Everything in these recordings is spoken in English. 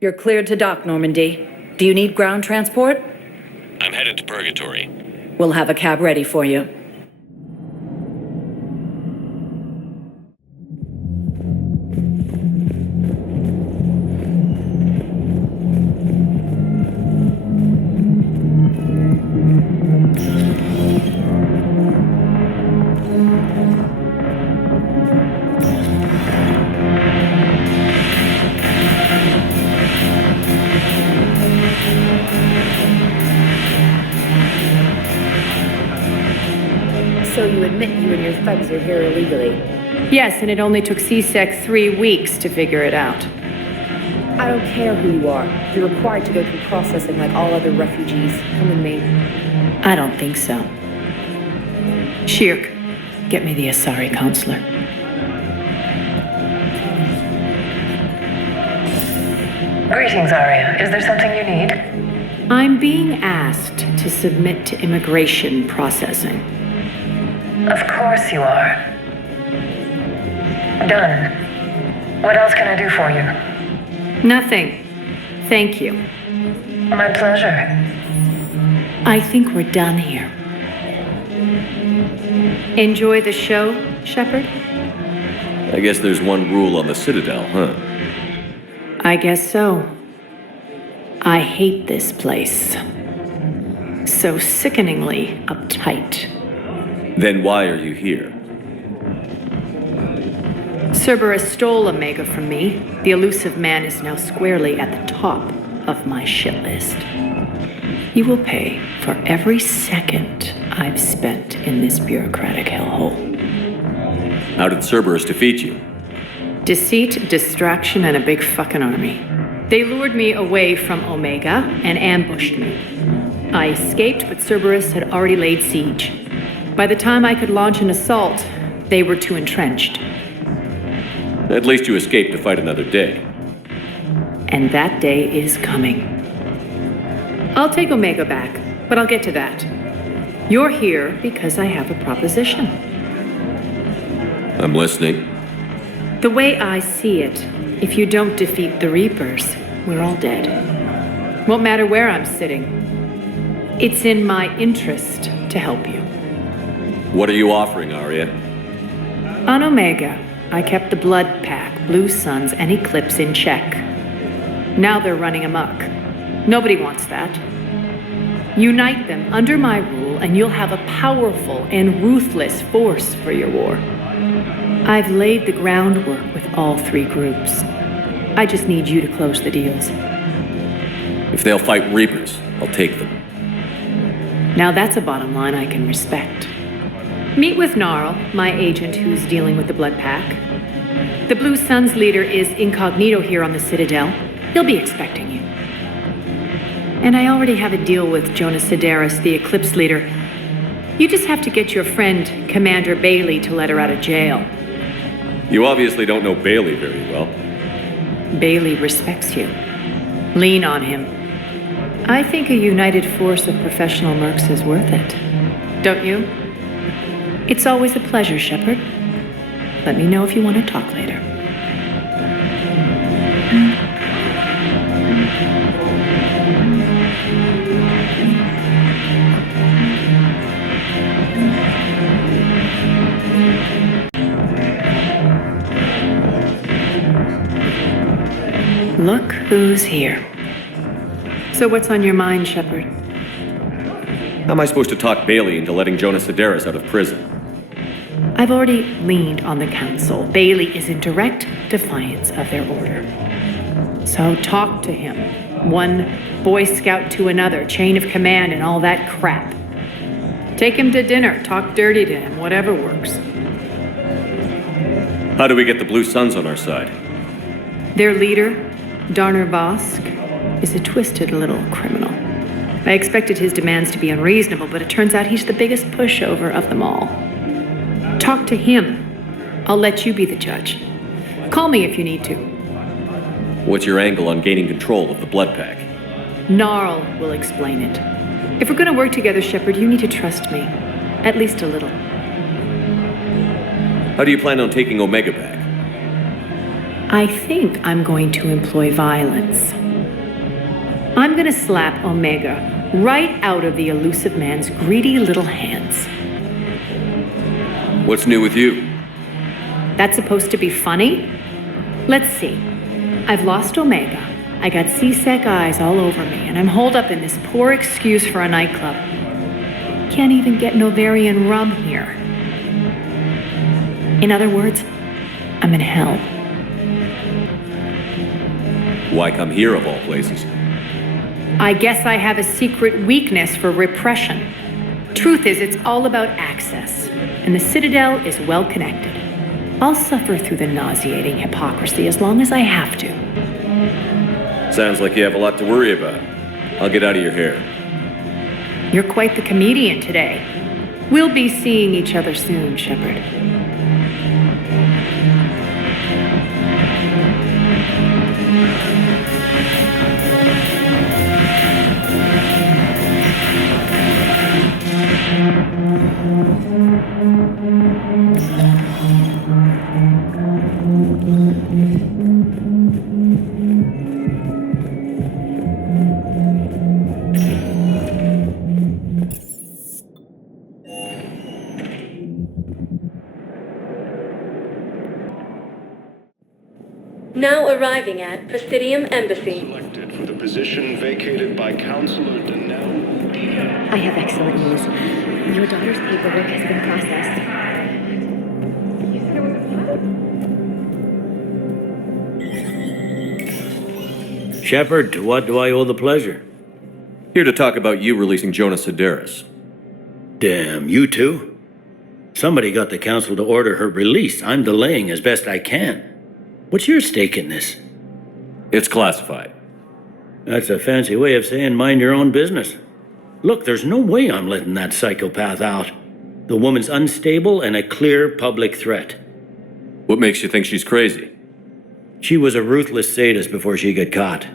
You're cleared to dock, Normandy. Do you need ground transport? I'm headed to Purgatory. We'll have a cab ready for you. So you admit you and your thugs are here illegally? Yes, and it only took CSEC 3 weeks to figure it out. I don't care who you are. You're required to go through processing like all other refugees. Come with me. I don't think so. Shirk, get me the Asari consular. Greetings, Arya. Is there something you need? I'm being asked to submit to immigration processing. Of course you are. Done. What else can I do for you? Nothing. Thank you. My pleasure. I think we're done here. Enjoy the show, Shepard? I guess there's one rule on the Citadel, huh? I guess so. I hate this place. So sickeningly uptight. Then why are you here? Cerberus stole Omega from me. The elusive man is now squarely at the top of my shit list. You will pay for every second I've spent in this bureaucratic hellhole. How did Cerberus defeat you? Deceit, distraction, and a big fucking army. They lured me away from Omega and ambushed me. I escaped, but Cerberus had already laid siege. By the time I could launch an assault, they were too entrenched. At least you escaped to fight another day. And that day is coming. I'll take Omega back, but I'll get to that. You're here because I have a proposition. I'm listening. The way I see it, if you don't defeat the Reapers, we're all dead. Won't matter where I'm sitting. It's in my interest to help you. What are you offering, Arya? On Omega, I kept the Blood Pack, Blue Suns, and Eclipse in check. Now they're running amok. Nobody wants that. Unite them under my rule, and you'll have a powerful and ruthless force for your war. I've laid the groundwork with all 3 groups. I just need you to close the deals. If they'll fight Reapers, I'll take them. Now that's a bottom line I can respect. Meet with Gnarl, my agent who's dealing with the Blood Pack. The Blue Suns leader is incognito here on the Citadel. He'll be expecting you. And I already have a deal with Jonas Sidaris, the Eclipse leader. You just have to get your friend, Commander Bailey, to let her out of jail. You obviously don't know Bailey very well. Bailey respects you. Lean on him. I think a united force of professional mercs is worth it. Don't you? It's always a pleasure, Shepard. Let me know if you want to talk later. Look who's here. So what's on your mind, Shepard? How am I supposed to talk Bailey into letting Jonas Sidaris out of prison? I've already leaned on the council. Bailey is in direct defiance of their order. So talk to him. One Boy Scout to another, chain of command and all that crap. Take him to dinner, talk dirty to him, whatever works. How do we get the Blue Suns on our side? Their leader, Darner Vosk, is a twisted little criminal. I expected his demands to be unreasonable, but it turns out he's the biggest pushover of them all. Talk to him. I'll let you be the judge. Call me if you need to. What's your angle on gaining control of the Blood Pack? Gnarl will explain it. If we're gonna work together, Shepard, you need to trust me. At least a little. How do you plan on taking Omega back? I think I'm going to employ violence. I'm gonna slap Omega right out of the elusive man's greedy little hands. What's new with you? That's supposed to be funny? Let's see. I've lost Omega. I got C-Sec eyes all over me, and I'm holed up in this poor excuse for a nightclub. Can't even get Novarian rum here. In other words, I'm in hell. Why come here of all places? I guess I have a secret weakness for repression. Truth is, it's all about access, and the Citadel is well connected. I'll suffer through the nauseating hypocrisy as long as I have to. Sounds like you have a lot to worry about. I'll get out of your hair. You're quite the comedian today. We'll be seeing each other soon, Shepard. Now arriving at Presidium Embassy. Selected for the position vacated by Counselor Denell Dina. I have excellent news. Your daughter's paperwork has been processed. Shepard, to what do I owe the pleasure? Here to talk about you releasing Jonas Sedaris. Damn, you too? Somebody got the council to order her release. I'm delaying as best I can. What's your stake in this? It's classified. That's a fancy way of saying mind your own business. Look, there's no way I'm letting that psychopath out. The woman's unstable and a clear public threat. What makes you think she's crazy? She was a ruthless sadist before she got caught.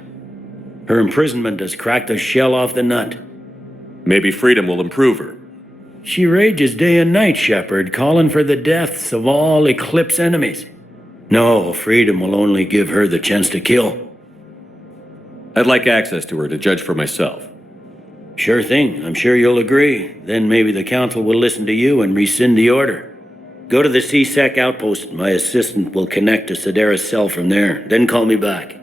Her imprisonment has cracked the shell off the nut. Maybe freedom will improve her. She rages day and night, Shepard, calling for the deaths of all Eclipse enemies. No, freedom will only give her the chance to kill. I'd like access to her to judge for myself. Sure thing. I'm sure you'll agree. Then maybe the council will listen to you and rescind the order. Go to the C-Sec outpost. My assistant will connect to Sedaris' cell from there. Then call me back.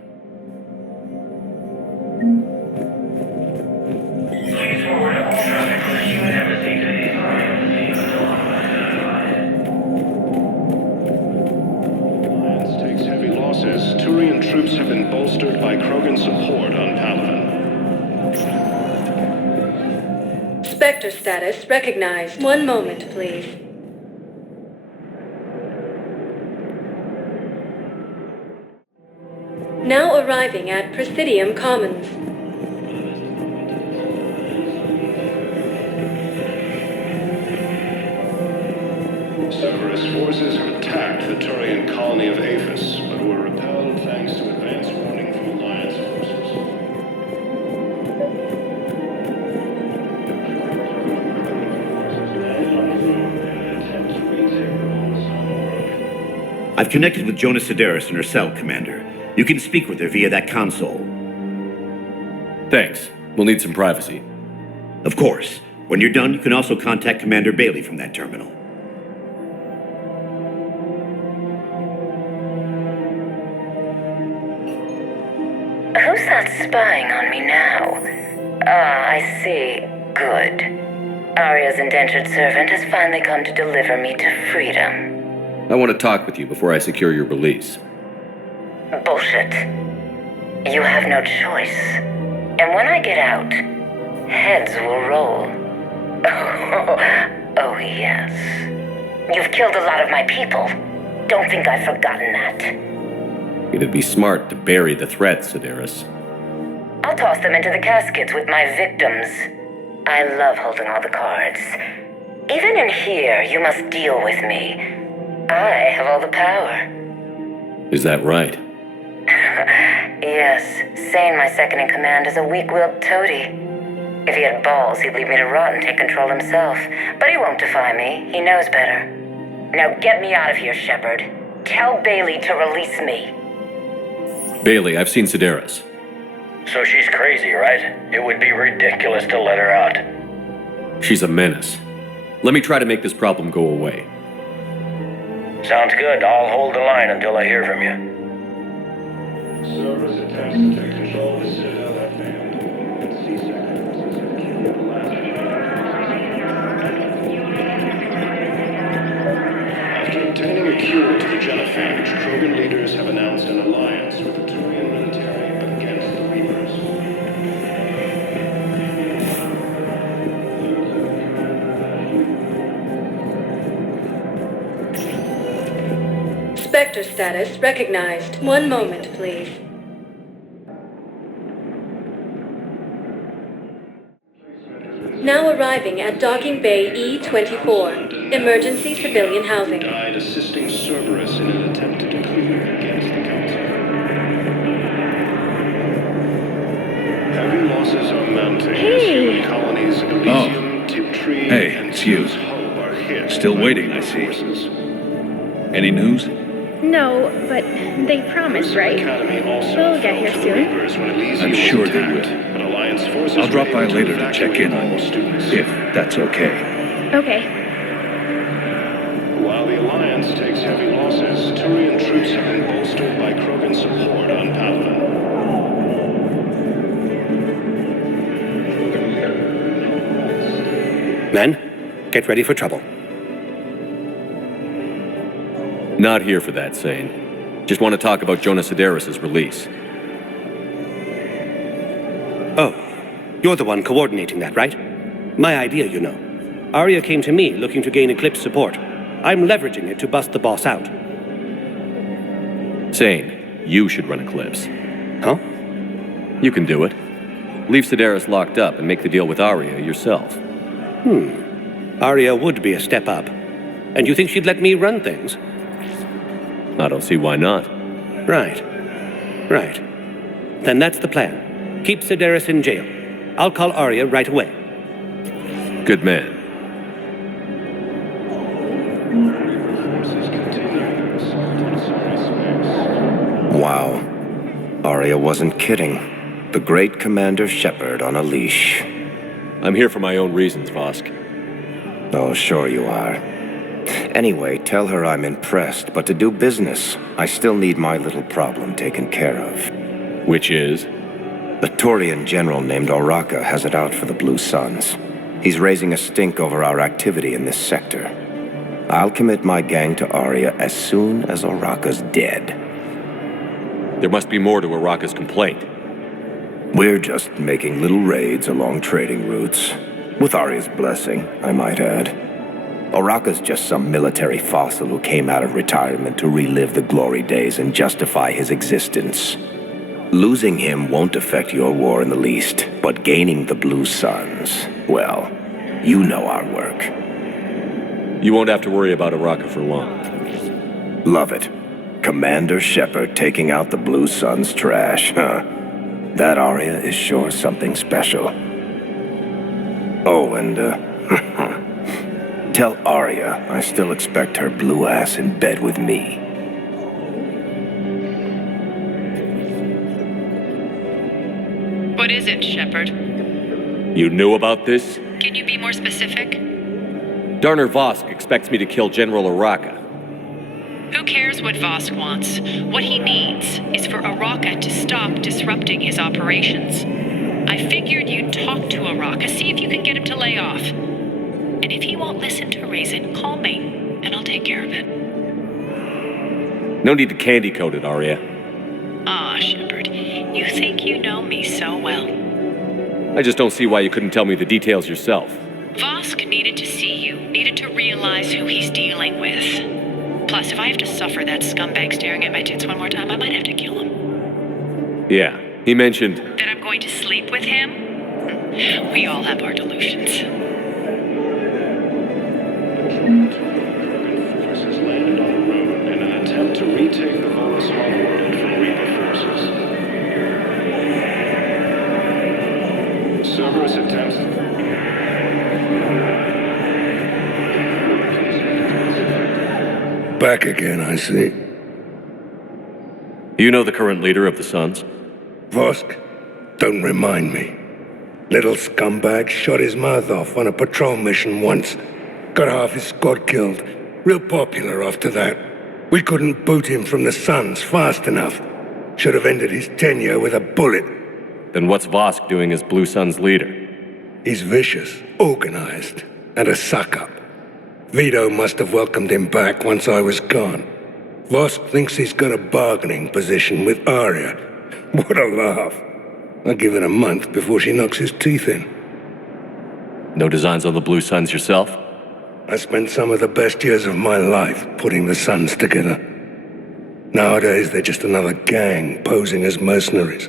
Takes heavy losses. Turian troops have been bolstered by Krogan support on Palaven. Spectre status recognized. One moment, please. Now arriving at Presidium Commons. Cerberus forces have attacked the Turian colony of Aphis, but were repelled thanks to advance warning from Alliance forces. I've connected with Jonas Sedaris in her cell, Commander. You can speak with her via that console. Thanks. We'll need some privacy. Of course. When you're done, you can also contact Commander Bailey from that terminal. Who's that spying on me now? Ah, I see. Good. Arya's indentured servant has finally come to deliver me to freedom. I want to talk with you before I secure your release. Bullshit. You have no choice. And when I get out, heads will roll. Oh, yes. You've killed a lot of my people. Don't think I've forgotten that. It'd be smart to bury the threat, Sedaris. I'll toss them into the caskets with my victims. I love holding all the cards. Even in here, you must deal with me. I have all the power. Is that right? Yes, Sane, my second-in-command, is a weak-willed toady. If he had balls, he'd leave me to rot and take control himself. But he won't defy me. He knows better. Now get me out of here, Shepard. Tell Bailey to release me. Bailey, I've seen Sedaris. So she's crazy, right? It would be ridiculous to let her out. She's a menace. Let me try to make this problem go away. Sounds good. I'll hold the line until I hear from you. Servers attempts to take control of the Citadel have failed. C-Sec forces have killed the last. After obtaining a cure to the genophage, Krogan leaders have announced an alliance with the Turian military against the Reapers. Spectre status recognized. One moment, please. Now arriving at Docking Bay E-24. Emergency civilian housing. Died assisting Cerberus in an attempt to declare against the Council. Heavy losses are mounting as human colonies Elysium, Tiptree, Hey, and it's you. Thames Hope are hit. Still by waiting, I Reaper see. forces. Any news? No, but they promised, right? Academy also They'll get fell here to the soon. Reapers when Elysium I'm was sure they attacked, will. but Alliance forces I'll drop were by able later to check evacuate in on all you, students. if that's okay. Okay. While the Alliance takes heavy losses, Turian troops have been bolstered by Krogan support on Palaven. Men, get ready for trouble. Not here for that, Sane. Just want to talk about Jonah Sedaris' release. Oh, you're the one coordinating that, right? My idea, you know. Arya came to me looking to gain Eclipse support. I'm leveraging it to bust the boss out. Sane, you should run Eclipse. Huh? You can do it. Leave Sedaris locked up and make the deal with Arya yourself. Arya would be a step up. And you think she'd let me run things? I don't see why not. Right. Then that's the plan. Keep Sedaris in jail. I'll call Arya right away. Good man. Forces continue their assault on Sari space. Wow. Arya wasn't kidding. The great Commander Shepard on a leash. I'm here for my own reasons, Vosk. Oh, sure you are. Anyway, tell her I'm impressed, but to do business, I still need my little problem taken care of. Which is? The Turian general named Oraka has it out for the Blue Suns. He's raising a stink over our activity in this sector. I'll commit my gang to Arya as soon as Oraka's dead. There must be more to Araka's complaint. We're just making little raids along trading routes. With Arya's blessing, I might add. Oraka's just some military fossil who came out of retirement to relive the glory days and justify his existence. Losing him won't affect your war in the least, but gaining the Blue Suns, well, you know our work. You won't have to worry about Oraka for long. Love it. Commander Shepard taking out the Blue Suns trash, huh? That Arya is sure something special. Oh, and, tell Arya I still expect her blue ass in bed with me. What is it, Shepard? You knew about this? Can you be more specific? Darner Vosk expects me to kill General Oraka. Who cares what Vosk wants? What he needs is for Oraka to stop disrupting his operations. I figured you'd talk to Oraka, see if you can get him to lay off. And if he won't listen to reason, call me, and I'll take care of it. No need to candy coat it, Arya. Ah, Shepard, you think you know me so well. I just don't see why you couldn't tell me the details yourself. Vosk needed to see you, needed to realize who he's dealing with. Plus, if I have to suffer that scumbag staring at my tits one more time, I might have to kill him. Yeah, he mentioned... That I'm going to sleep with him? We all have our delusions. Krogan forces landed on the road in an attempt to retake the Volus homeworld from Reaper forces. back again, I see. You know the current leader of the Suns? Vosk? Don't remind me. Little scumbag shot his mouth off on a patrol mission once. Got half his squad killed. Real popular after that. We couldn't boot him from the Suns fast enough. Should have ended his tenure with a bullet. Then what's Vosk doing as Blue Sun's leader? He's vicious, organized, and a suck-up. Vito must have welcomed him back once I was gone. Vosk thinks he's got a bargaining position with Arya. What a laugh. I'll give it a month before she knocks his teeth in. No designs on the Blue Suns yourself? I spent some of the best years of my life putting the Suns together. Nowadays, they're just another gang posing as mercenaries.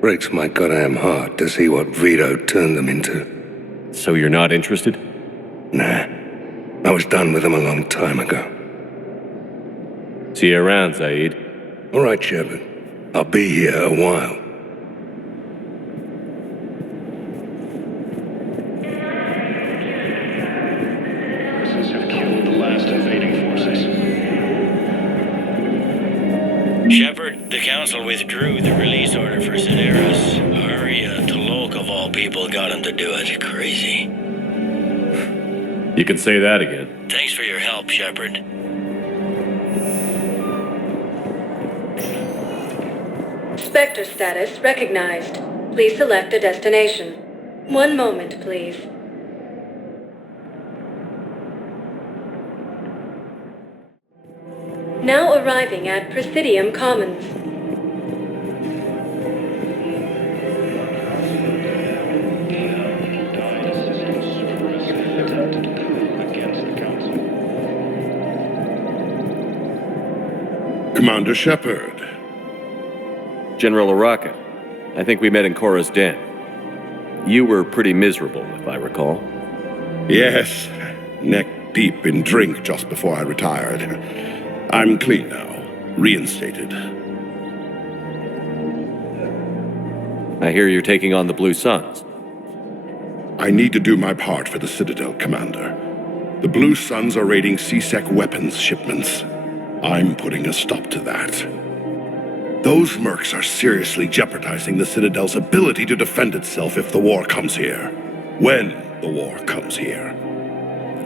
Breaks my goddamn heart to see what Vito turned them into. So you're not interested? Nah. I was done with them a long time ago. See you around, Zaid. All right, Shepard. I'll be here a while. Forces have killed the last invading forces. Shepard, the Council withdrew the release order for Sedaris. Arya, Tolok of all people, got him to do it. Crazy. You can say that again. Thanks for your help, Shepard. Spectre status recognized. Please select a destination. One moment, please. Now arriving at Presidium Commons. Commander Shepard. General Araka, I think we met in Cora's den. You were pretty miserable, if I recall. Yes, neck deep in drink just before I retired. I'm clean now, reinstated. I hear you're taking on the Blue Suns. I need to do my part for the Citadel, Commander. The Blue Suns are raiding C-Sec weapons shipments. I'm putting a stop to that. Those mercs are seriously jeopardizing the Citadel's ability to defend itself if the war comes here. When the war comes here.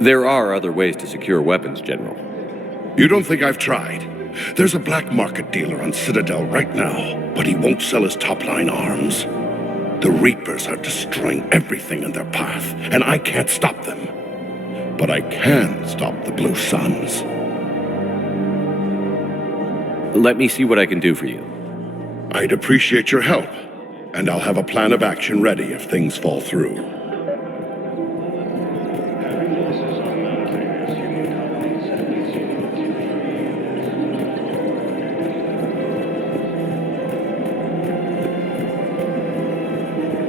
There are other ways to secure weapons, General. You don't think I've tried? There's a black market dealer on Citadel right now, but he won't sell his top-line arms. The Reapers are destroying everything in their path, and I can't stop them. But I can stop the Blue Suns. Let me see what I can do for you. I'd appreciate your help, and I'll have a plan of action ready if things fall through.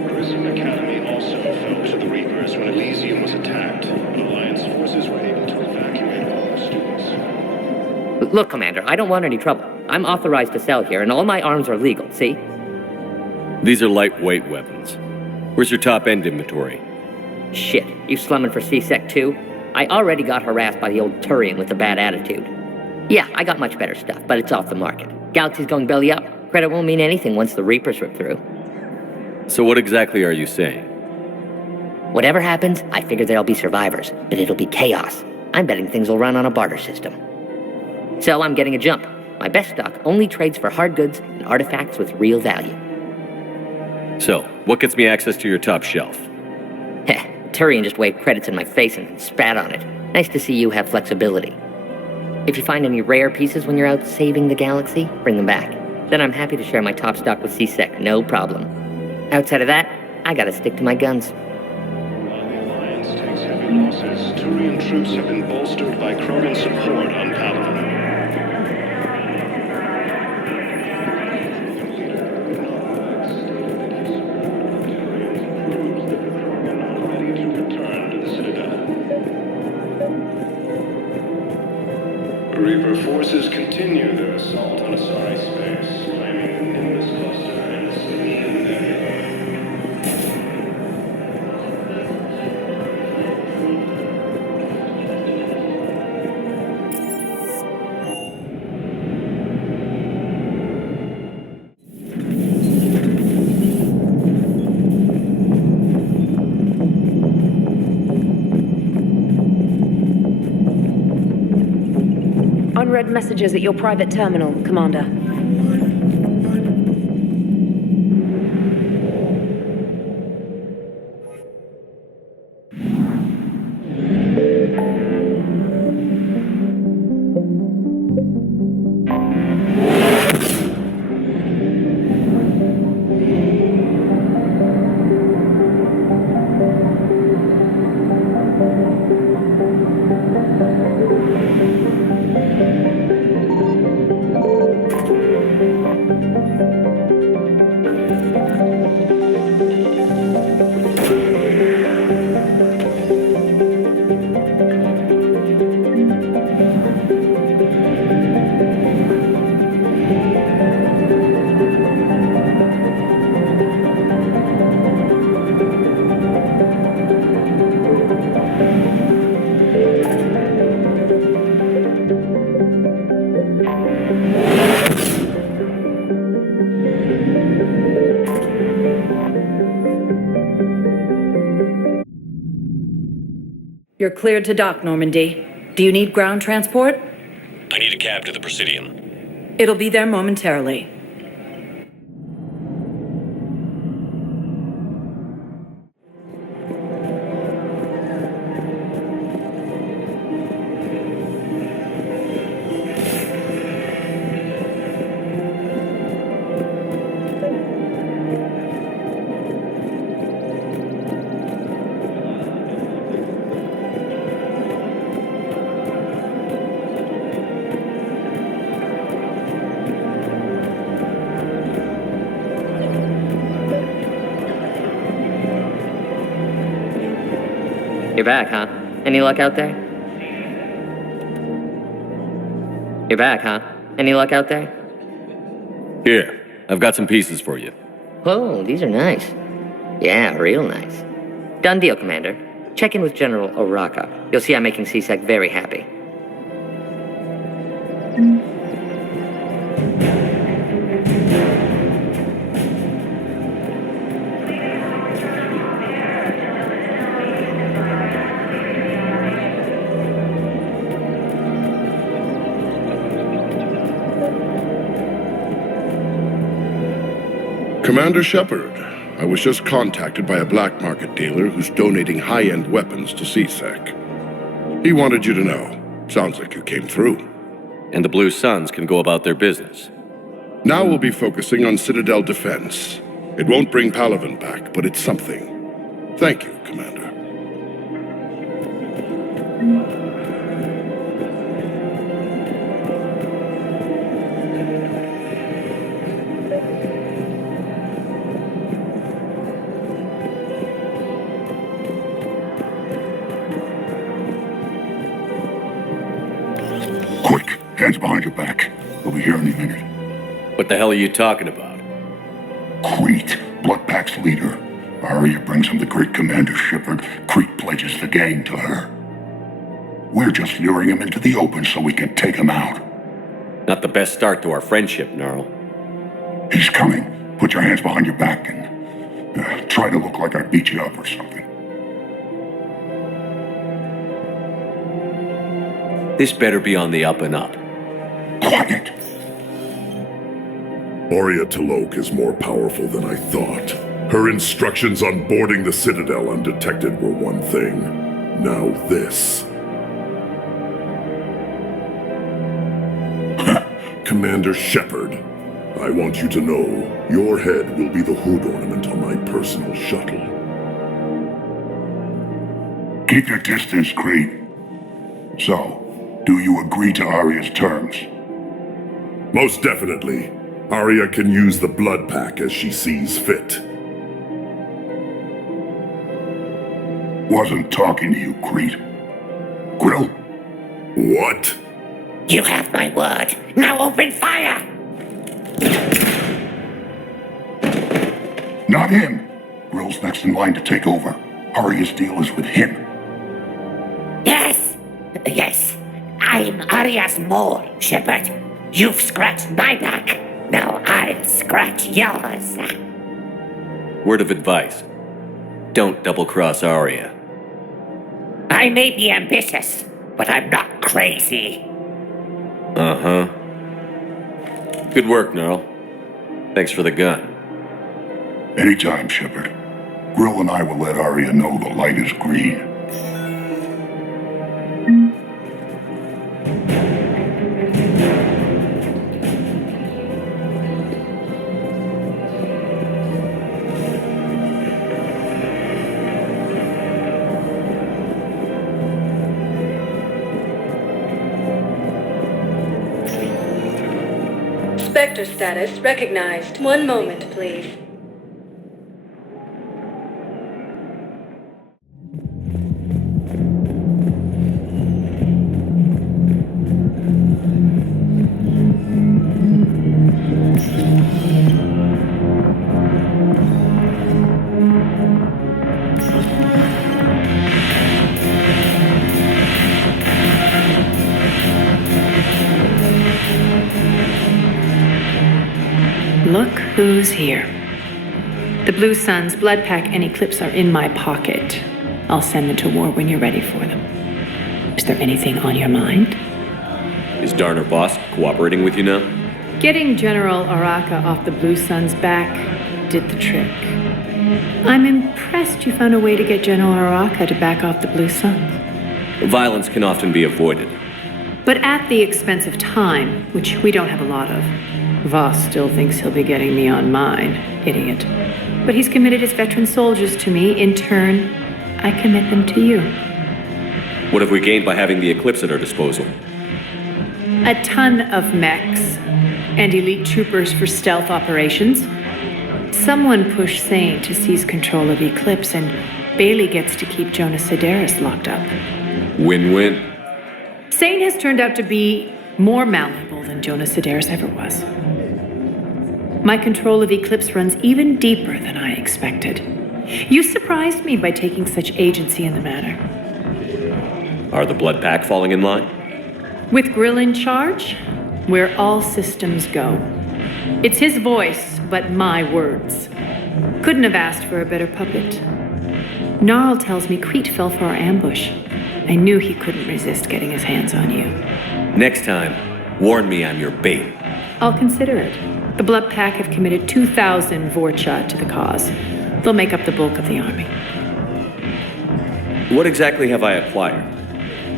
Prison Academy also fell to the Reapers when Elysium was attacked, but Alliance forces were able to evacuate all the students. Look, Commander, I don't want any trouble. I'm authorized to sell here, and all my arms are legal, see? These are lightweight weapons. Where's your top-end inventory? Shit, you slumming for C-Sec too? I already got harassed by the old Turian with the bad attitude. Yeah, I got much better stuff, but it's off the market. Galaxy's going belly up. Credit won't mean anything once the Reapers rip through. So what exactly are you saying? Whatever happens, I figure there'll be survivors, but it'll be chaos. I'm betting things will run on a barter system. So I'm getting a jump. My best stock only trades for hard goods and artifacts with real value. So, what gets me access to your top shelf? Heh, Turian just waved credits in my face and spat on it. Nice to see you have flexibility. If you find any rare pieces when you're out saving the galaxy, bring them back. Then I'm happy to share my top stock with C-Sec, no problem. Outside of that, I gotta stick to my guns. While the Alliance takes heavy losses, Turian troops have been bolstered by Krogan support on Palaven. Reaper forces continue their assault on Asari space, claiming the Nimbus cluster and the Sylvian nebula. unread messages at your private terminal, Commander. You're cleared to dock, Normandy. Do you need ground transport? I need a cab to the Presidium. It'll be there momentarily. You're back, huh? Any luck out there? You're back, huh? Any luck out there? Here, I've got some pieces for you. Whoa, these are nice. Yeah, real nice. Done deal, Commander. Check in with General Oraka. You'll see I'm making C-Sec very happy. Commander Shepard, I was just contacted by a black market dealer who's donating high-end weapons to C-Sec. He wanted you to know. Sounds like you came through. And the Blue Suns can go about their business. Now we'll be focusing on Citadel defense. It won't bring Palaven back, but it's something. Thank you, Commander. Quick, hands behind your back. We'll be here any minute. What the hell are you talking about? Crete, Blood Pack's leader. Arya brings him the great Commander Shepard. Crete pledges the gang to her. We're just luring him into the open so we can take him out. Not the best start to our friendship, Gnarl. He's coming. Put your hands behind your back and try to look like I beat you up or something. This better be on the up and up. Quiet! Arya T'Loak is more powerful than I thought. Her instructions on boarding the Citadel undetected were one thing. Now this. Commander Shepard, I want you to know, your head will be the hood ornament on my personal shuttle. Keep your distance, Crete. So, do you agree to Arya's terms? Most definitely. Arya can use the Blood Pack as she sees fit. Wasn't talking to you, Crete. Grill? What? You have my word. Now open fire! Not him. Grill's next in line to take over. Arya's deal is with him. Yes. Yes. I'm Arya's mole, Shepard. You've scratched my back. Now I'll scratch yours. Word of advice. Don't double-cross Arya. I may be ambitious, but I'm not crazy. Uh-huh. Good work, Gnarl. Thanks for the gun. Anytime, Shepard. Grill and I will let Arya know the light is green. Spectre status recognized. One moment, please. Look who's here. The Blue Suns, Blood Pack, and Eclipse are in my pocket. I'll send them to war when you're ready for them. Is there anything on your mind? Is Darner Bosk cooperating with you now? Getting General Araka off the Blue Suns' back did the trick. I'm impressed you found a way to get General Araka to back off the Blue Suns. Violence can often be avoided. But at the expense of time, which we don't have a lot of. Voss still thinks he'll be getting me on mine. Idiot. But he's committed his veteran soldiers to me. In turn, I commit them to you. What have we gained by having the Eclipse at our disposal? A ton of mechs and elite troopers for stealth operations. Someone pushed Sane to seize control of Eclipse, and Bailey gets to keep Jonas Sedaris locked up. Win-win. Sane has turned out to be more malleable than Jonas Sedaris ever was. My control of Eclipse runs even deeper than I expected. You surprised me by taking such agency in the matter. Are the Blood Pack falling in line? With Grill in charge, where all systems go. It's his voice, but my words. Couldn't have asked for a better puppet. Gnarl tells me Crete fell for our ambush. I knew he couldn't resist getting his hands on you. Next time, warn me I'm your bait. I'll consider it. The Blood Pack have committed 2,000 Vorcha to the cause. They'll make up the bulk of the army. What exactly have I acquired?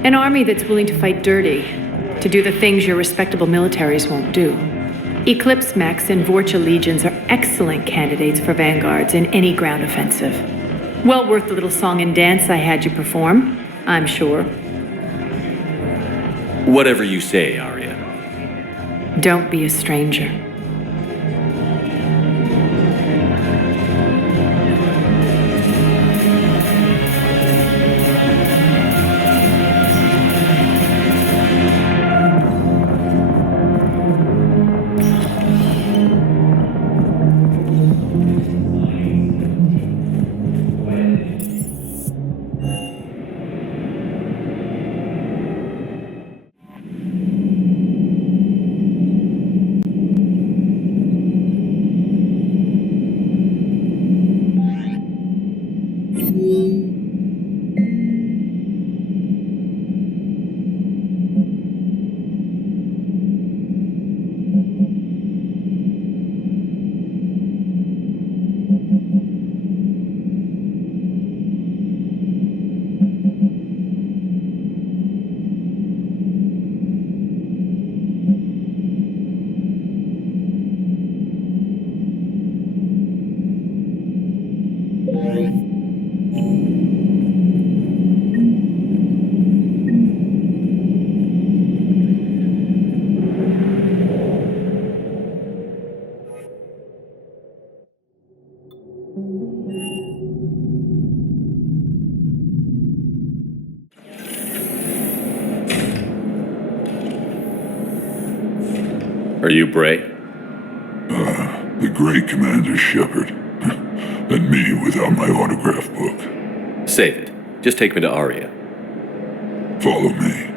An army that's willing to fight dirty, to do the things your respectable militaries won't do. Eclipse mechs and Vorcha legions are excellent candidates for vanguards in any ground offensive. Well worth the little song and dance I had you perform, I'm sure. Whatever you say, Arya. Don't be a stranger. Are you Bray? The great Commander Shepard. And me without my autograph book. Save it. Just take me to Arya. Follow me.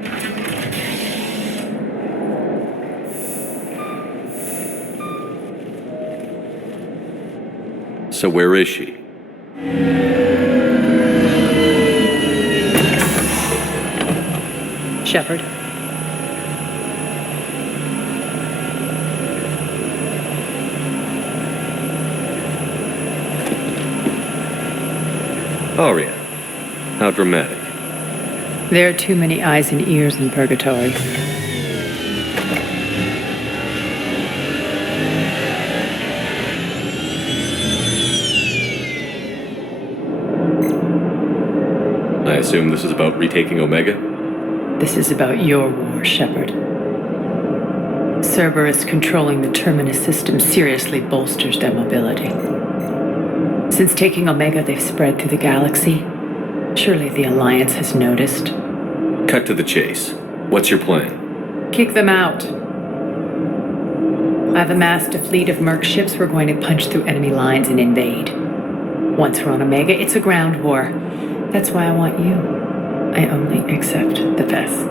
So where is she? Shepard. Aria, how dramatic. There are too many eyes and ears in purgatory. I assume this is about retaking Omega? This is about your war, Shepard. Cerberus controlling the Terminus system seriously bolsters their mobility. Since taking Omega, they've spread through the galaxy. Surely the Alliance has noticed. Cut to the chase. What's your plan? Kick them out. I've amassed a fleet of merc ships. We're going to punch through enemy lines and invade. Once we're on Omega, it's a ground war. That's why I want you. I only accept the best.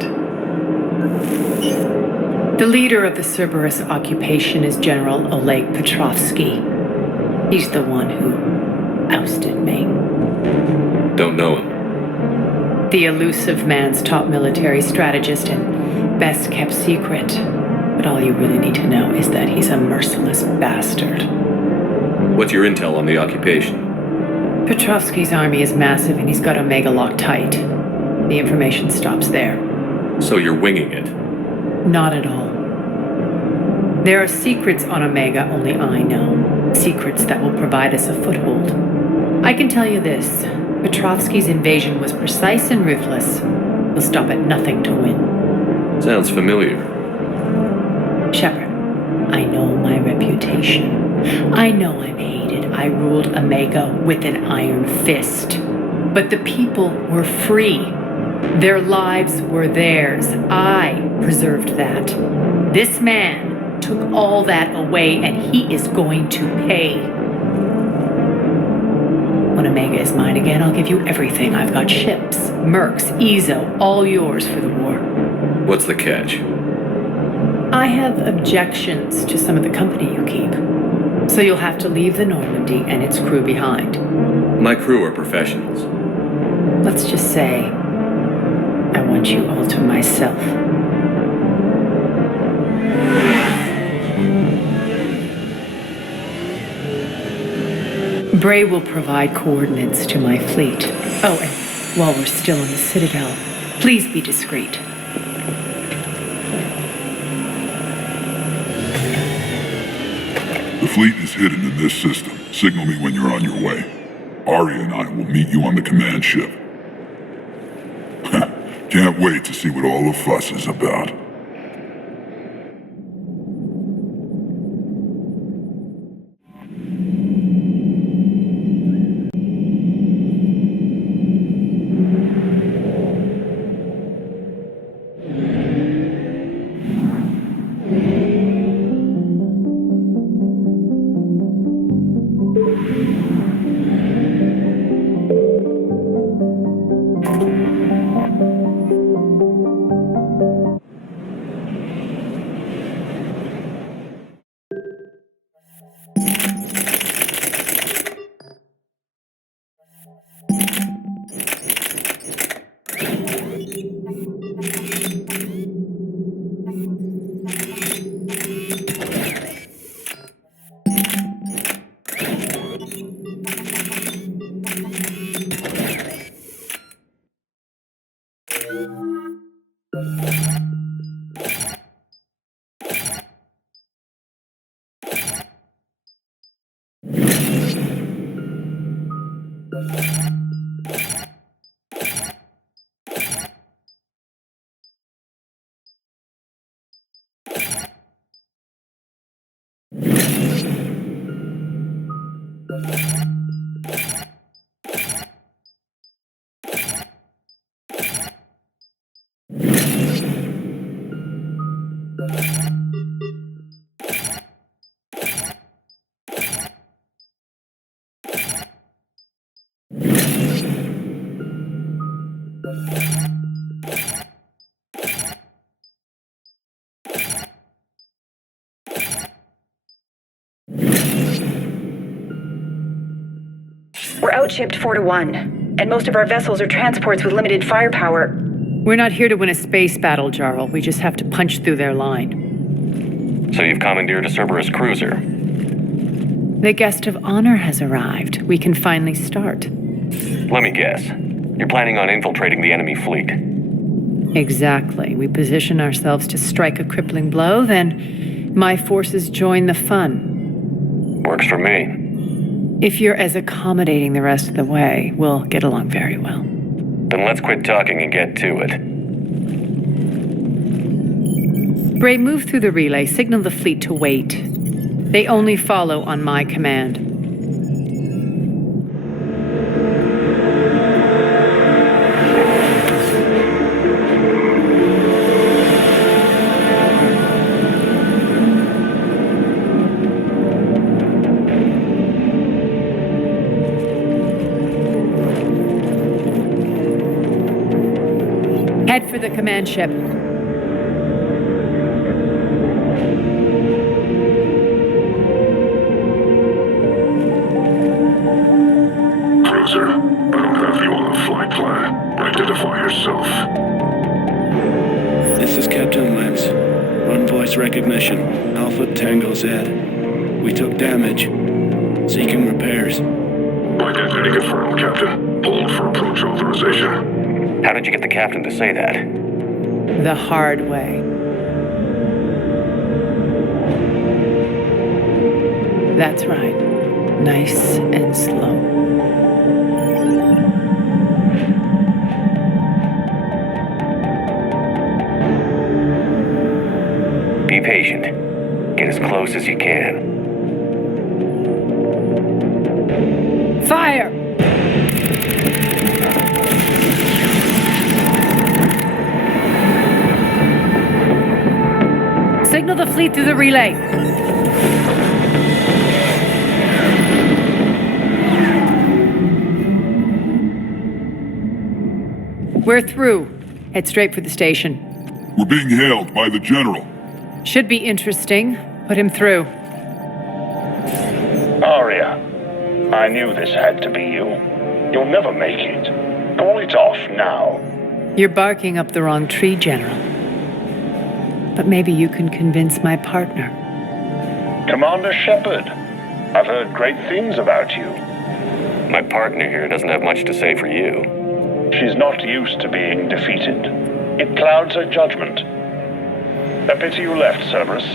The leader of the Cerberus occupation is General Oleg Petrovsky. He's the one who ousted me. Don't know him. The elusive man's top military strategist and best kept secret. But all you really need to know is that he's a merciless bastard. What's your intel on the occupation? Petrovsky's army is massive and he's got Omega locked tight. The information stops there. So you're winging it? Not at all. There are secrets on Omega only I know. Secrets that will provide us a foothold. I can tell you this. Petrovsky's invasion was precise and ruthless. He'll stop at nothing to win. Sounds familiar. Shepard, I know my reputation. I know I'm hated. I ruled Omega with an iron fist. But the people were free. Their lives were theirs. I preserved that. This man took all that away, and he is going to pay. When Omega is mine again, I'll give you everything. I've got ships, mercs, Ezo, all yours for the war. What's the catch? I have objections to some of the company you keep. So you'll have to leave the Normandy and its crew behind. My crew are professionals. Let's just say, I want you all to myself. Bray will provide coordinates to my fleet. Oh, and while we're still in the Citadel, please be discreet. The fleet is hidden in this system. Signal me when you're on your way. Aria and I will meet you on the command ship. Can't wait to see what all the fuss is about. We're outshipped 4-1, and most of our vessels are transports with limited firepower. We're not here to win a space battle, Jarl. We just have to punch through their line. So you've commandeered a Cerberus cruiser? The guest of honor has arrived. We can finally start. Let me guess. You're planning on infiltrating the enemy fleet. Exactly. We position ourselves to strike a crippling blow, then my forces join the fun. Works for me. If you're as accommodating the rest of the way, we'll get along very well. Then let's quit talking and get to it. Bray, move through the relay. Signal the fleet to wait. They only follow on my command. Head for the command ship. Cruiser, I don't have you on the flight plan. Identify yourself. This is Captain Lentz. Run voice recognition. Alpha Tango Z. We took damage. Seeking repairs. Identity confirmed, Captain. Hold for approach authorization. How did you get the captain to say that? The hard way. That's right. Nice and slow. Be patient. Get as close as you can. Fire! Signal the fleet through the relay. We're through. Head straight for the station. We're being hailed by the General. Should be interesting. Put him through. Arya, I knew this had to be you. You'll never make it. Call it off now. You're barking up the wrong tree, General. But maybe you can convince my partner. Commander Shepard, I've heard great things about you. My partner here doesn't have much to say for you. She's not used to being defeated. It clouds her judgment. A pity you left, Cerberus.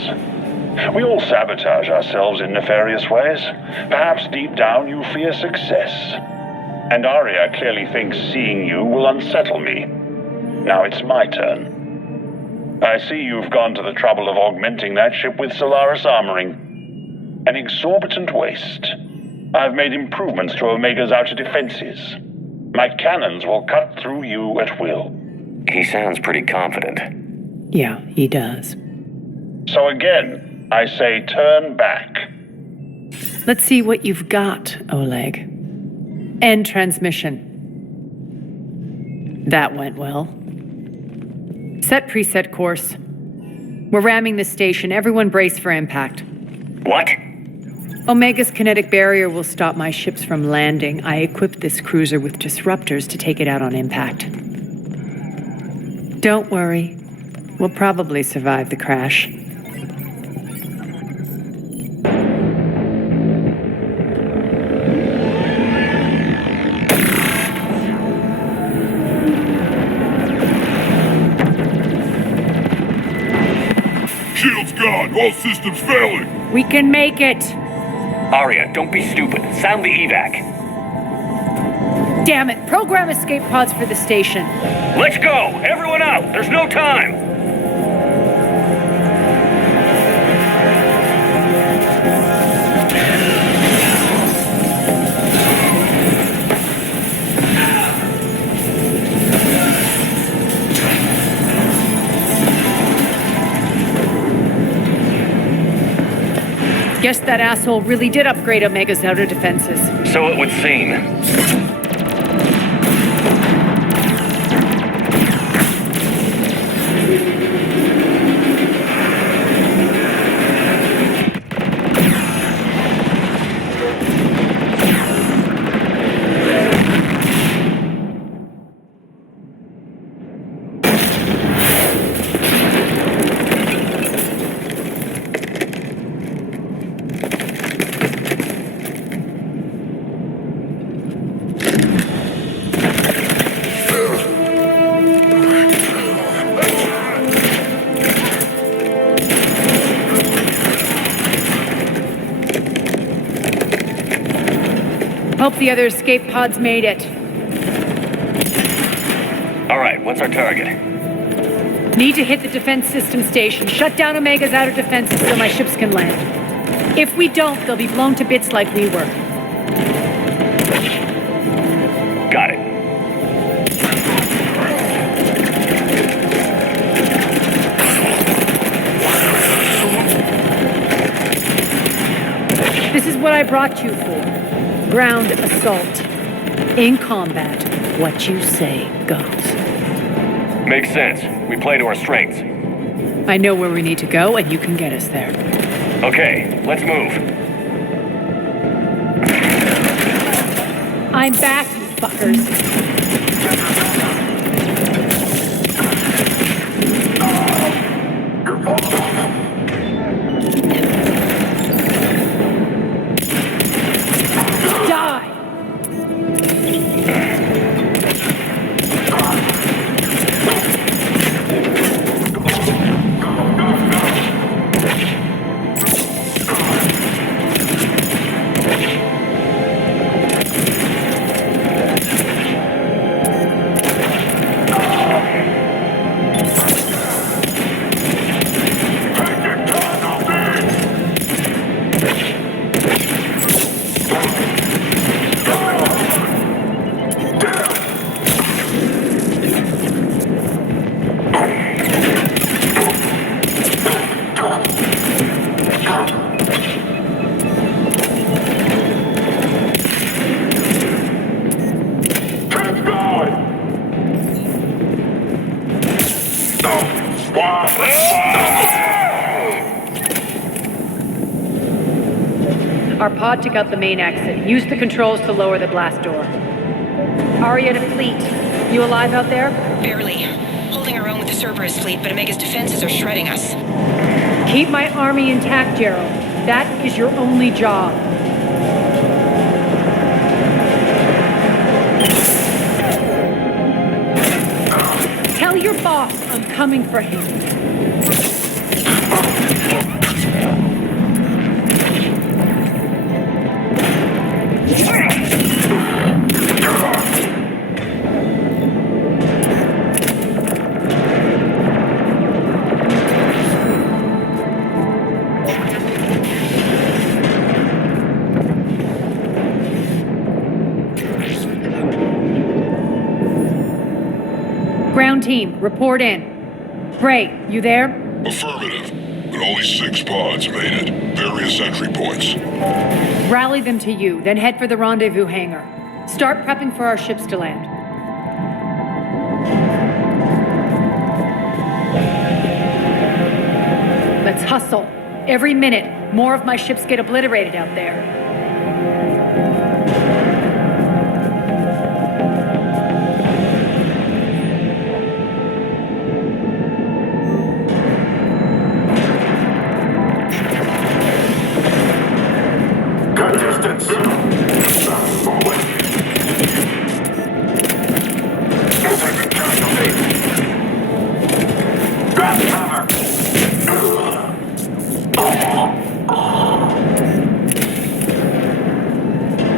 We all sabotage ourselves in nefarious ways. Perhaps deep down you fear success. And Arya clearly thinks seeing you will unsettle me. Now it's my turn. I see you've gone to the trouble of augmenting that ship with Solaris armoring. An exorbitant waste. I've made improvements to Omega's outer defenses. My cannons will cut through you at will. He sounds pretty confident. Yeah, he does. So again, I say turn back. Let's see what you've got, Oleg. End transmission. That went well. Set preset course. We're ramming the station. Everyone brace for impact. What? Omega's kinetic barrier will stop my ships from landing. I equipped this cruiser with disruptors to take it out on impact. Don't worry. We'll probably survive the crash. Shield's gone. All systems failing. We can make it. Arya, don't be stupid. Sound the evac. Damn it. Program escape pods for the station. Let's go! Everyone out! There's no time! Guess that asshole really did upgrade Omega's outer defenses. So it would seem. Hope the other escape pods made it. All right, what's our target? Need to hit the defense system station. Shut down Omega's outer defenses so my ships can land. If we don't, they'll be blown to bits like we were. Got it. This is what I brought you for. Ground assault. In combat, what you say goes. Makes sense. We play to our strengths. I know where we need to go, and you can get us there. Okay, let's move. I'm back, you fuckers. Our pod took out the main exit. Use the controls to lower the blast door. Arya to fleet. You alive out there? Barely. Holding our own with the Cerberus fleet, but Omega's defenses are shredding us. Keep my army intact, Gerald. That is your only job. Tell your boss I'm coming for him. Ground team, report in. Bray, you there? Affirmative, but only 6 pods made it. Various entry points. Rally them to you, then head for the rendezvous hangar. Start prepping for our ships to land. Let's hustle. Every minute, more of my ships get obliterated out there.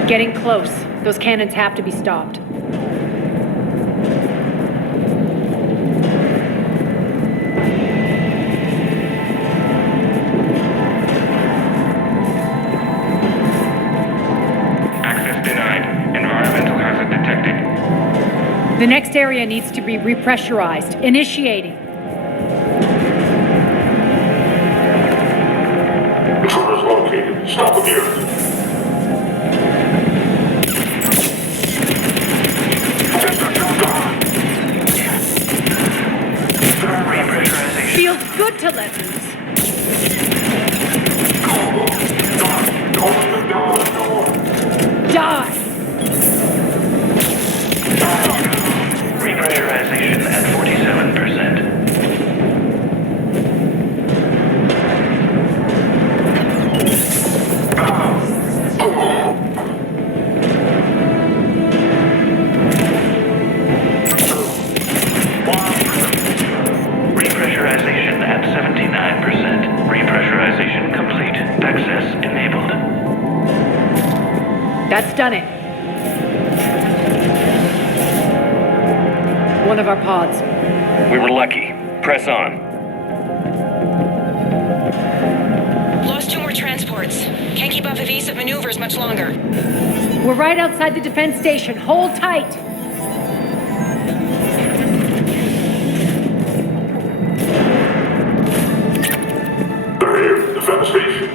Getting close. Those cannons have to be stopped. Access denied. Environmental hazard detected. The next area needs to be repressurized. Initiating. Intruders located. Stop immediately. Feels good to let loose. Die! Repressurization at 47%. one of our pods. We were lucky. Press on. Lost 2 more transports. Can't keep up evasive maneuvers much longer. We're right outside the defense station. Hold tight. They're here. Defense station.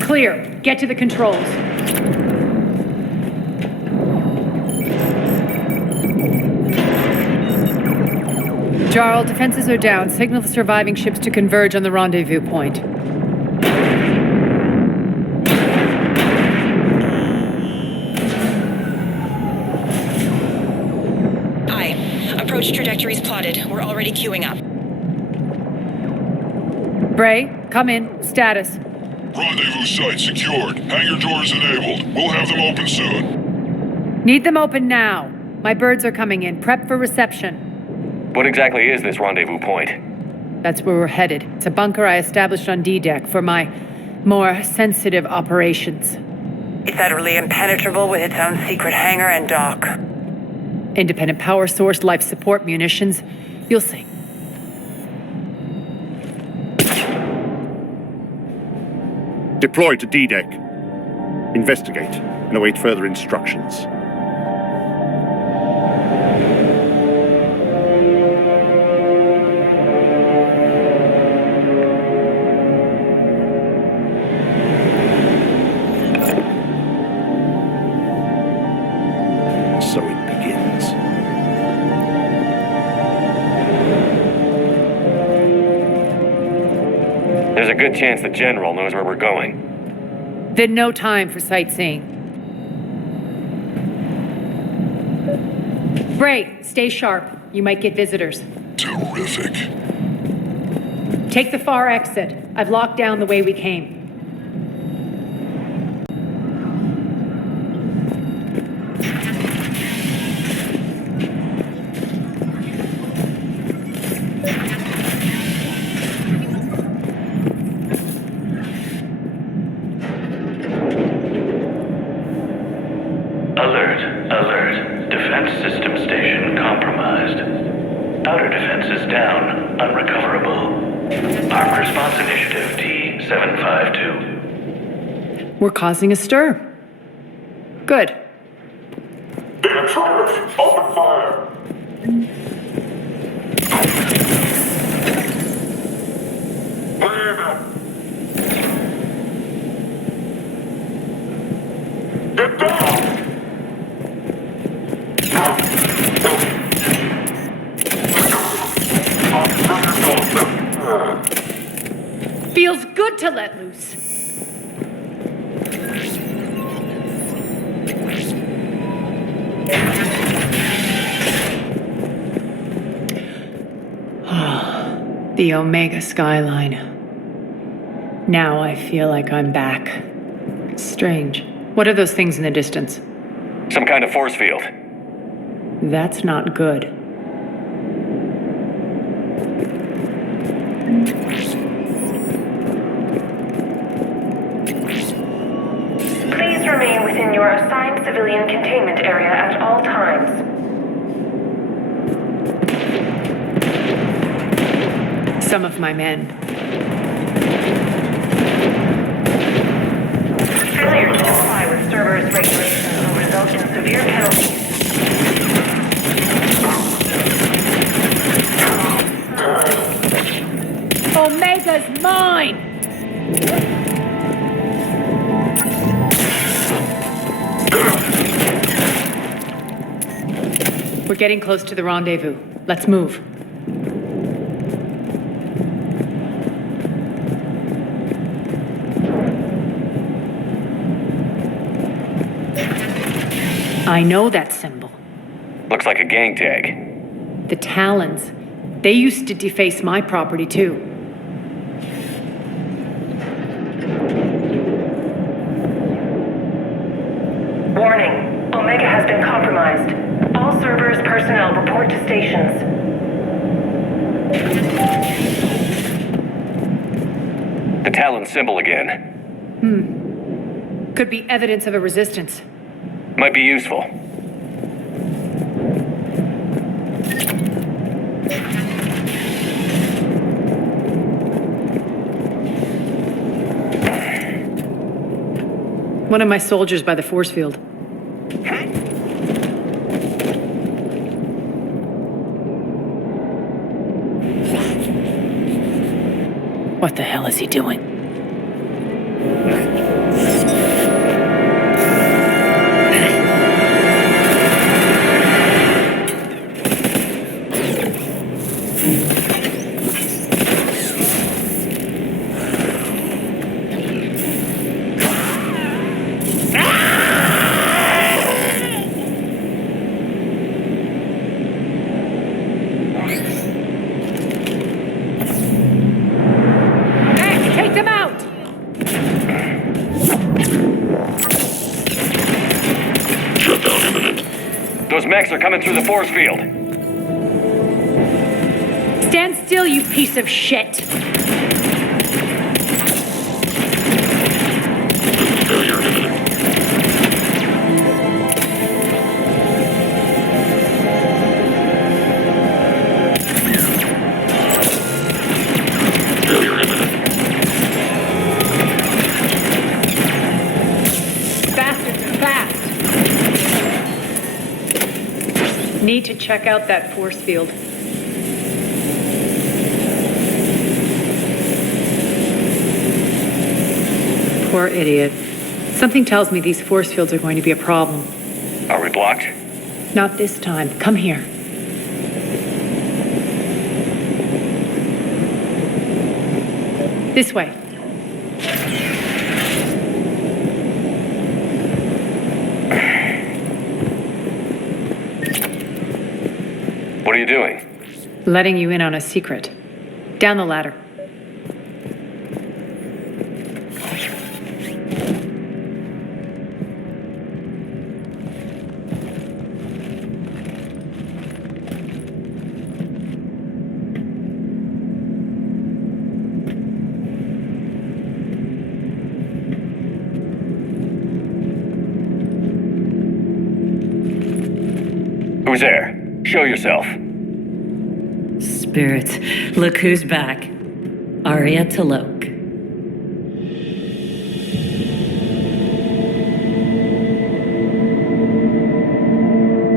Clear. Get to the controls. Jarl, defenses are down. Signal the surviving ships to converge on the rendezvous point. Aye. Approach trajectories plotted. We're already queuing up. Bray, come in. Status. Rendezvous site secured. Hangar doors enabled. We'll have them open soon. Need them open now. My birds are coming in. Prep for reception. What exactly is this rendezvous point? That's where we're headed. It's a bunker I established on D-Deck for my more sensitive operations. Is that really impenetrable with its own secret hangar and dock? Independent power source, life support, munitions. You'll see. Deploy to D-Deck. Investigate and await further instructions. So it begins. There's a good chance the General knows where we're going. Then no time for sightseeing. Bray, stay sharp. You might get visitors. Terrific. Take the far exit. I've locked down the way we came. Alert. Defense system station compromised. Outer defenses down. Unrecoverable. Armed Response Initiative T-752. We're causing a stir. Good. The intruders! Open fire! Get down! Feels good to let loose. The Omega skyline. Now I feel like I'm back. Strange. What are those things in the distance? Some kind of force field. That's not good. Please remain within your assigned civilian containment area at all times. Some of my men. Failure to comply with Cerberus regulations will result in severe penalties. Omega's mine! We're getting close to the rendezvous. Let's move. I know that symbol. Looks like a gang tag. The Talons. They used to deface my property, too. Warning. Omega has been compromised. All servers, personnel, report to stations. The Talon symbol again. Could be evidence of a resistance. Might be useful. One of my soldiers by the force field. What the hell is he doing? Take them out! Shutdown imminent. Those mechs are coming through the force field. Stand still, you piece of shit! Failure imminent. Failure imminent. Bastards are fast! Need to check out that force field. Poor idiot. Something tells me these force fields are going to be a problem. Are we blocked? Not this time. Come here. This way. What are you doing? Letting you in on a secret. Down the ladder. Who's there? Show yourself. Spirits, look who's back. Arya Talok.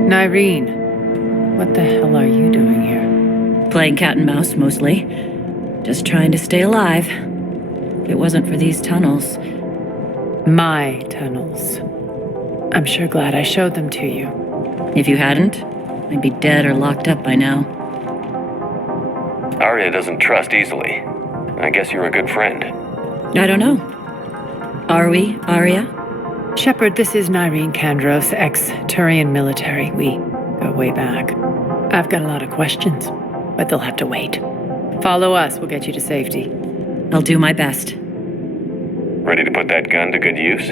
Nyreen, what the hell are you doing here? Playing cat and mouse, mostly. Just trying to stay alive. If it wasn't for these tunnels. My tunnels. I'm sure glad I showed them to you. If you hadn't, I'd be dead or locked up by now. Arya doesn't trust easily. I guess you're a good friend. I don't know. Are we, Arya? Shepard, this is Nyreen Kandros, ex-Turian military. We go way back. I've got a lot of questions, but they'll have to wait. Follow us, we'll get you to safety. I'll do my best. Ready to put that gun to good use?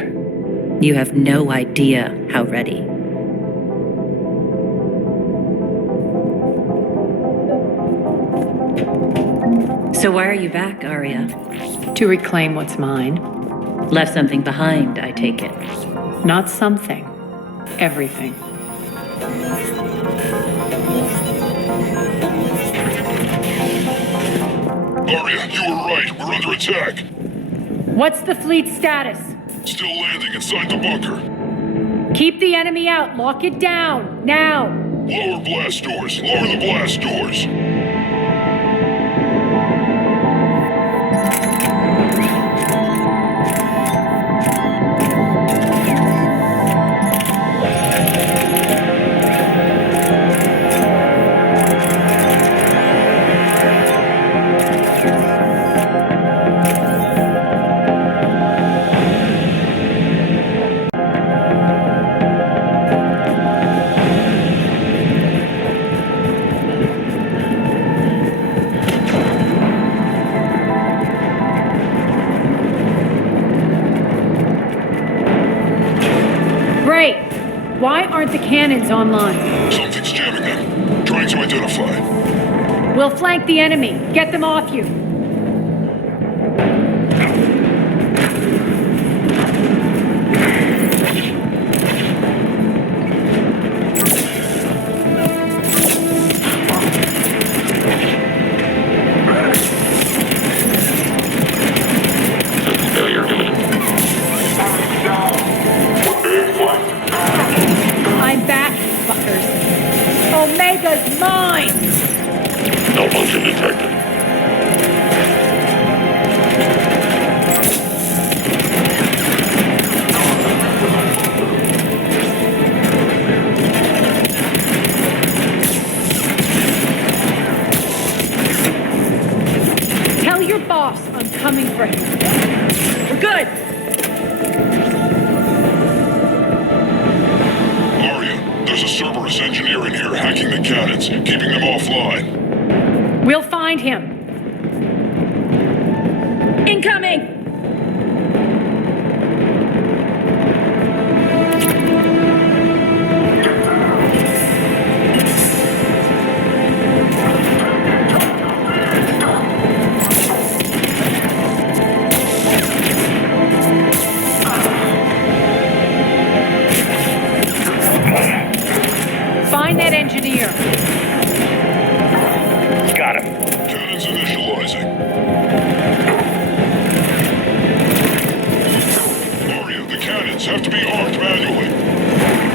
You have no idea how ready. So why are you back, Arya? To reclaim what's mine. Left something behind, I take it. Not something. Everything. Arya, you were right. We're under attack. What's the fleet status? Still landing inside the bunker. Keep the enemy out. Lock it down. Now. Lower blast doors. Lower the blast doors. Great. aren't the cannons online? Something's jamming them. Trying to identify. We'll flank the enemy. Get them off you. I'm back, fuckers. Omega's mine! Malfunction detected. Tell your boss I'm coming for him. We're good! There's a Cerberus engineer in here hacking the cannons, keeping them offline. We'll find him. Incoming! Find that engineer. Got him. Cannons initializing. Aria, the cannons have to be armed manually.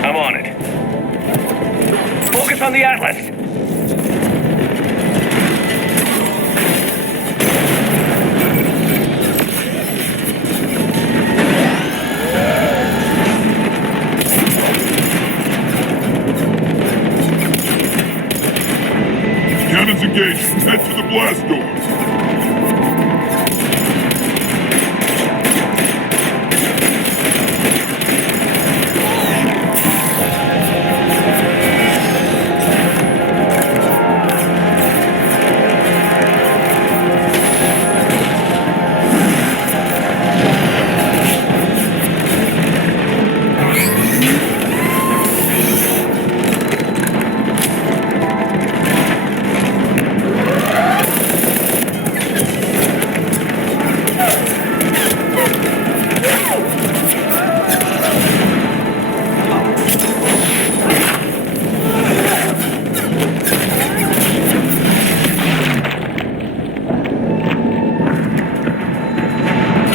I'm on it. Focus on the Atlas. Cannons engaged. Head to the blast door.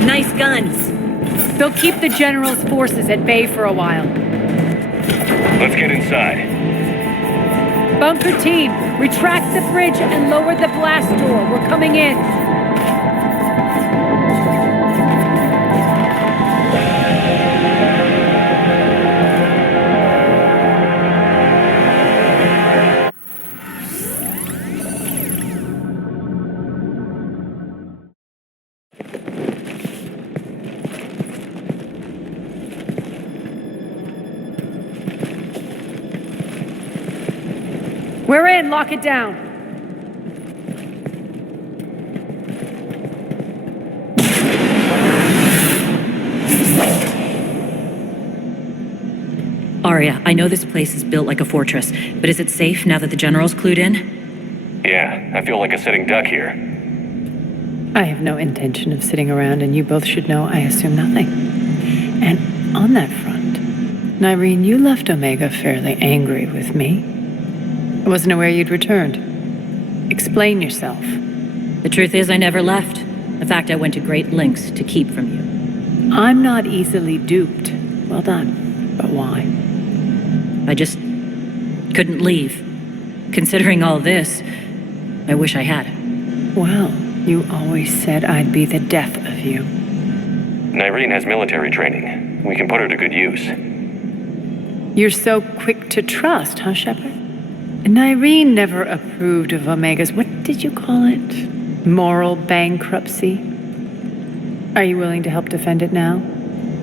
Nice guns. They'll keep the General's forces at bay for a while. Let's get inside. Bunker team, retract the bridge and lower the blast door. We're coming in. We're in. Lock it down. Arya, I know this place is built like a fortress, but is it safe now that the General's clued in? Yeah, I feel like a sitting duck here. I have no intention of sitting around, and you both should know I assume nothing. And on that front, Nyreen, you left Omega fairly angry with me. I wasn't aware you'd returned. Explain yourself. The truth is, I never left. In fact, I went to great lengths to keep from you. I'm not easily duped. Well done. But why? I just couldn't leave. Considering all this, I wish I had. Well, you always said I'd be the death of you. Nyreen has military training. We can put her to good use. You're so quick to trust, huh, Shepard? Nyreen never approved of Omega's, what did you call it? Moral bankruptcy? Are you willing to help defend it now?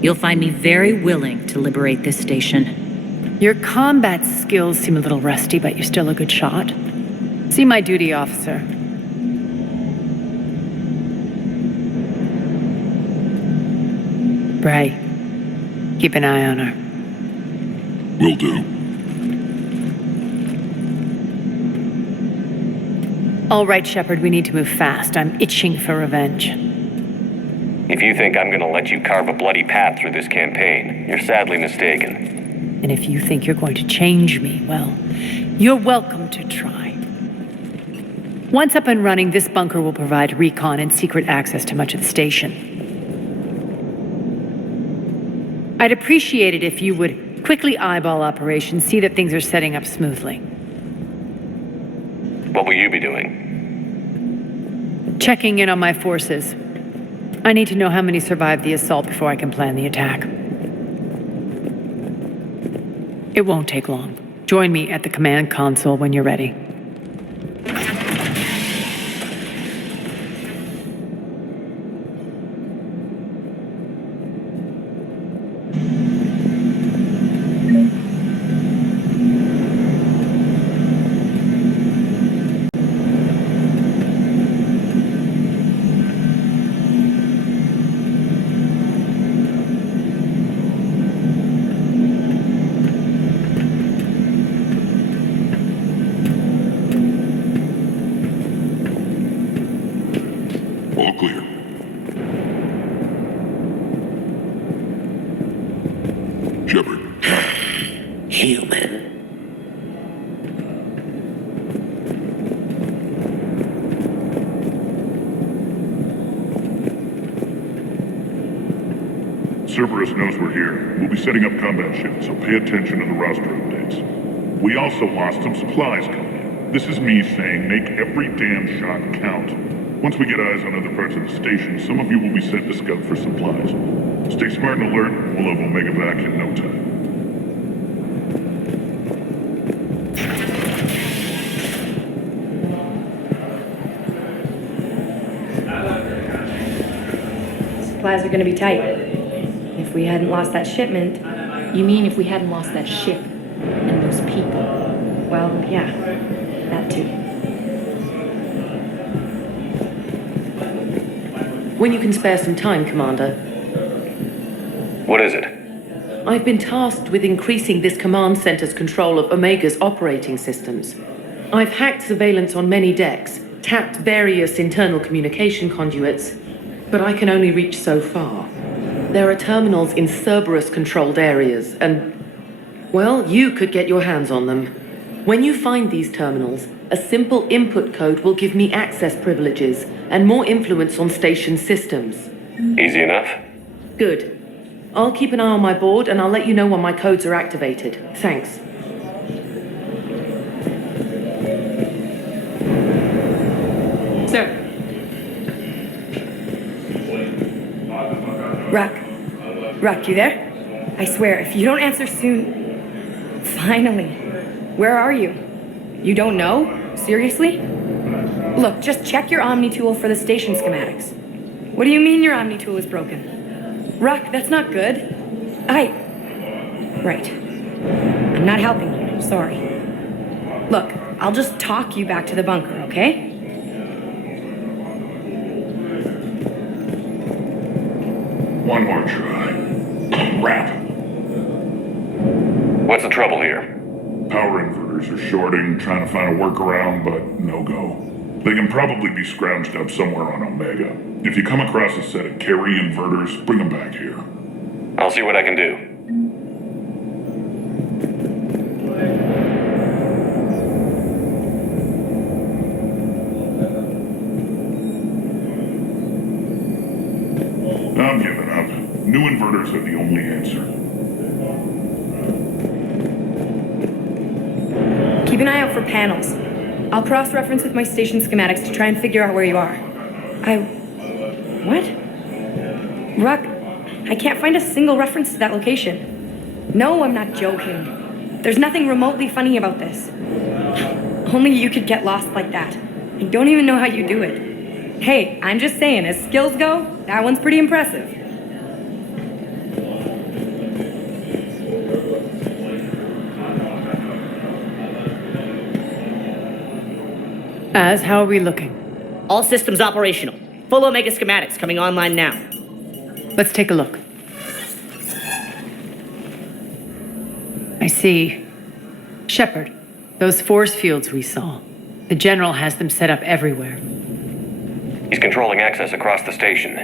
You'll find me very willing to liberate this station. Your combat skills seem a little rusty, but you're still a good shot. See my duty officer. Bray, keep an eye on her. Will do. All right, Shepard, we need to move fast. I'm itching for revenge. If you think I'm gonna let you carve a bloody path through this campaign, you're sadly mistaken. And if you think you're going to change me, well, you're welcome to try. Once up and running, this bunker will provide recon and secret access to much of the station. I'd appreciate it if you would quickly eyeball operations, see that things are setting up smoothly. What will you be doing? Checking in on my forces. I need to know how many survived the assault before I can plan the attack. It won't take long. Join me at the command console when you're ready. All clear. Shepard. Human. Cerberus knows we're here. We'll be setting up combat shifts, so pay attention to the roster updates. We also lost some supplies coming in. This is me saying make every damn shot count. Once we get eyes on other parts of the station, some of you will be sent to scout for supplies. Stay smart and alert, and we'll have Omega back in no time. Supplies are gonna be tight. If we hadn't lost that shipment... You mean if we hadn't lost that ship and those people? Well, yeah, that too. When you can spare some time, Commander. What is it? I've been tasked with increasing this command center's control of Omega's operating systems. I've hacked surveillance on many decks, tapped various internal communication conduits, but I can only reach so far. There are terminals in Cerberus-controlled areas, and, well, you could get your hands on them. When you find these terminals, a simple input code will give me access privileges and more influence on station systems. Easy enough? Good. I'll keep an eye on my board, and I'll let you know when my codes are activated. Thanks. Sir. Rock, you there? I swear, if you don't answer soon... Finally. Where are you? You don't know? Seriously? Look, just check your Omni tool for the station schematics. What do you mean your Omni tool is broken? Rock, that's not good. Right. I'm not helping you, sorry. Look, I'll just talk you back to the bunker, okay? One more try. Crap. What's the trouble here? Power inverters are shorting, trying to find a workaround, but no go. They can probably be scrounged up somewhere on Omega. If you come across a set of carry inverters, bring them back here. I'll see what I can do. I'm giving up. New inverters are the only answer. Keep an eye out for panels. I'll cross-reference with my station schematics to try and figure out where you are. What? Rock, I can't find a single reference to that location. No, I'm not joking. There's nothing remotely funny about this. Only you could get lost like that. I don't even know how you do it. Hey, I'm just saying, as skills go, that one's pretty impressive. Az, how are we looking? All systems operational. Full Omega schematics coming online now. Let's take a look. I see. Shepard, those force fields we saw. The General has them set up everywhere. He's controlling access across the station.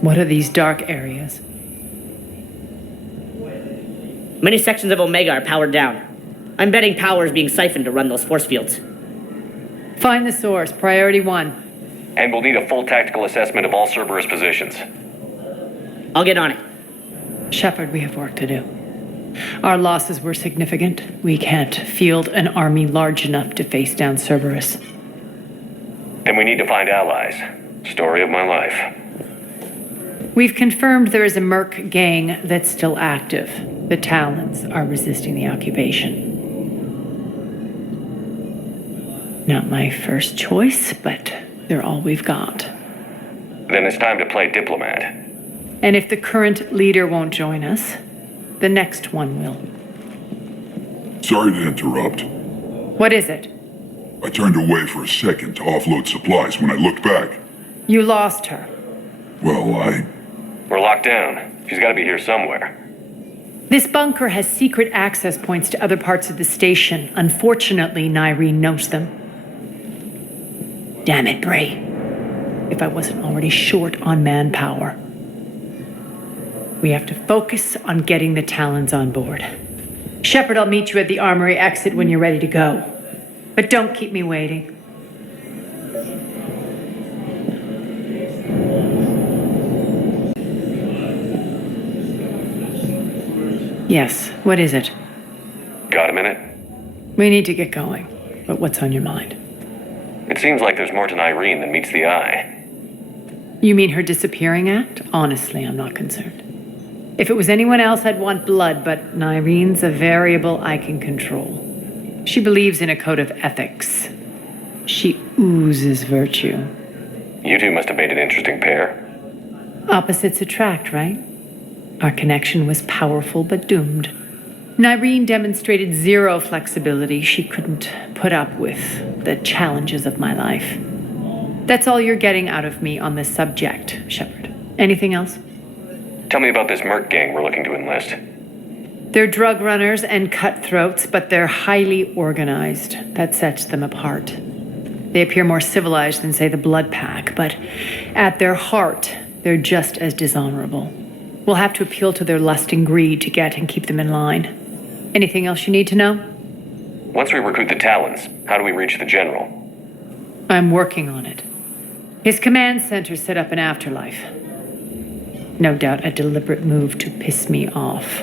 What are these dark areas? Many sections of Omega are powered down. I'm betting power is being siphoned to run those force fields. Find the source, priority 1. And we'll need a full tactical assessment of all Cerberus positions. I'll get on it. Shepard, we have work to do. Our losses were significant. We can't field an army large enough to face down Cerberus. Then we need to find allies. Story of my life. We've confirmed there is a merc gang that's still active. The Talons are resisting the occupation. Not my first choice, but they're all we've got. Then it's time to play diplomat. And if the current leader won't join us, the next one will. Sorry to interrupt. What is it? I turned away for a second to offload supplies. When I looked back, You lost her. well, We're locked down. She's got to be here somewhere. This bunker has secret access points to other parts of the station. Unfortunately, Nyreen knows them. Damn it, Bray. If I wasn't already short on manpower. We have to focus on getting the Talons on board. Shepard, I'll meet you at the armory exit when you're ready to go. But don't keep me waiting. Yes, what is it? Got a minute? We need to get going. But what's on your mind? It seems like there's more to Irene than meets the eye. You mean her disappearing act? Honestly, I'm not concerned. If it was anyone else, I'd want blood, but Nyreen's a variable I can control. She believes in a code of ethics. She oozes virtue. You two must have made an interesting pair. Opposites attract, right? Our connection was powerful but doomed. Nyreen demonstrated zero flexibility. She couldn't put up with the challenges of my life. That's all you're getting out of me on this subject, Shepard. Anything else? Tell me about this merc gang we're looking to enlist. They're drug runners and cutthroats, but they're highly organized. That sets them apart. They appear more civilized than, say, the Blood Pack, but at their heart, they're just as dishonorable. We'll have to appeal to their lust and greed to get and keep them in line. Anything else you need to know? Once we recruit the Talons, how do we reach the General? I'm working on it. His command center set up an afterlife. No doubt a deliberate move to piss me off.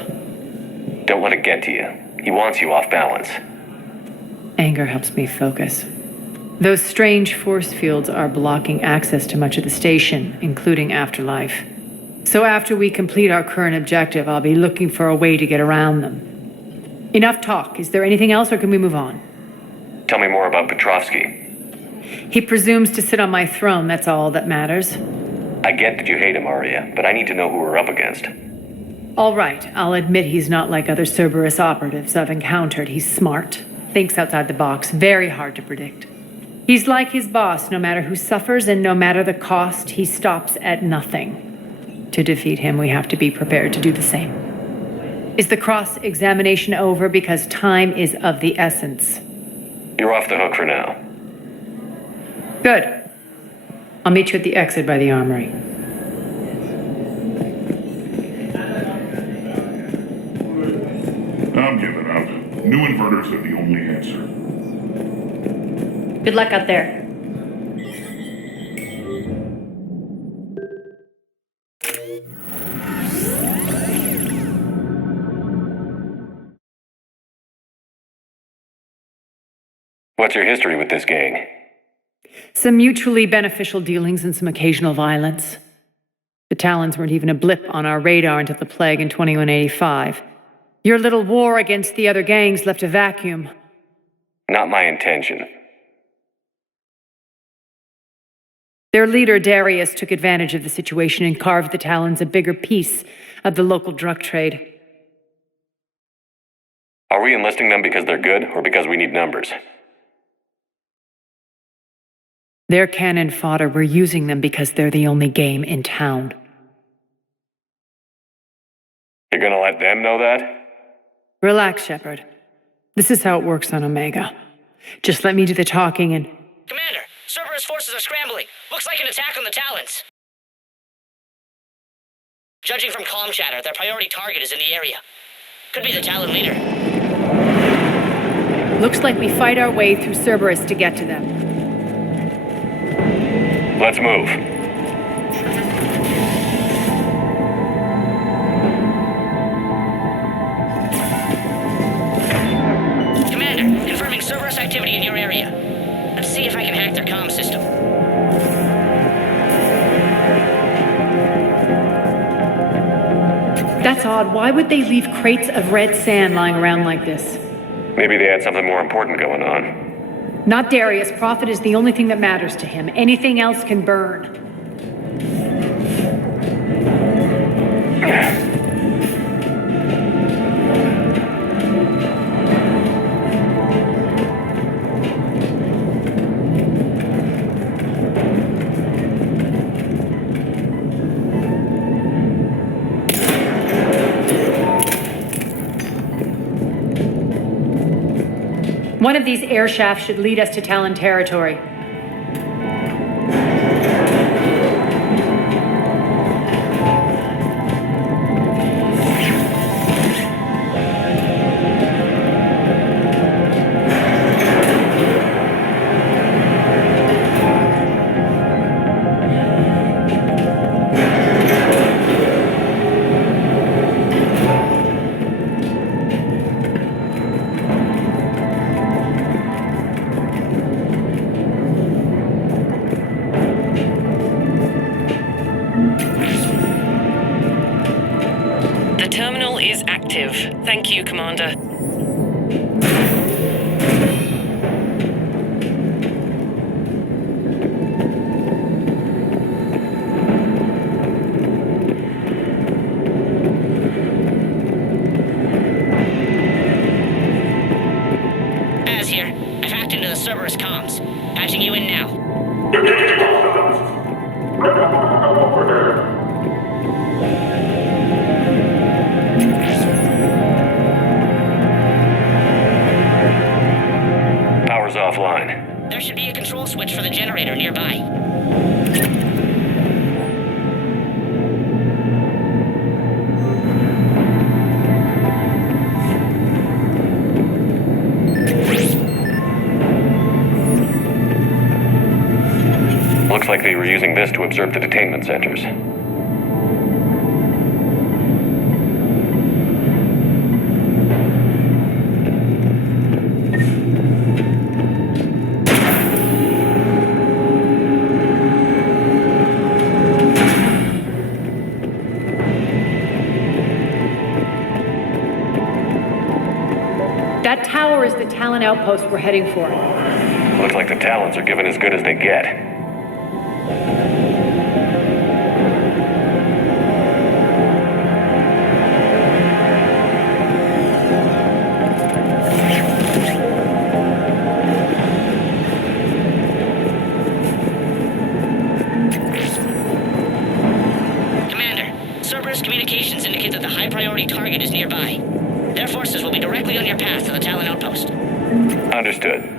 Don't let it get to you. He wants you off balance. Anger helps me focus. Those strange force fields are blocking access to much of the station, including afterlife. So after we complete our current objective, I'll be looking for a way to get around them. Enough talk. Is there anything else, or can we move on? Tell me more about Petrovsky. He presumes to sit on my throne, that's all that matters. I get that you hate him, Arya, but I need to know who we're up against. All right, I'll admit he's not like other Cerberus operatives I've encountered. He's smart, thinks outside the box, very hard to predict. He's like his boss, no matter who suffers and no matter the cost, he stops at nothing. To defeat him, we have to be prepared to do the same. Is the cross-examination over? Because time is of the essence. You're off the hook for now. Good. I'll meet you at the exit by the armory. I'm giving up. New inverters are the only answer. Good luck out there. What's your history with this gang? Some mutually beneficial dealings and some occasional violence. The Talons weren't even a blip on our radar until the plague in 2185. Your little war against the other gangs left a vacuum. Not my intention. Their leader, Darius, took advantage of the situation and carved the Talons a bigger piece of the local drug trade. Are we enlisting them because they're good, or because we need numbers? They're cannon fodder. We're using them because they're the only game in town. You're gonna let them know that? Relax, Shepard. This is how it works on Omega. Just let me do the talking and... Commander, Cerberus forces are scrambling. Looks like an attack on the Talons. Judging from comm chatter, their priority target is in the area. Could be the Talon leader. Looks like we fight our way through Cerberus to get to them. Let's move. Commander, confirming Cerberus activity in your area. Let's see if I can hack their comm system. That's odd. Why would they leave crates of red sand lying around like this? Maybe they had something more important going on. Not Darius. Profit is the only thing that matters to him. Anything else can burn. One of these air shafts should lead us to Talon territory. The terminal is active. Thank you, Commander. Az here. I've hacked into the Cerberus comms. Patching you in now. Power's offline. There should be a control switch for the generator nearby. Looks like they were using this to observe the detainment centers. That tower is the Talon outpost we're heading for. Looks like the Talons are giving as good as they get. Commander, Cerberus communications indicate that the high-priority target is nearby. Their forces will be directly on your path to the Talon outpost. Understood.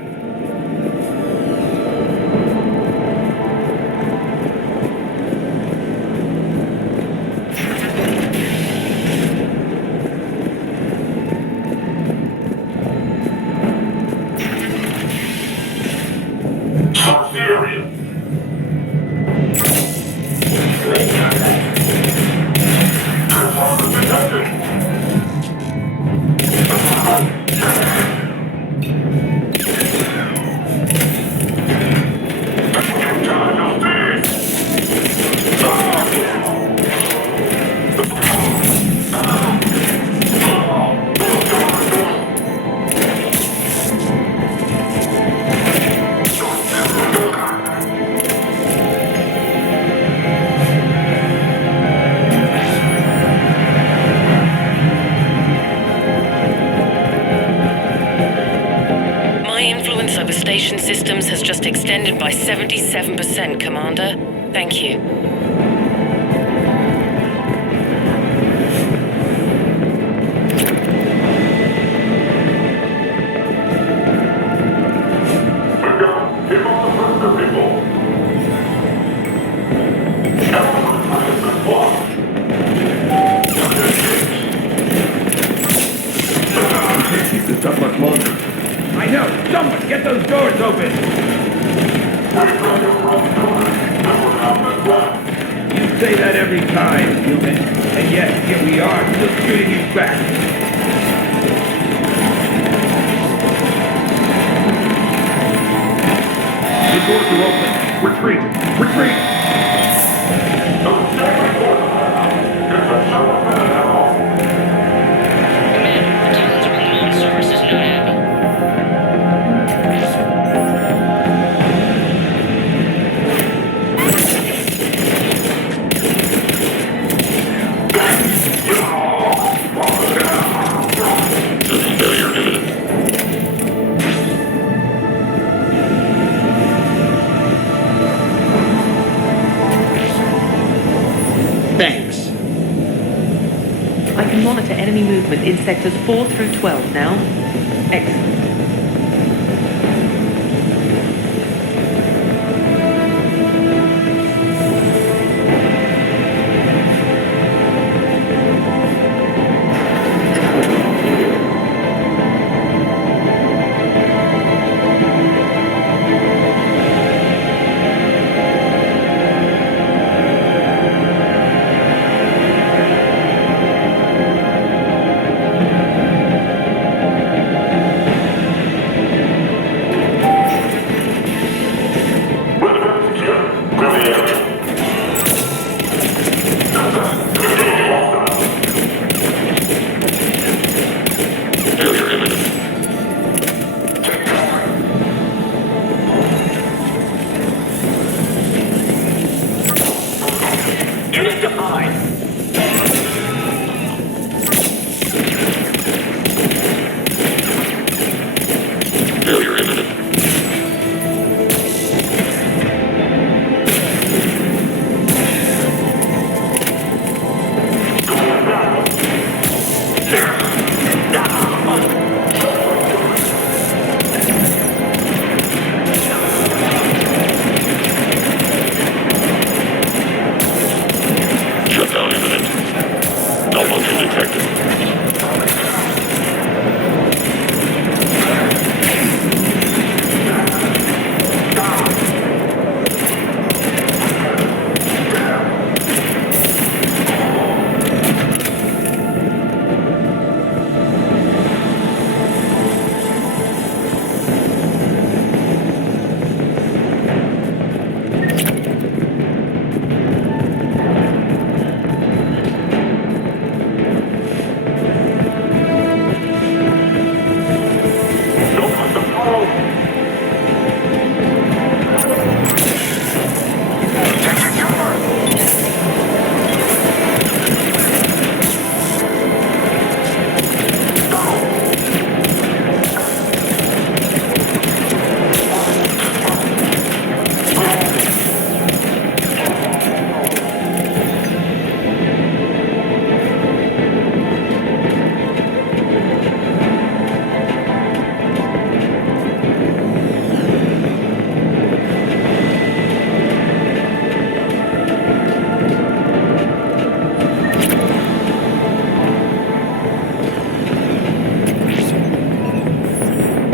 Station systems has just extended by 77%, Commander. Thank you. every time, human. And yet, here we are, still shooting you back. The doors are open. Retreat! Retreat! Thanks. I can monitor enemy movement in sectors 4 through 12 now. Excellent.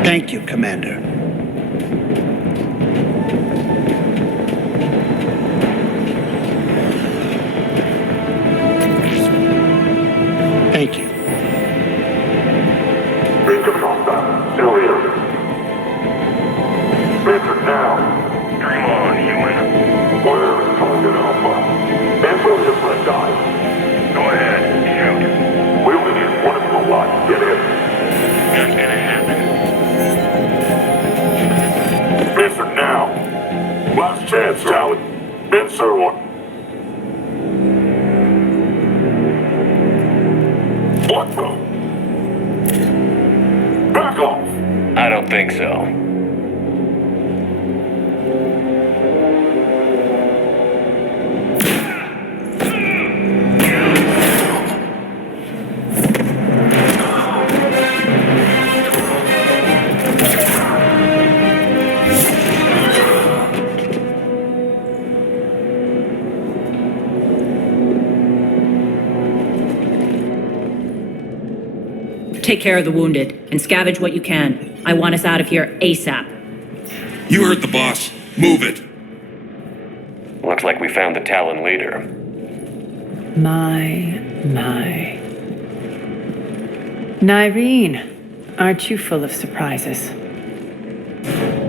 Thank you, Commander. Thank you. Still here. Answer now. Dream on, human. Where is Target Alpha? And will your friend die? Go ahead, shoot. We only need one of you alive. Get in. That's gonna happen. Answer now. Last chance, Talon. Answer one. What the? Back off! I don't think so. Take care of the wounded and scavenge what you can. I want us out of here ASAP. You heard the boss. Move it. Looks like we found the Talon leader. My. Nyreen, aren't you full of surprises?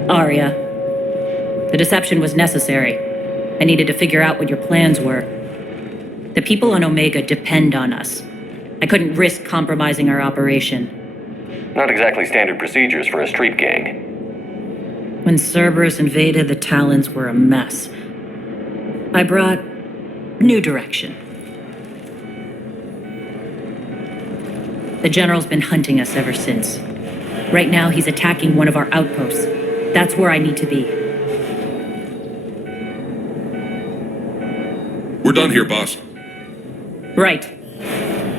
Arya, the deception was necessary. I needed to figure out what your plans were. The people on Omega depend on us. I couldn't risk compromising our operation. Not exactly standard procedures for a street gang. When Cerberus invaded, the Talons were a mess. I brought new direction. The General's been hunting us ever since. Right now, he's attacking one of our outposts. That's where I need to be. We're done here, boss. Right.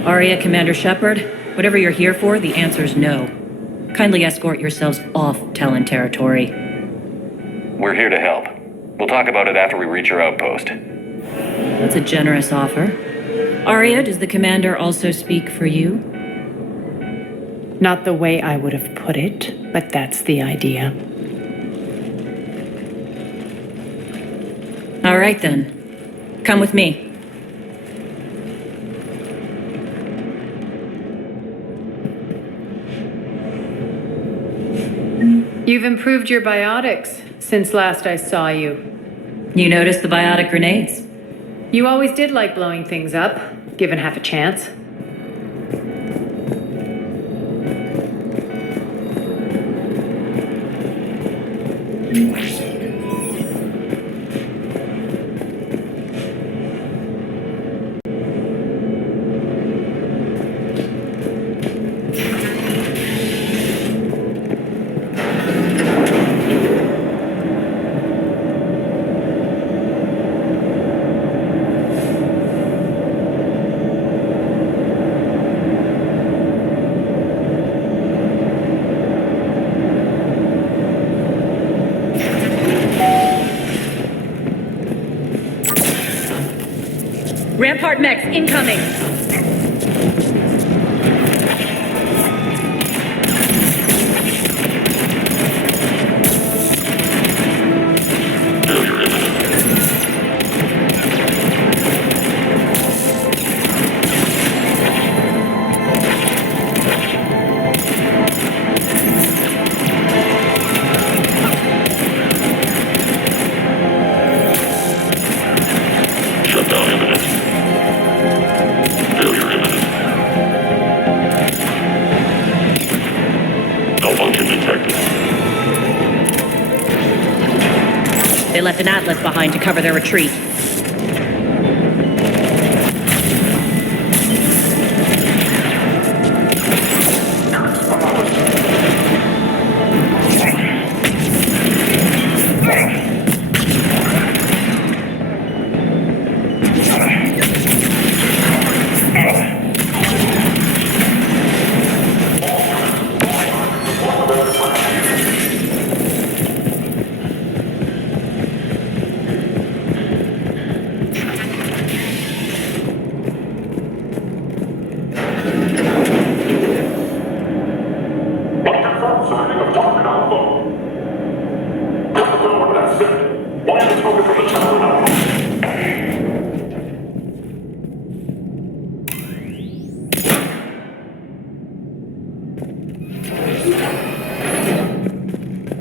Arya, Commander Shepard, whatever you're here for, the answer's no. Kindly escort yourselves off Talon territory. We're here to help. We'll talk about it after we reach your outpost. That's a generous offer. Arya, does the Commander also speak for you? Not the way I would have put it, but that's the idea. All right, then. Come with me. You've improved your biotics since last I saw you. You noticed the biotic grenades? You always did like blowing things up, given half a chance. Rampart mechs incoming! Shutdown imminent. Failure imminent. Malfunction detected. They left an atlas behind to cover their retreat.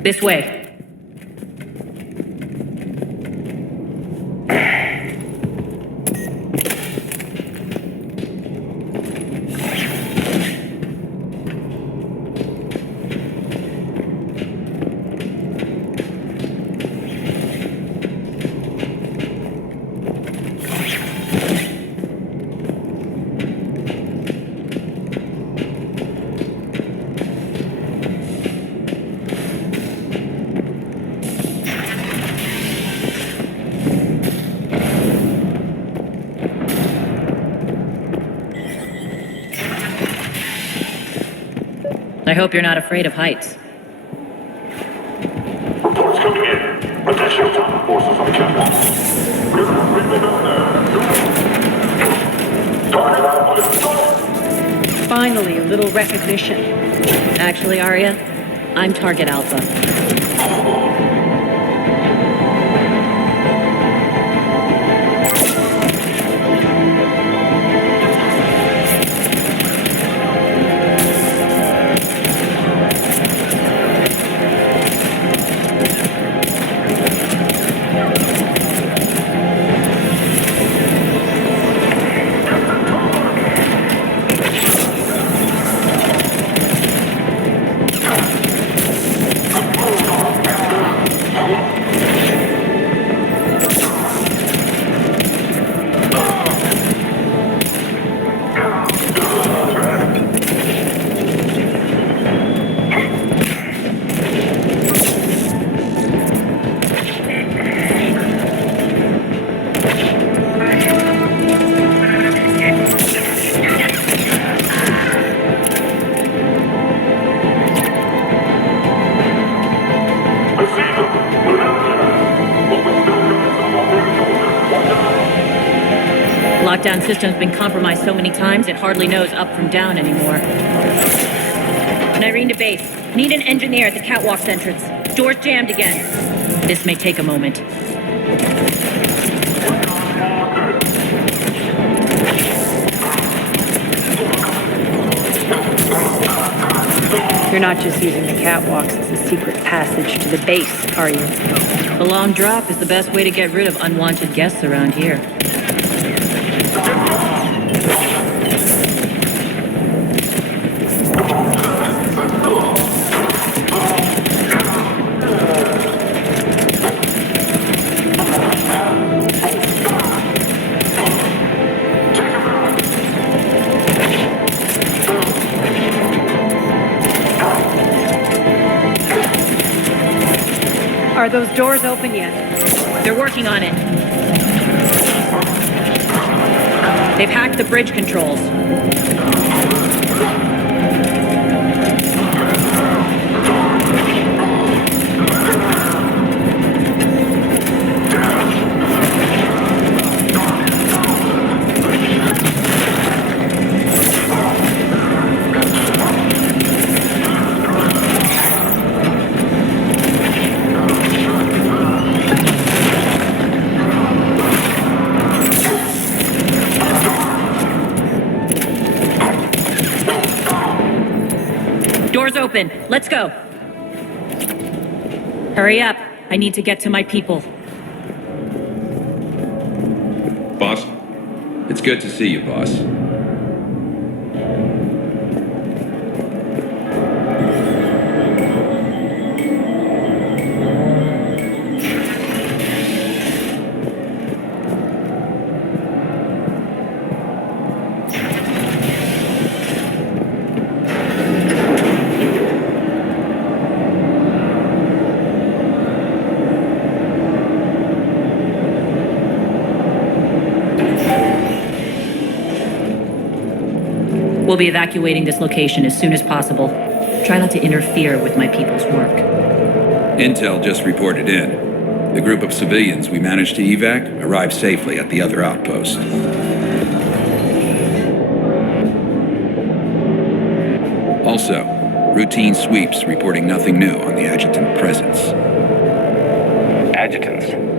This way. I hope you're not afraid of heights. Reports coming in. Attention, Talon forces on campus. We're completely down there. Target Alpha. Finally, a little recognition. Actually, Arya, I'm Target Alpha. lockdown system's been compromised so many times it hardly knows up from down anymore. Irene to base. Need an engineer at the catwalk's entrance. Door's jammed again. This may take a moment. You're not just using the catwalks as a secret passage to the base, are you? The long drop is the best way to get rid of unwanted guests around here. Are those doors open yet? They're working on it. They've hacked the bridge controls. Doors open. Let's go. Hurry up. I need to get to my people. Boss? It's good to see you, boss. We'll be evacuating this location as soon as possible. Try not to interfere with my people's work. Intel just reported in. The group of civilians we managed to evac arrived safely at the other outpost. Also, routine sweeps reporting nothing new on the adjutant presence. Adjutants?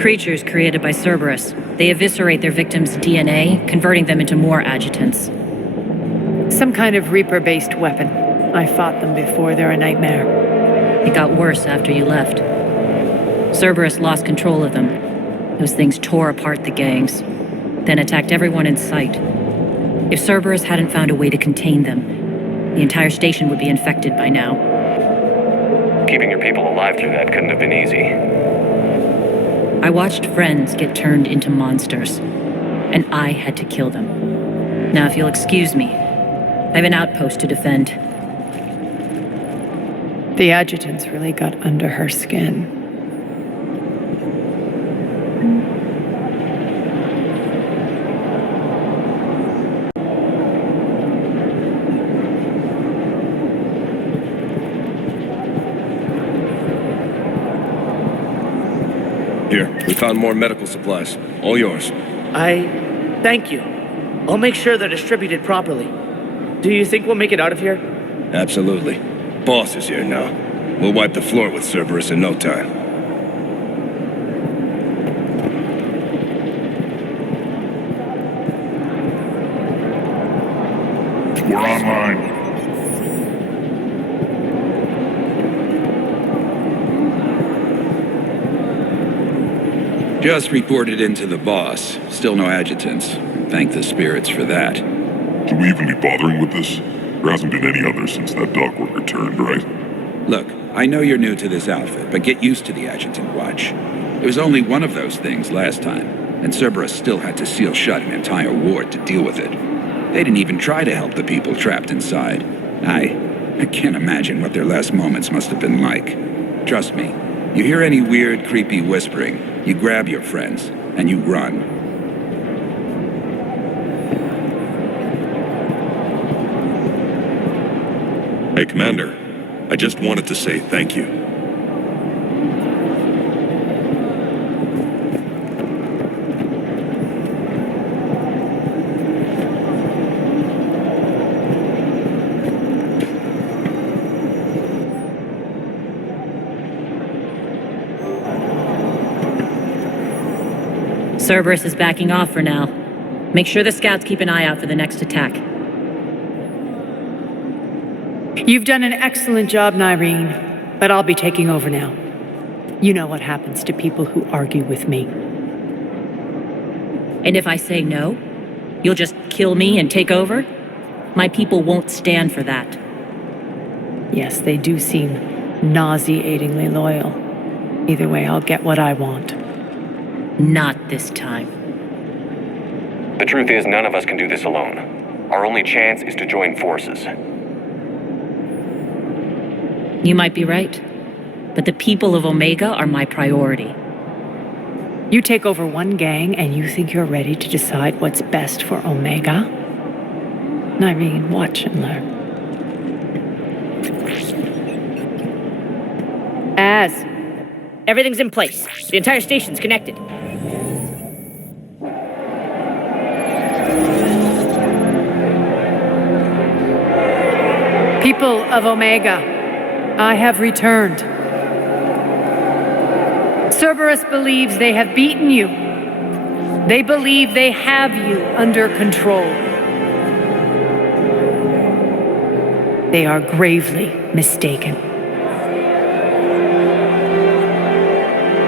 Creatures created by Cerberus. They eviscerate their victims' DNA, converting them into more adjutants. Some kind of Reaper-based weapon. I fought them before. They're a nightmare. It got worse after you left. Cerberus lost control of them. Those things tore apart the gangs, then attacked everyone in sight. If Cerberus hadn't found a way to contain them, the entire station would be infected by now. Keeping your people alive through that couldn't have been easy. I watched friends get turned into monsters, and I had to kill them. Now, if you'll excuse me, I have an outpost to defend. The adjutants really got under her skin. Here, we found more medical supplies. All yours. Thank you. I'll make sure they're distributed properly. Do you think we'll make it out of here? Absolutely. Boss is here now. We'll wipe the floor with Cerberus in no time. We're online. Just reported into the boss. Still no adjutants. Thank the spirits for that. Should we even be bothering with this? There hasn't been any others since that dog worker turned, right? Look, I know you're new to this outfit, but get used to the adjutant watch. There was only one of those things last time, and Cerberus still had to seal shut an entire ward to deal with it. They didn't even try to help the people trapped inside. I can't imagine what their last moments must have been like. Trust me, you hear any weird, creepy whispering, you grab your friends, and you run. Hey, Commander. I just wanted to say thank you. Cerberus is backing off for now. Make sure the scouts keep an eye out for the next attack. You've done an excellent job, Nyreen, but I'll be taking over now. You know what happens to people who argue with me. And if I say no, you'll just kill me and take over? My people won't stand for that. Yes, they do seem nauseatingly loyal. Either way, I'll get what I want. Not this time. The truth is, none of us can do this alone. Our only chance is to join forces. You might be right, but the people of Omega are my priority. You take over one gang and you think you're ready to decide what's best for Omega? Nyreen, watch and learn. Everything's in place. The entire station's connected. People of Omega, I have returned. Cerberus believes they have beaten you. They believe they have you under control. They are gravely mistaken.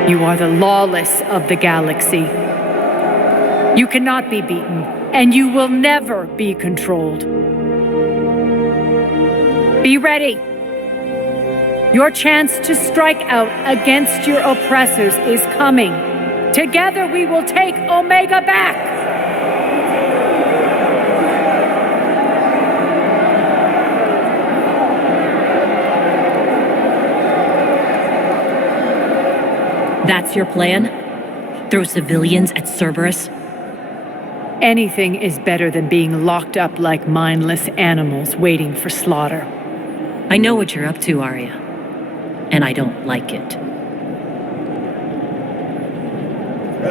You are the lawless of the galaxy. You cannot be beaten, and you will never be controlled. Be ready. Your chance to strike out against your oppressors is coming. Together we will take Omega back! That's your plan? Throw civilians at Cerberus? Anything is better than being locked up like mindless animals waiting for slaughter. I know what you're up to, Arya. And I don't like it.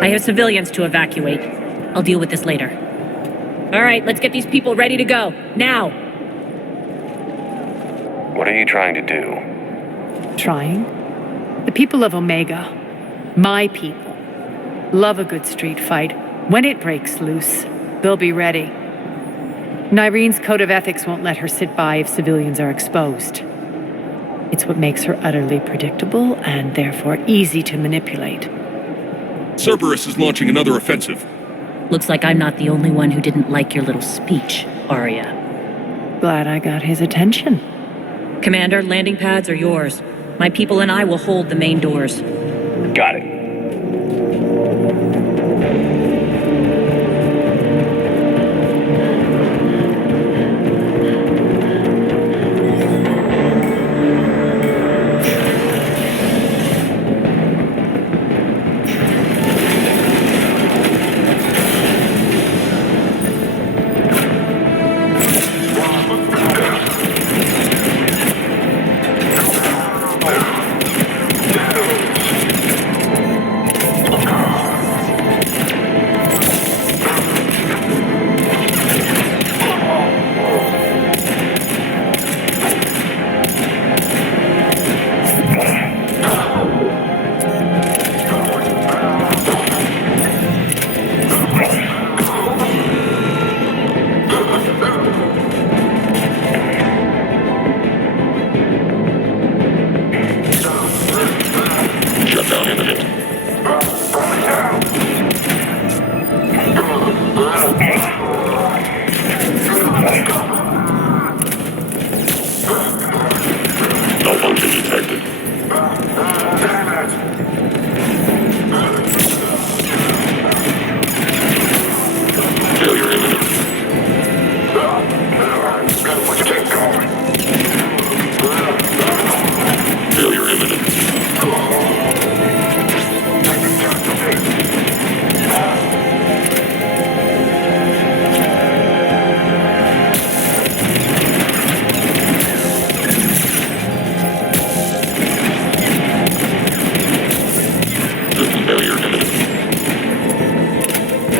I have civilians to evacuate. I'll deal with this later. All right, let's get these people ready to go. Now! What are you trying to do? Trying? The people of Omega, my people, love a good street fight. When it breaks loose, they'll be ready. Nyreen's code of ethics won't let her sit by if civilians are exposed. It's what makes her utterly predictable and therefore easy to manipulate. Cerberus is launching another offensive. Looks like I'm not the only one who didn't like your little speech, Arya. Glad I got his attention. Commander, landing pads are yours. My people and I will hold the main doors. Got it.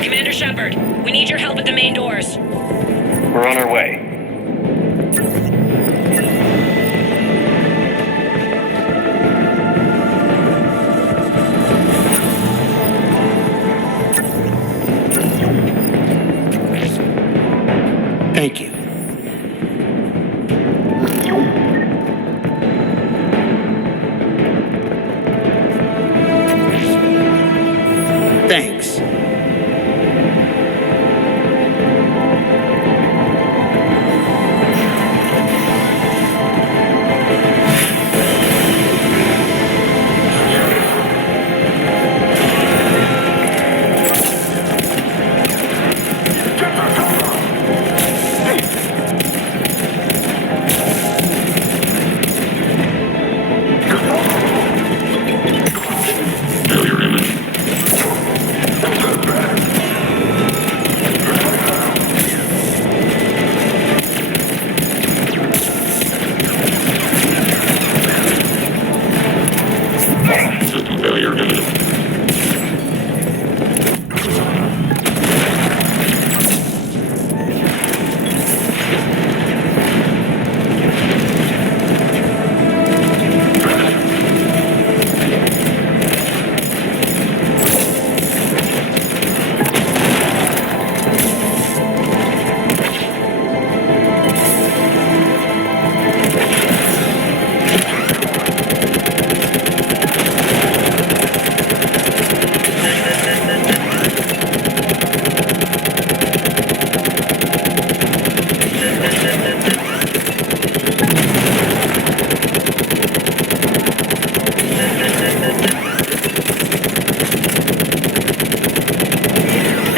Commander Shepard, we need your help at the main doors. We're on our way. Thanks.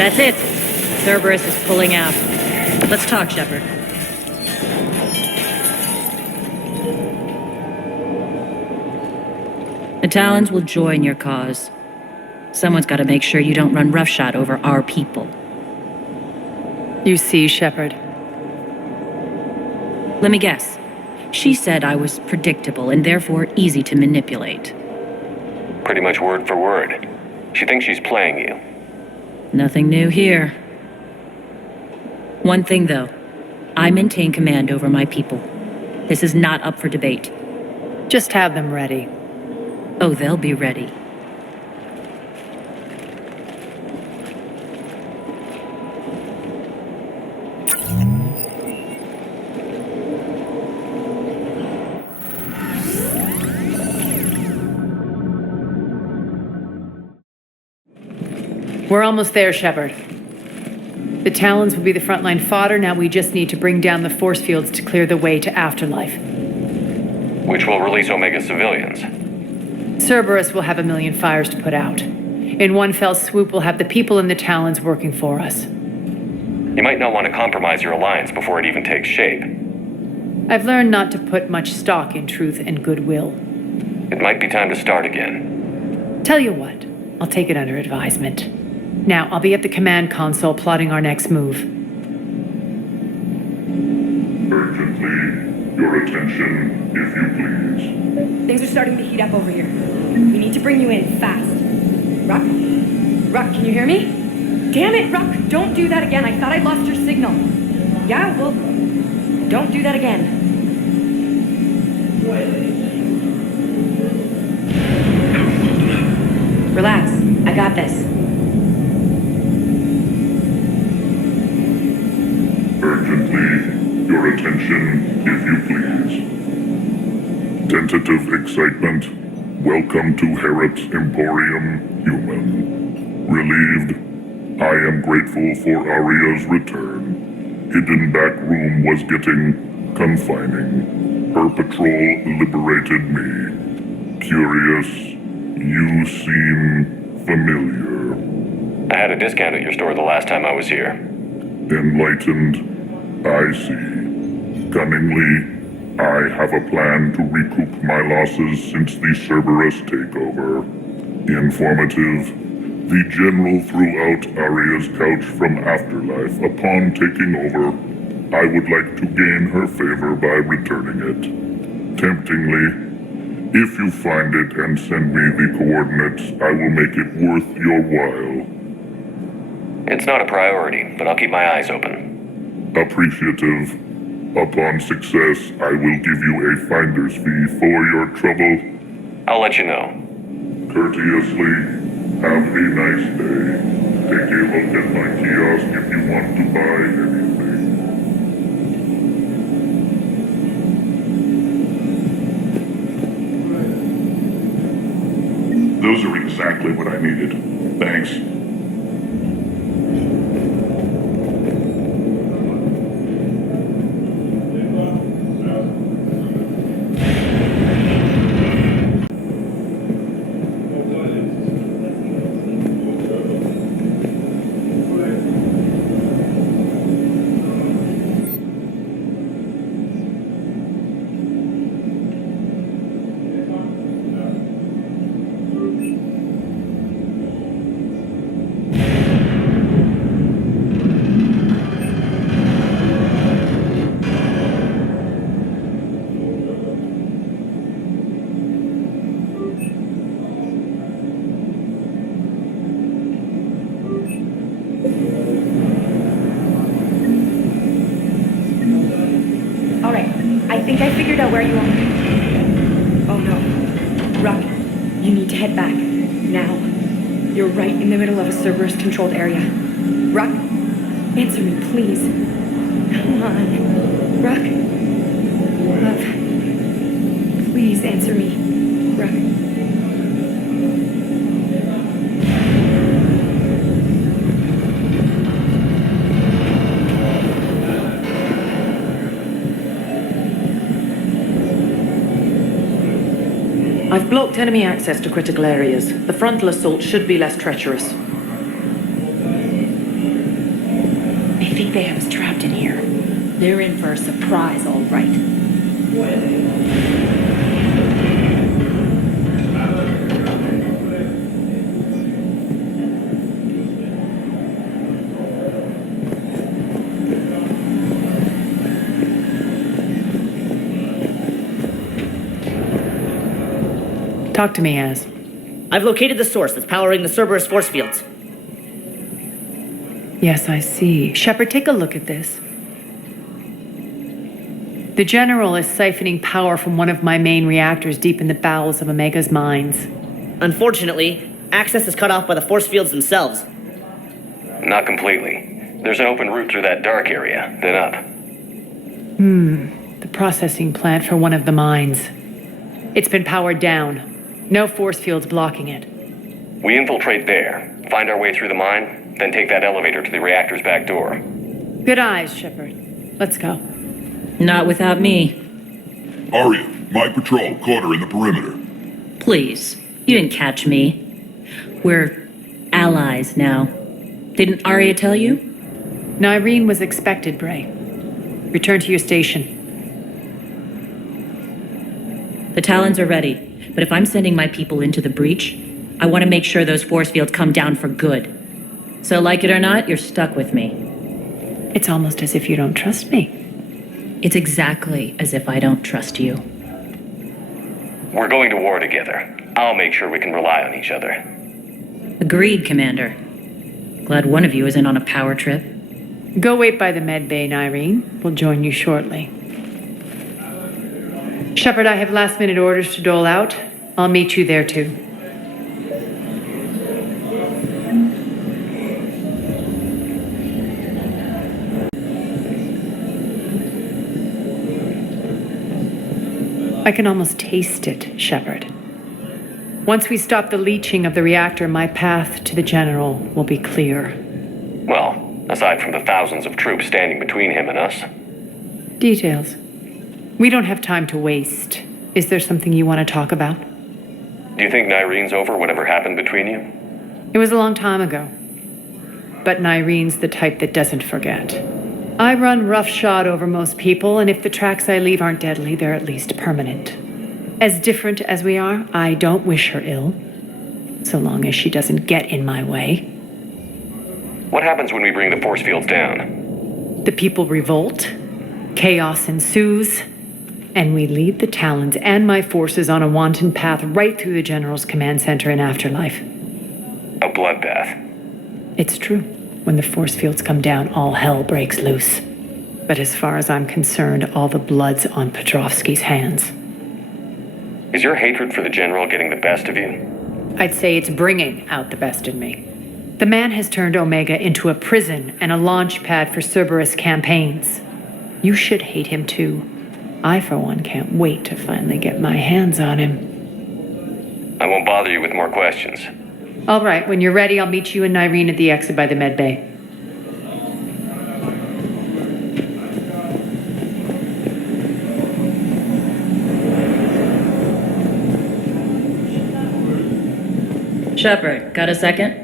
That's it. Cerberus is pulling out. Let's talk, Shepard. The Talons will join your cause. Someone's got to make sure you don't run roughshod over our people. You see, Shepard. Let me guess. She said I was predictable and therefore easy to manipulate. Pretty much word for word. She thinks she's playing you. Nothing new here. One thing, though. I maintain command over my people. This is not up for debate. Just have them ready. Oh, they'll be ready. We're almost there, Shepard. The Talons will be the frontline fodder. Now we just need to bring down the force fields to clear the way to afterlife. Which will release Omega civilians. Cerberus will have 1 million fires to put out. In one fell swoop, we'll have the people in the Talons working for us. You might not want to compromise your alliance before it even takes shape. I've learned not to put much stock in truth and goodwill. It might be time to start again. Tell you what, I'll take it under advisement. Now, I'll be at the command console plotting our next move. Urgently, your attention, if you please. Things are starting to heat up over here. We need to bring you in, fast. Ruck? Ruck, can you hear me? Damn it, Ruck! Don't do that again. I thought I'd lost your signal. Yeah, well, don't do that again. Relax. I got this. Urgently, your attention, if you please. Tentative excitement. Welcome to Herod's Emporium, human. Relieved. I am grateful for Aria's return. Hidden back room was getting confining. Her patrol liberated me. Curious. You seem familiar. I had a discount at your store the last time I was here. Enlightened. I see. Cunningly, I have a plan to recoup my losses since the Cerberus takeover. Informative. The General threw out Aria's couch from Afterlife upon taking over. I would like to gain her favor by returning it. Temptingly, if you find it and send me the coordinates, I will make it worth your while. It's not a priority, but I'll keep my eyes open. Appreciative. Upon success, I will give you a finder's fee for your trouble. I'll let you know. Courteously, have a nice day. Take a look at my kiosk if you want to buy anything. Those are exactly what I needed. Thanks. think I figured out where you are. Oh no. Ruck, you need to head back. Now. You're right in the middle of a Cerberus-controlled area. Ruck, answer me, please. Come on. Ruck. Love. Please answer me. Ruck. I've blocked enemy access to critical areas. The frontal assault should be less treacherous. I think they have us trapped in here. They're in for a surprise, all right. Talk to me, Az. I've located the source that's powering the Cerberus force fields. Yes, I see. Shepard, take a look at this. The General is siphoning power from one of my main reactors deep in the bowels of Omega's mines. Unfortunately, access is cut off by the force fields themselves. Not completely. There's an open route through that dark area, then up. The processing plant for one of the mines. It's been powered down. No force fields blocking it. We infiltrate there, find our way through the mine, then take that elevator to the reactor's back door. Good eyes, Shepard. Let's go. Not without me. Arya, my patrol caught her in the perimeter. Please. You didn't catch me. We're allies now. Didn't Arya tell you? Nyreen was expected, Bray. Return to your station. The Talons are ready. But if I'm sending my people into the breach, I want to make sure those force fields come down for good. So like it or not, you're stuck with me. It's almost as if you don't trust me. It's exactly as if I don't trust you. We're going to war together. I'll make sure we can rely on each other. Agreed, Commander. Glad one of you isn't on a power trip. Go wait by the med bay, Nyreen. We'll join you shortly. Shepard, I have last-minute orders to dole out. I'll meet you there, too. I can almost taste it, Shepard. Once we stop the leaching of the reactor, my path to the General will be clear. Well, aside from the thousands of troops standing between him and us. Details. We don't have time to waste. Is there something you want to talk about? Do you think Nyreen's over whatever happened between you? It was a long time ago. But Nyreen's the type that doesn't forget. I run roughshod over most people, and if the tracks I leave aren't deadly, they're at least permanent. As different as we are, I don't wish her ill. So long as she doesn't get in my way. What happens when we bring the force fields down? The people revolt. Chaos ensues. And we lead the Talons and my forces on a wanton path right through the General's command center and afterlife. A bloodbath. It's true. When the force fields come down, all hell breaks loose. But as far as I'm concerned, all the blood's on Petrovsky's hands. Is your hatred for the General getting the best of you? I'd say it's bringing out the best in me. The man has turned Omega into a prison and a launch pad for Cerberus campaigns. You should hate him too. I, for one, can't wait to finally get my hands on him. I won't bother you with more questions. All right, when you're ready, I'll meet you and Nyreen at the exit by the med bay. Shepard, got a second?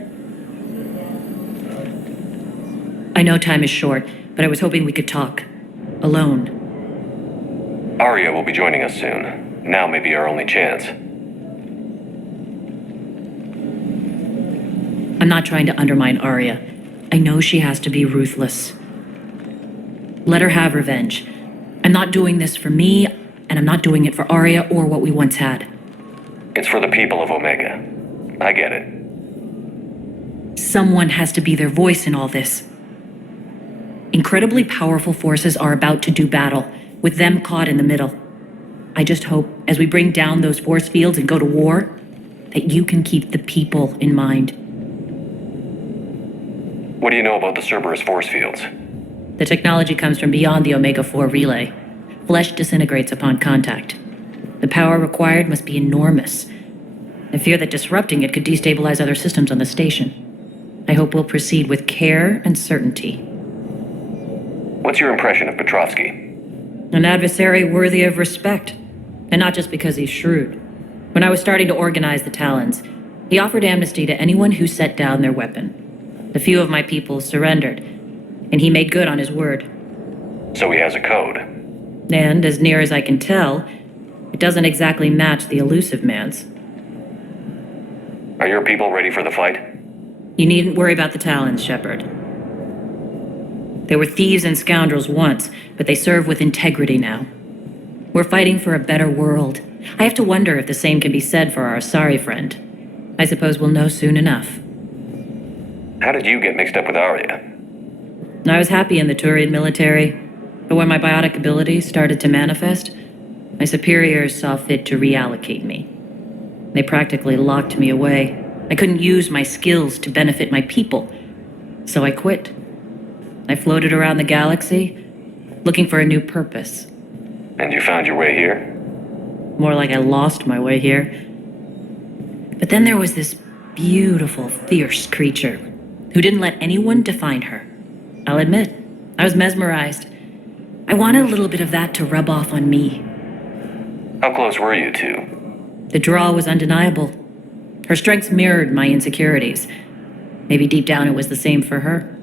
I know time is short, but I was hoping we could talk. Alone. Arya will be joining us soon. Now may be our only chance. I'm not trying to undermine Arya. I know she has to be ruthless. Let her have revenge. I'm not doing this for me, and I'm not doing it for Arya or what we once had. It's for the people of Omega. I get it. Someone has to be their voice in all this. Incredibly powerful forces are about to do battle, with them caught in the middle. I just hope, as we bring down those force fields and go to war, that you can keep the people in mind. What do you know about the Cerberus force fields? The technology comes from beyond the Omega-4 relay. Flesh disintegrates upon contact. The power required must be enormous. I fear that disrupting it could destabilize other systems on the station. I hope we'll proceed with care and certainty. What's your impression of Petrovsky? An adversary worthy of respect. And not just because he's shrewd. When I was starting to organize the Talons, he offered amnesty to anyone who set down their weapon. A few of my people surrendered, and he made good on his word. So he has a code. And, as near as I can tell, it doesn't exactly match the elusive man's. Are your people ready for the fight? You needn't worry about the Talons, Shepard. They were thieves and scoundrels once, but they serve with integrity now. We're fighting for a better world. I have to wonder if the same can be said for our Asari friend. I suppose we'll know soon enough. How did you get mixed up with Arya? I was happy in the Turian military, but when my biotic abilities started to manifest, my superiors saw fit to reallocate me. They practically locked me away. I couldn't use my skills to benefit my people, so I quit. I floated around the galaxy, looking for a new purpose. And you found your way here? More like I lost my way here. But then there was this beautiful, fierce creature who didn't let anyone define her. I'll admit, I was mesmerized. I wanted a little bit of that to rub off on me. How close were you two? The draw was undeniable. Her strengths mirrored my insecurities. Maybe deep down it was the same for her.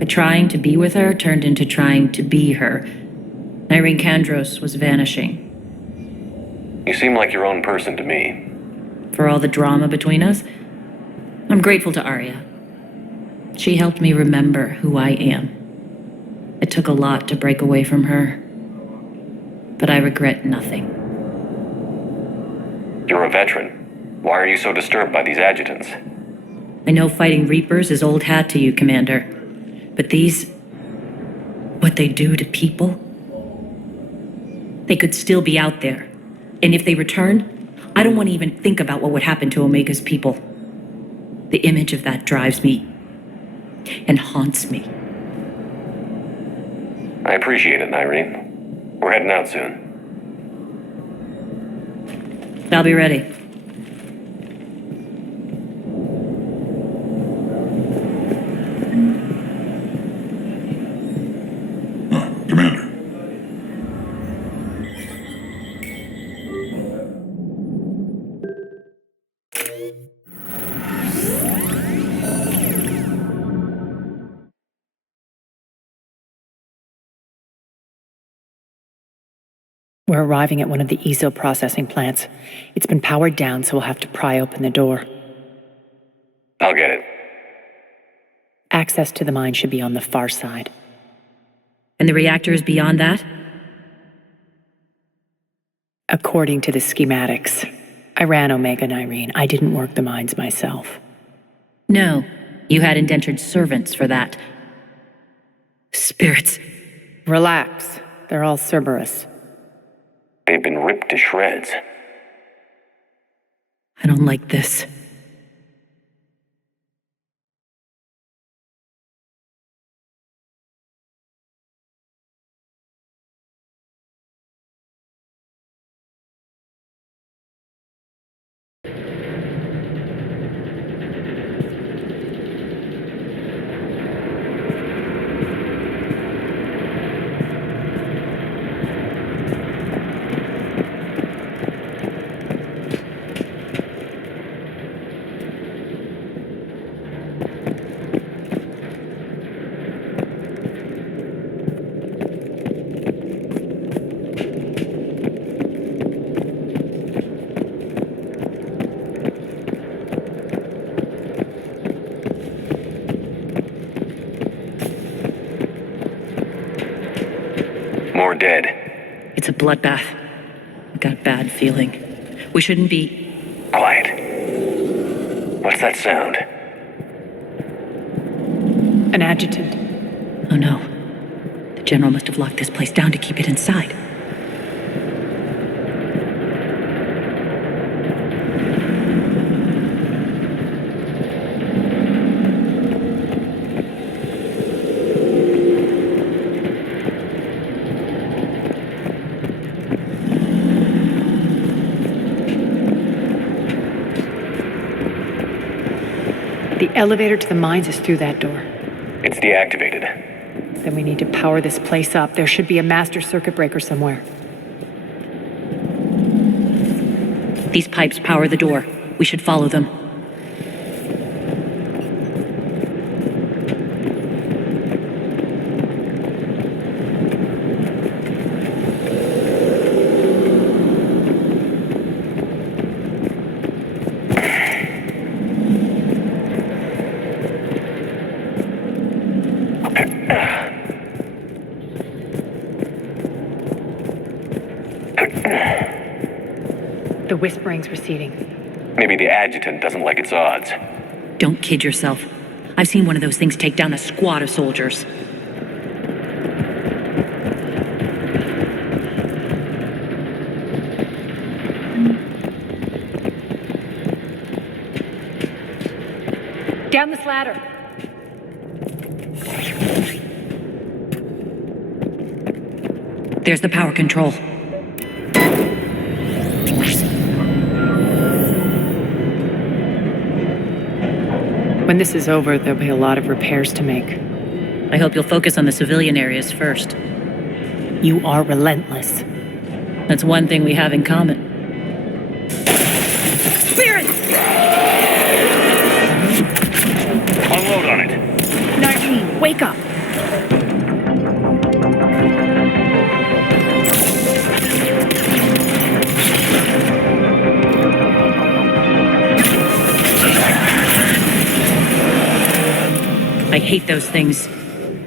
But trying to be with her turned into trying to be her. Irene Kandros was vanishing. You seem like your own person to me. For all the drama between us, I'm grateful to Arya. She helped me remember who I am. It took a lot to break away from her, but I regret nothing. You're a veteran. Why are you so disturbed by these adjutants? I know fighting Reapers is old hat to you, Commander, but these... what they do to people? They could still be out there, and if they return, I don't want to even think about what would happen to Omega's people. The image of that drives me and haunts me. I appreciate it, Irene. We're heading out soon. I'll be ready. Commander. We're arriving at one of the ESO processing plants. It's been powered down, so we'll have to pry open the door. I'll get it. Access to the mine should be on the far side. And the reactor is beyond that? According to the schematics. I ran Omega and Irene. I didn't work the mines myself. No, you had indentured servants for that. Spirits. Relax. They're all Cerberus. They've been ripped to shreds. I don't like this. More dead. It's a bloodbath. I've got a bad feeling. We shouldn't be... Quiet. What's that sound? An adjutant. Oh no. The General must have locked this place down to keep it inside. elevator to the mines is through that door. It's deactivated. Then we need to power this place up. There should be a master circuit breaker somewhere. These pipes power the door. We should follow them. The whispering's receding. Maybe the adjutant doesn't like its odds. Don't kid yourself. I've seen one of those things take down a squad of soldiers. Down this ladder. There's the power control. When this is over, there'll be a lot of repairs to make. I hope you'll focus on the civilian areas first. You are relentless. That's one thing we have in common. Spirit! Unload on it. Nareen, wake up! I hate those things.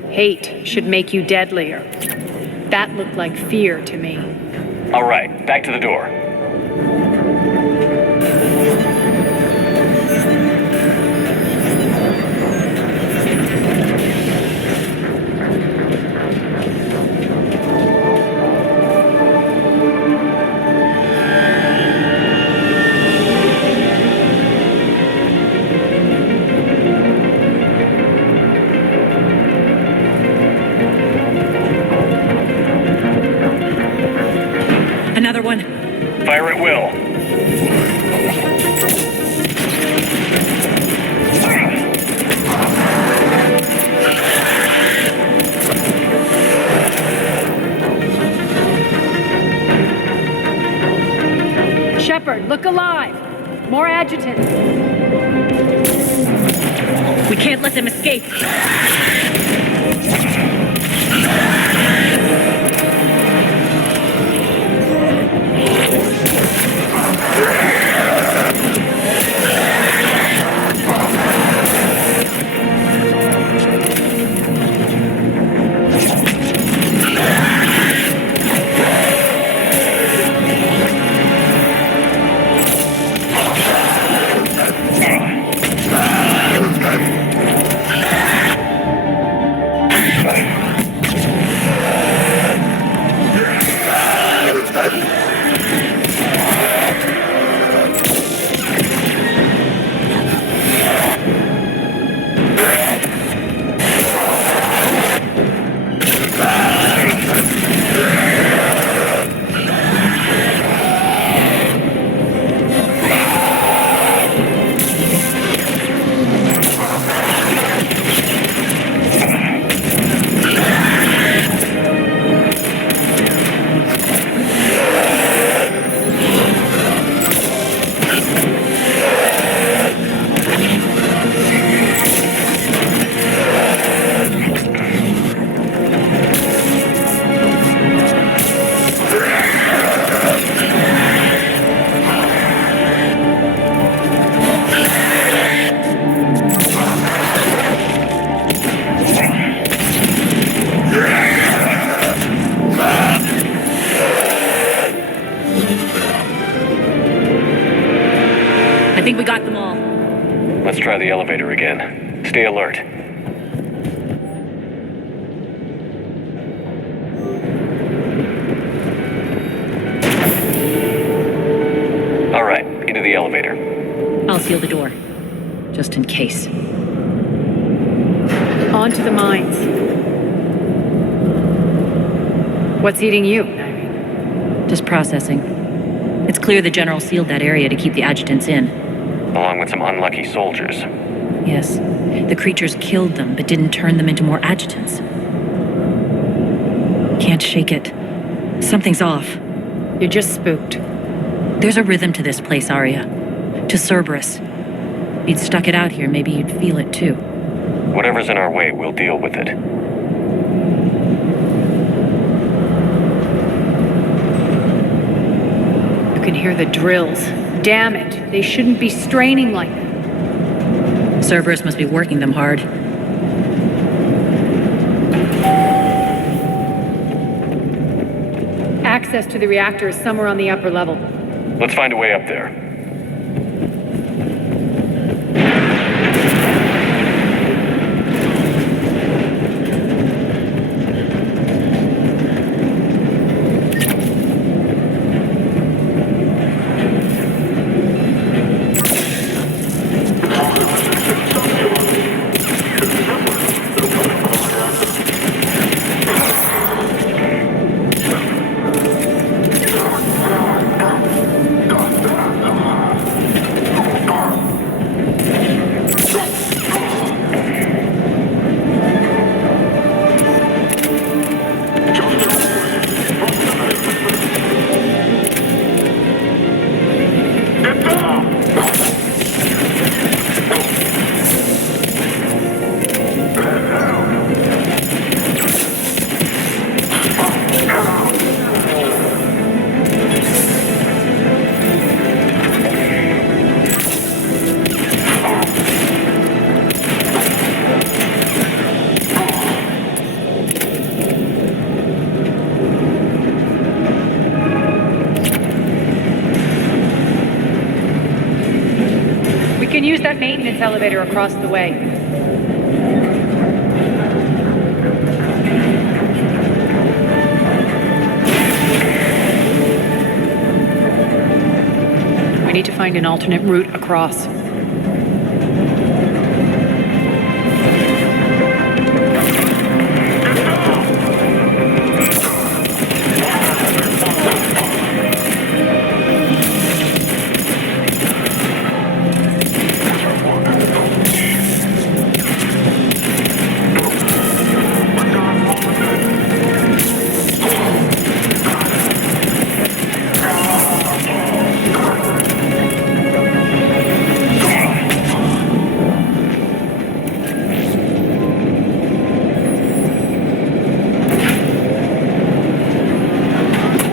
Hate should make you deadlier. That looked like fear to me. All right, back to the door. Another one. Fire at will. Shepard, look alive! More adjutants! We can't let them escape! I think we got them all. Let's try the elevator again. Stay alert. All right, into the elevator. I'll seal the door. Just in case. On to the mines. What's eating you? Just processing. It's clear the General sealed that area to keep the adjutants in. Along with some unlucky soldiers. Yes. The creatures killed them, but didn't turn them into more adjutants. Can't shake it. Something's off. You're just spooked. There's a rhythm to this place, Arya. To Cerberus. If you'd stuck it out here, maybe you'd feel it too. Whatever's in our way, we'll deal with it. You can hear the drills. Damn it. They shouldn't be straining like that. Cerberus must be working them hard. Access to the reactor is somewhere on the upper level. Let's find a way up there. We can use that maintenance elevator across the way. We need to find an alternate route across.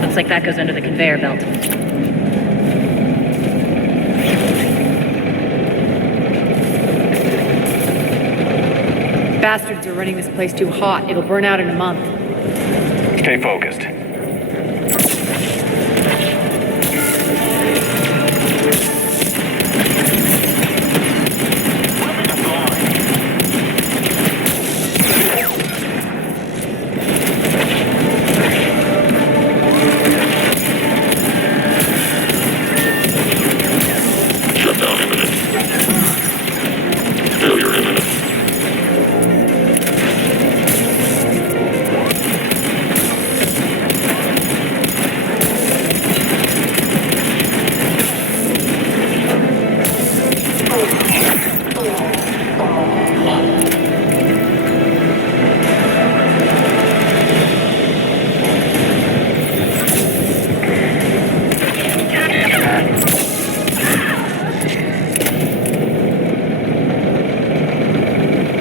Looks like that goes under the conveyor belt. Bastards are running this place too hot. It'll burn out in a month. Stay focused. Shutdown imminent. Failure imminent.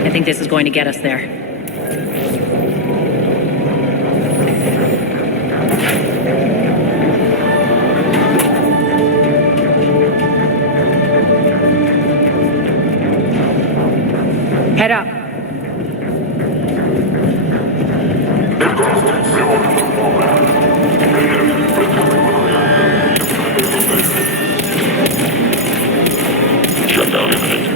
I think this is going to get us there. Head up. Shutdown imminent.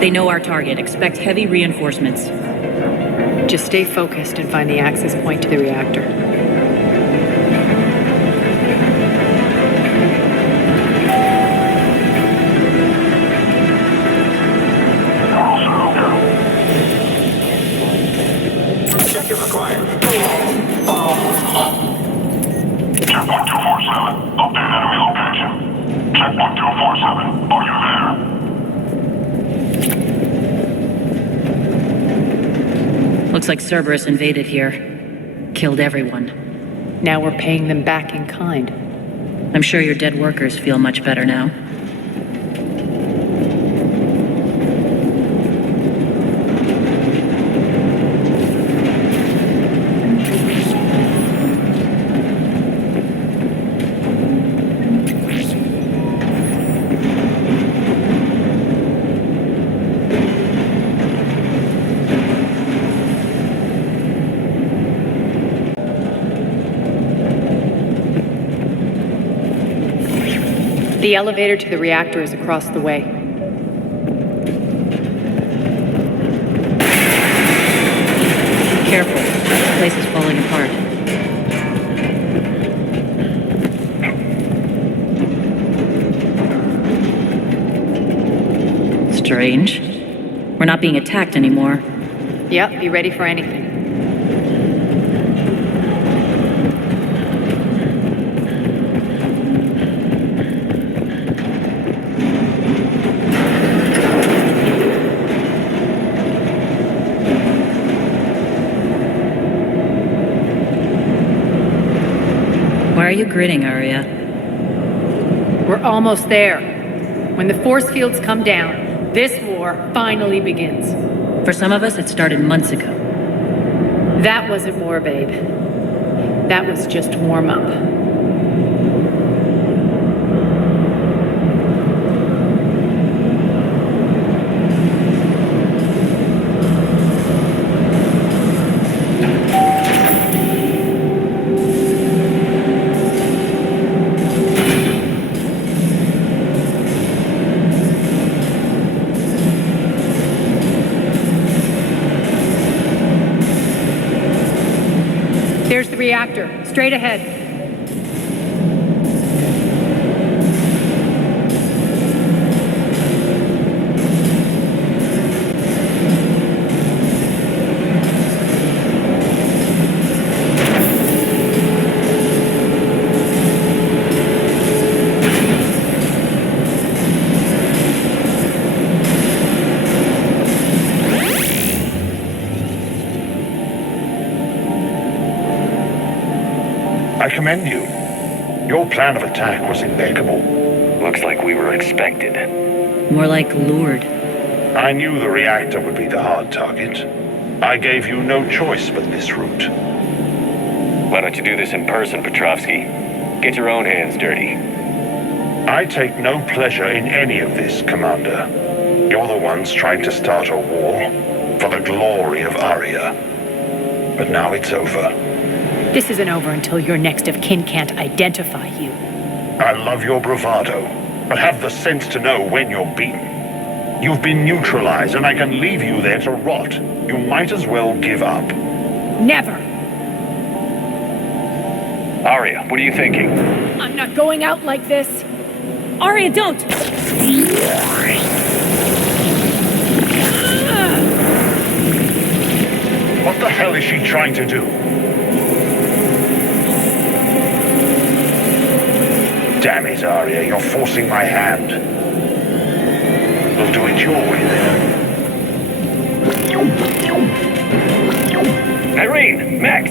They know our target. Expect heavy reinforcements. Just stay focused and find the access point to the reactor. Checkpoint 247, update enemy location. Checkpoint 247, are you there? Looks like Cerberus invaded here. Killed everyone. Now we're paying them back in kind. I'm sure your dead workers feel much better now. The elevator to the reactor is across the way. Careful. The place is falling apart. Strange. We're not being attacked anymore. Yep, be ready for anything. Why are you grinning, Arya? We're almost there. When the force fields come down, this war finally begins. For some of us, it started months ago. That wasn't war, babe. That was just warm up. There's the reactor, straight ahead. I commend you. Your plan of attack was impeccable. Looks like we were expected. More like lured. I knew the reactor would be the hard target. I gave you no choice but this route. Why don't you do this in person, Petrovsky? Get your own hands dirty. I take no pleasure in any of this, Commander. You're the ones trying to start a war for the glory of Arya. But now it's over. This isn't over until your next of kin can't identify you. I love your bravado, but have the sense to know when you're beaten. You've been neutralized, and I can leave you there to rot. You might as well give up. Never! Arya, what are you thinking? I'm not going out like this! Arya, don't! What the hell is she trying to do? Damn it, Arya, you're forcing my hand. We'll do it your way then. Irene, Max!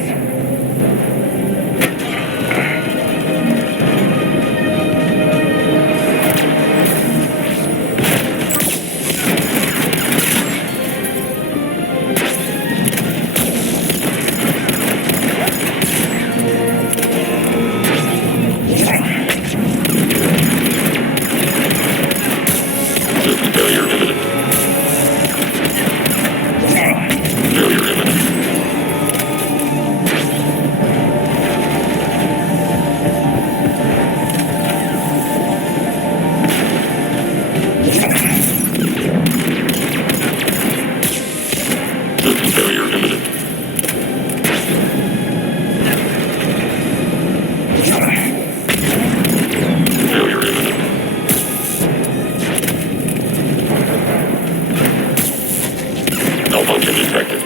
Malfunction detected.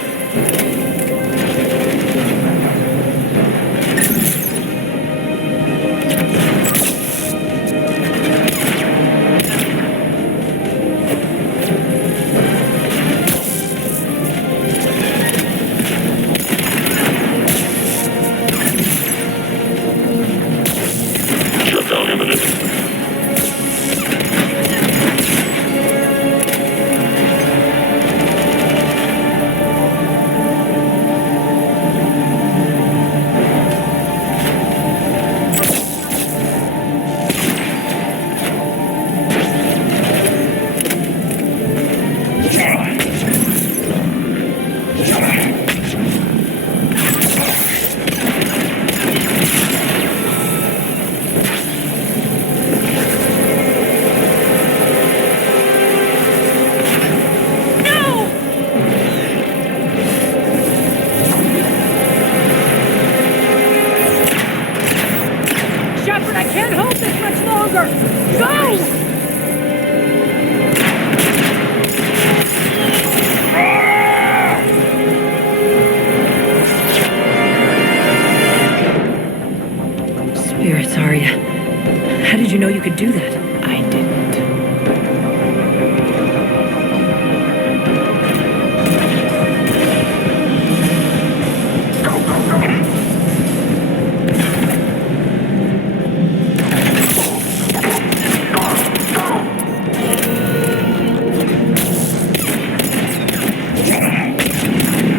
Shutdown imminent. Shepard, I can't hold this much longer! Go! Spirits, Arya. How did you know you could do that? I didn't.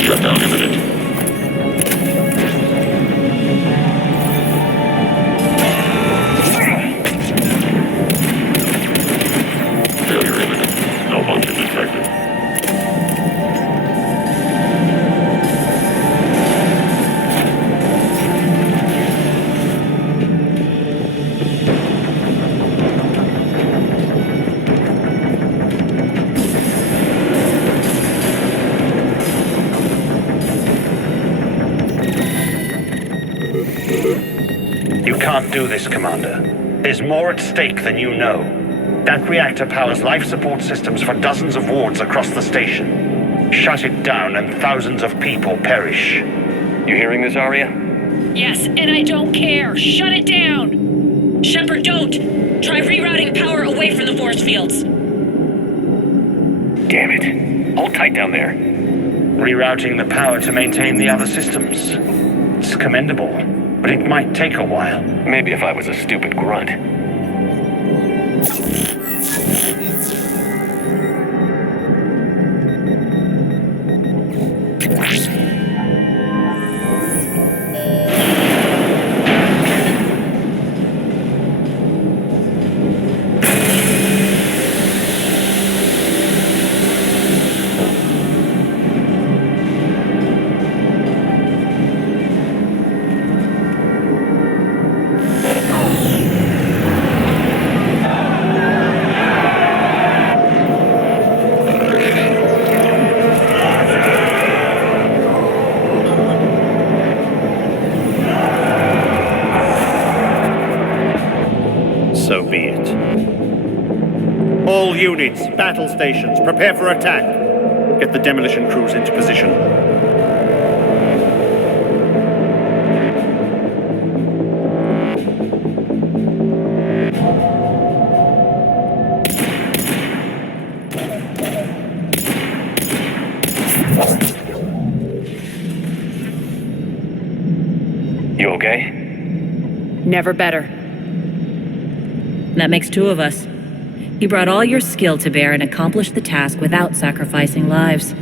Shutdown imminent. Failure imminent. Malfunction detected. You can't do this, Commander. There's more at stake than you know. That reactor powers life support systems for dozens of wards across the station. Shut it down and thousands of people perish. You hearing this, Arya? Yes, and I don't care. Shut it down. Shepard, don't. Try rerouting power away from the force fields. Damn it. Hold tight down there. Rerouting the power to maintain the other systems. It's commendable, but it might take a while. Maybe if I was a stupid grunt. So be it. All units, battle stations, prepare for attack. Get the demolition crews into position. You okay? Never better. That makes two of us. You brought all your skill to bear and accomplished the task without sacrificing lives.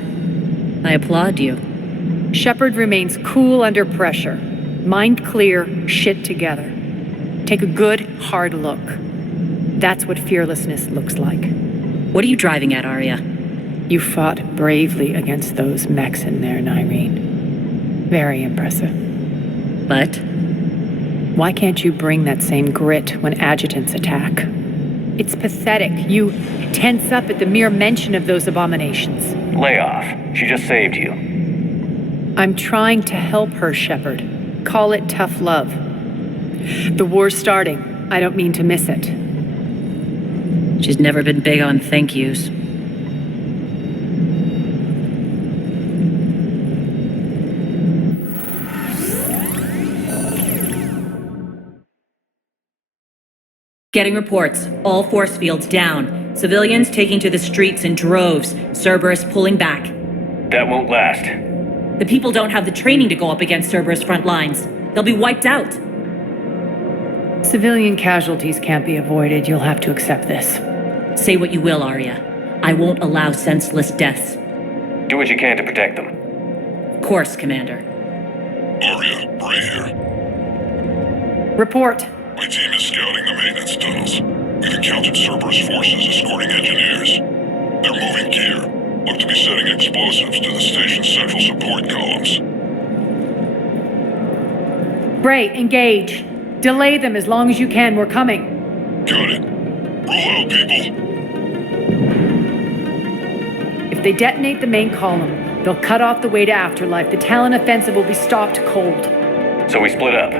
I applaud you. Shepard remains cool under pressure. Mind clear, shit together. Take a good, hard look. That's what fearlessness looks like. What are you driving at, Arya? You fought bravely against those mechs in there, Nyreen. Very impressive. But? Why can't you bring that same grit when adjutants attack? It's pathetic. You tense up at the mere mention of those abominations. Lay off. She just saved you. I'm trying to help her, Shepard. Call it tough love. The war's starting. I don't mean to miss it. She's never been big on thank yous. Getting reports. All force fields down. Civilians taking to the streets in droves. Cerberus pulling back. That won't last. The people don't have the training to go up against Cerberus front lines. They'll be wiped out. Civilian casualties can't be avoided. You'll have to accept this. Say what you will, Arya. I won't allow senseless deaths. Do what you can to protect them. Of course, Commander. Arya, Bray here. Report. My team is scouting the maintenance tunnels. We've encountered Cerberus forces escorting engineers. They're moving gear. Look to be setting explosives to the station's central support columns. Bray, engage. Delay them as long as you can. We're coming. Got it. Roll out, people. If they detonate the main column, they'll cut off the way to Afterlife. The Talon offensive will be stopped cold. So we split up.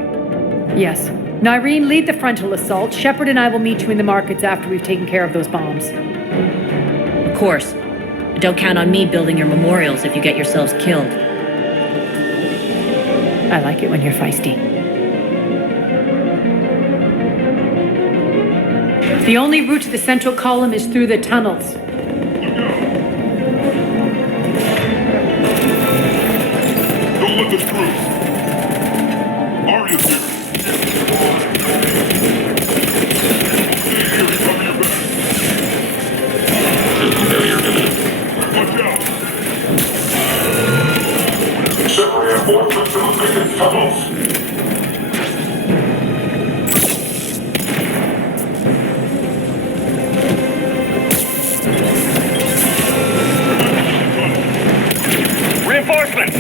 Yes. Nyreen, lead the frontal assault. Shepard and I will meet you in the markets after we've taken care of those bombs. Of course. Don't count on me building your memorials if you get yourselves killed. I like it when you're feisty. The only route to the central column is through the tunnels. Don't let this through. Arya's here. Watch out! Set reinforcements to the maintenance tunnels. Reinforcements!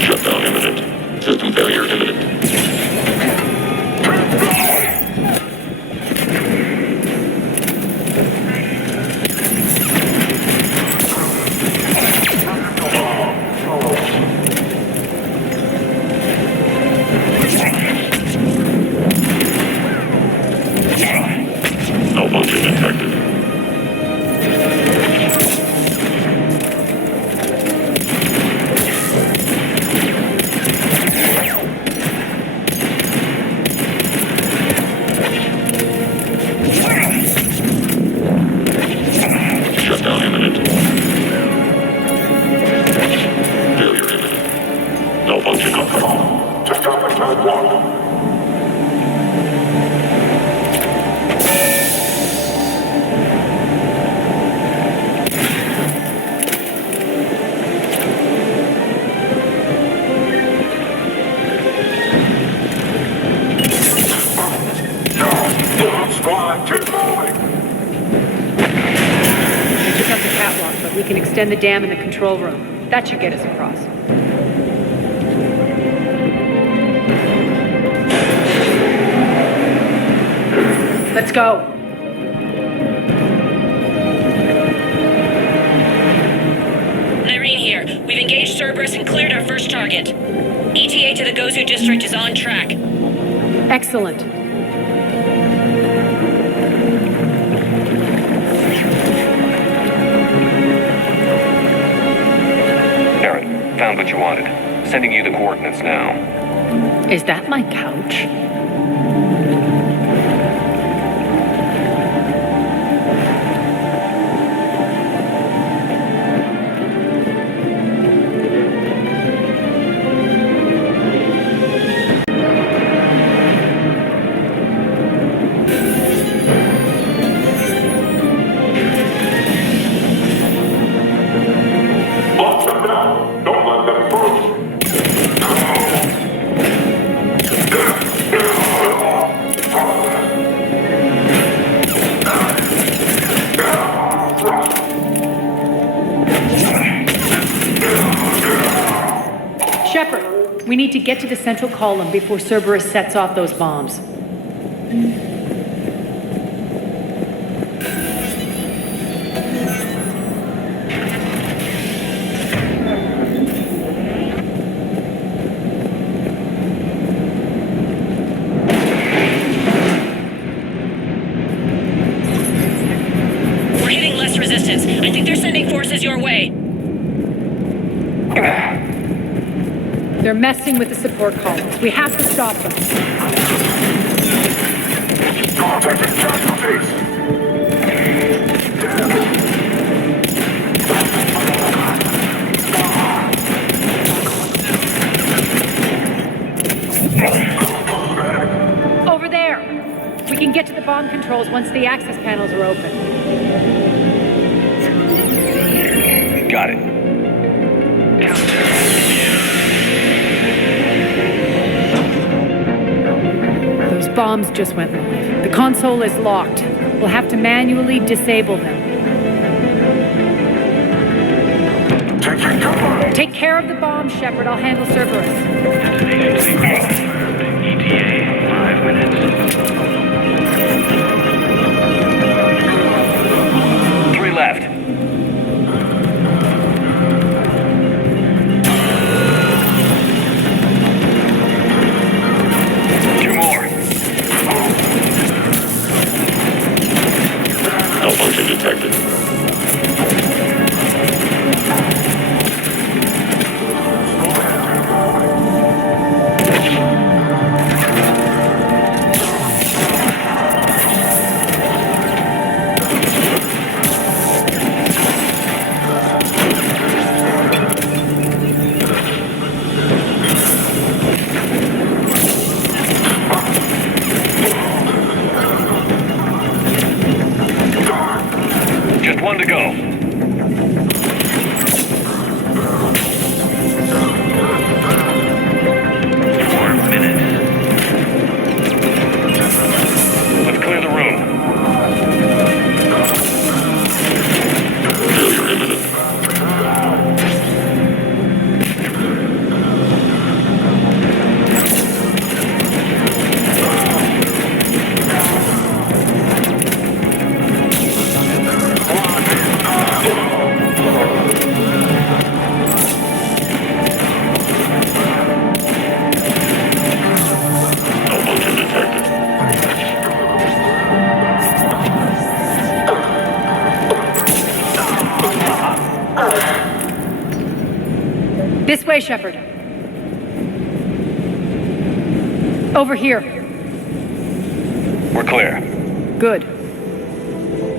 Shutdown imminent. System failure imminent. Malfunction detected. Shutdown imminent. Failure imminent. Malfunction confirmed. Just got my time blocked. Squad, keep moving! We took up the catwalk, but we can extend the dam in the control room. That should get us across. Let's go. Nyreen here. We've engaged Cerberus and cleared our first target. ETA to the Gozu district is on track. Excellent. Aaron, found what you wanted. Sending you the coordinates now. Is that my couch? Lock them down. Don't let them through. get to the central column before Cerberus sets off those bombs. We're hitting less resistance. I think they're sending forces your way. They're messing with the support columns. We have to stop them. Over there! We can get to the bomb controls once the access panels are open. Got it. Those bombs just went live. The console is locked. We'll have to manually disable them. Take care of the bomb, Shepard. I'll handle Cerberus. ETA 5 minutes. 3 left. Malfunction detected. Just one to go. 4 minutes. Let's clear the room. Failure imminent. Malfunction detected. This way, Shepard. Over here. We're clear. Good.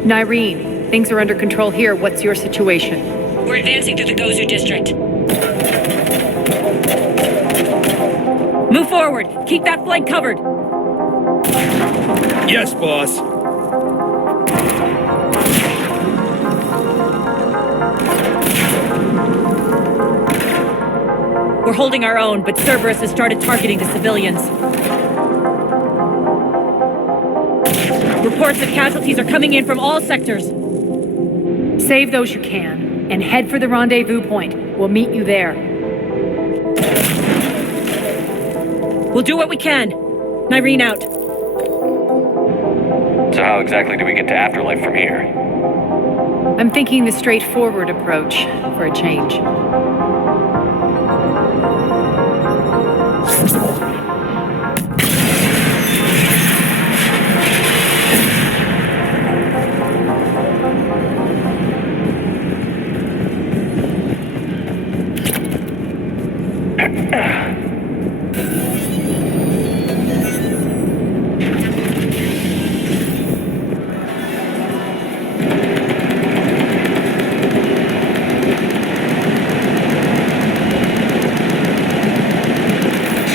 Nyreen, things are under control here. What's your situation? We're advancing through the Gozu district. Move forward. Keep that flank covered. Yes, boss. We're holding our own, but Cerberus has started targeting the civilians. Reports of casualties are coming in from all sectors. Save those you can, and head for the rendezvous point. We'll meet you there. We'll do what we can. Nyreen out. So how exactly do we get to Afterlife from here? I'm thinking the straightforward approach for a change.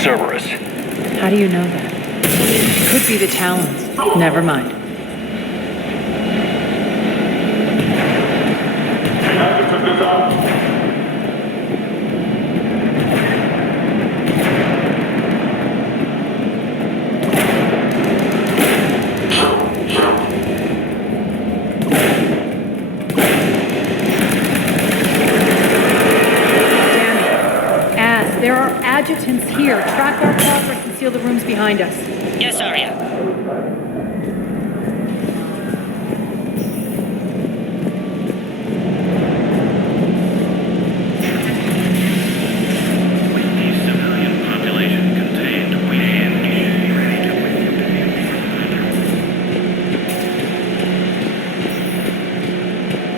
Cerberus. How do you know that? Could be the Talons. Never mind. Damn it. Az, there are adjutants here seal the rooms behind us. Yes, Arya.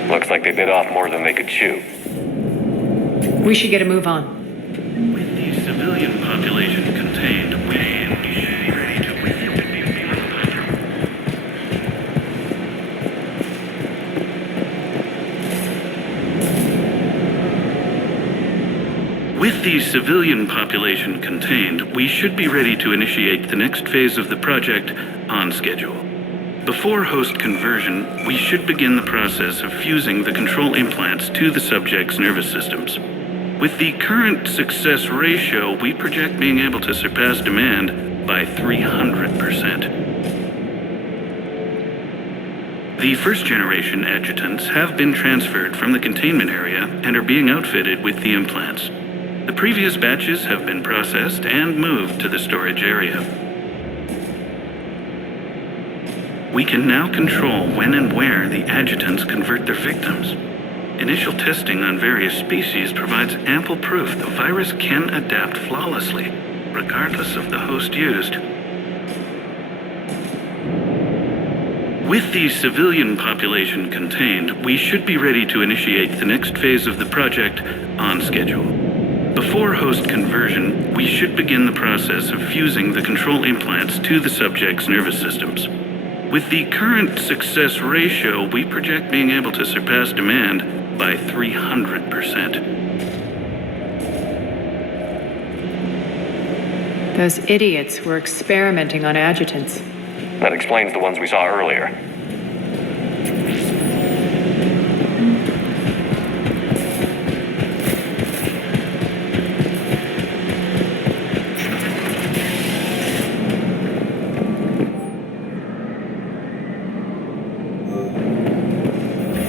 Looks like they bit off more than they could chew. We should get a move on. With the civilian population contained, we should be ready to With the civilian population contained, we should be ready to initiate the next phase of the project on schedule. Before host conversion, we should begin the process of fusing the control implants to the subject's nervous systems. With the current success ratio, we project being able to surpass demand by 300%. The first-generation adjutants have been transferred from the containment area and are being outfitted with the implants. The previous batches have been processed and moved to the storage area. We can now control when and where the adjutants convert their victims. Initial testing on various species provides ample proof the virus can adapt flawlessly, regardless of the host used. With the civilian population contained, we should be ready to initiate the next phase of the project on schedule. Before host conversion, we should begin the process of fusing the control implants to the subject's nervous systems. With the current success ratio, we project being able to surpass demand by 300%. Those idiots were experimenting on adjutants. That explains the ones we saw earlier.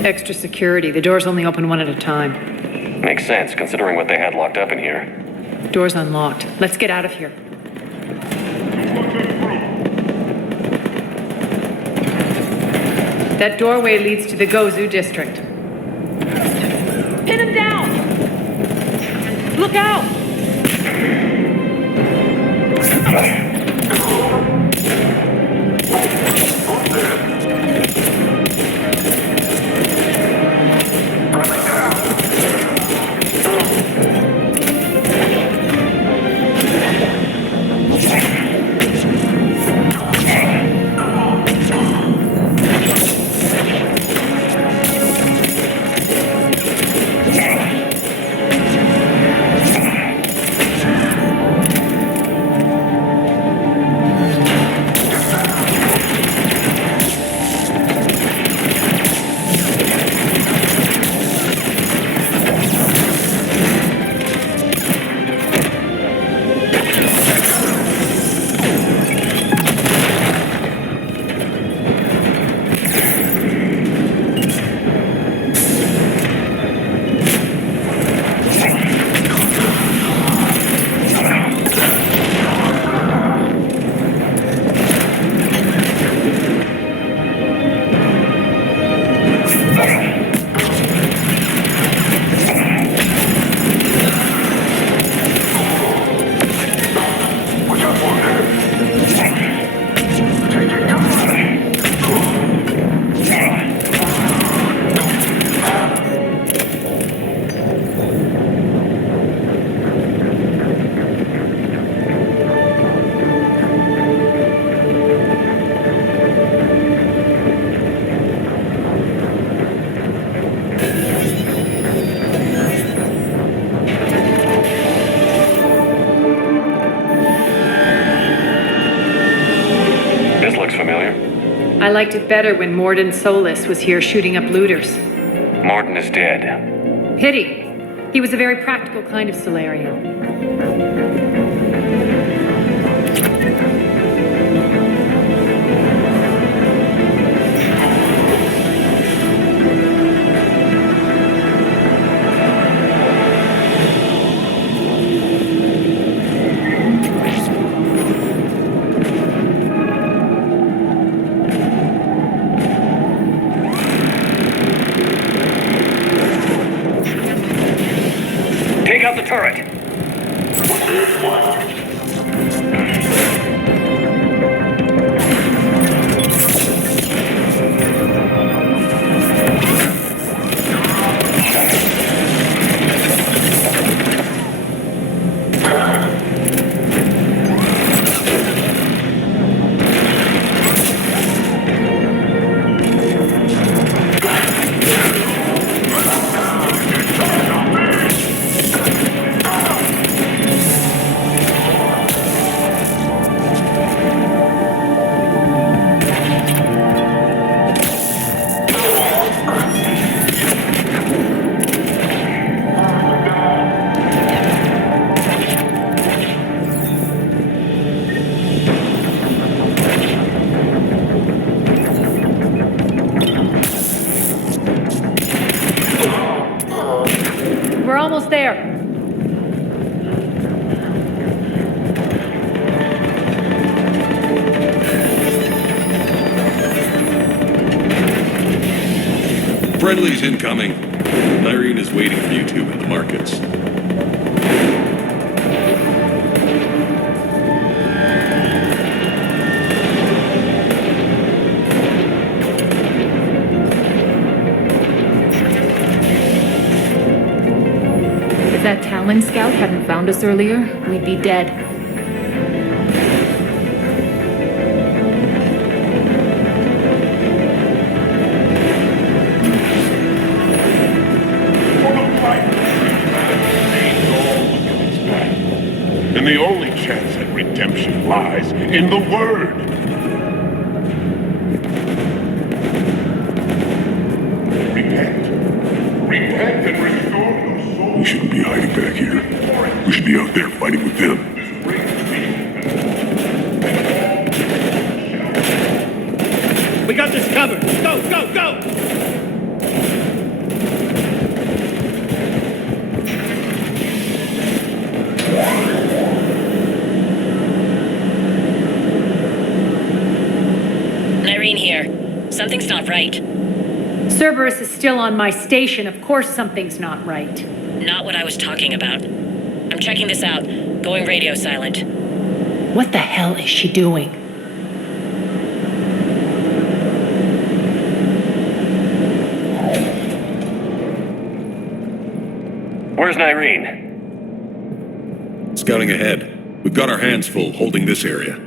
Extra security. The doors only open one at a time. Makes sense, considering what they had locked up in here. Door's unlocked. Let's get out of here. That doorway leads to the Gozu district. Pin him down! Look out! I liked it better when Morden Solis was here shooting up looters. Morden is dead. Pity. He was a very practical kind of Solarian. Friendly's incoming. Irene is waiting for you two in the markets. If that Talon scout hadn't found us earlier, we'd be dead. And the only chance at redemption lies in the Word. Repent. Repent and restore your soul. We shouldn't be hiding back here. We should be out there fighting with them. We got this covered. Go, go, go! Irene here. Something's not right. Cerberus is still on my station. Of course something's not right. Not what I was talking about. I'm checking this out. Going radio silent. What the hell is she doing? Where's Irene? Scouting ahead. We've got our hands full holding this area.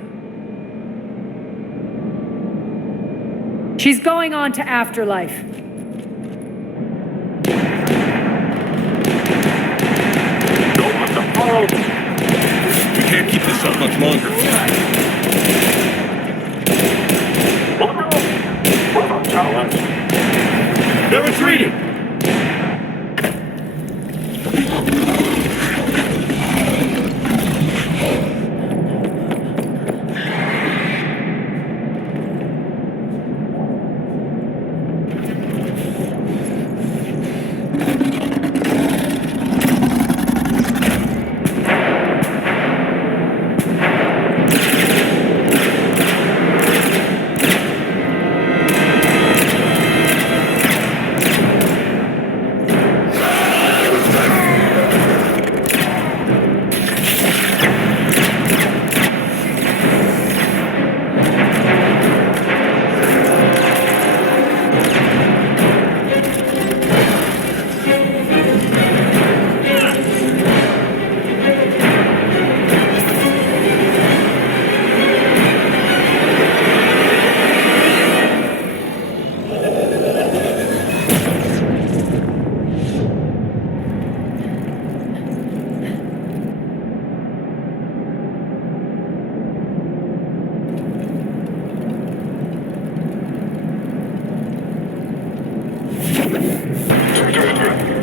She's going on to Afterlife. We can't keep this up much longer. They're retreating!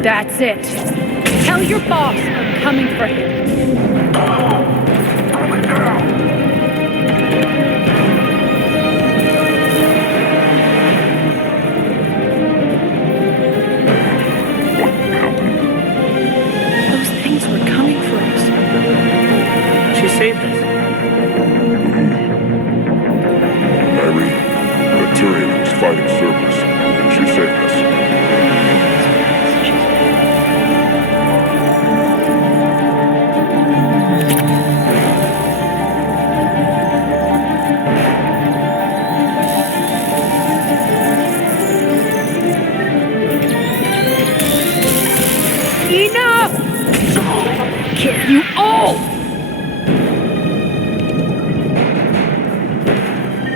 That's it. Tell your boss I'm coming for him. Those things were coming for us. She saved us. Irene, the Turian was fighting Cerberus. She saved us. Enough! Kill you all!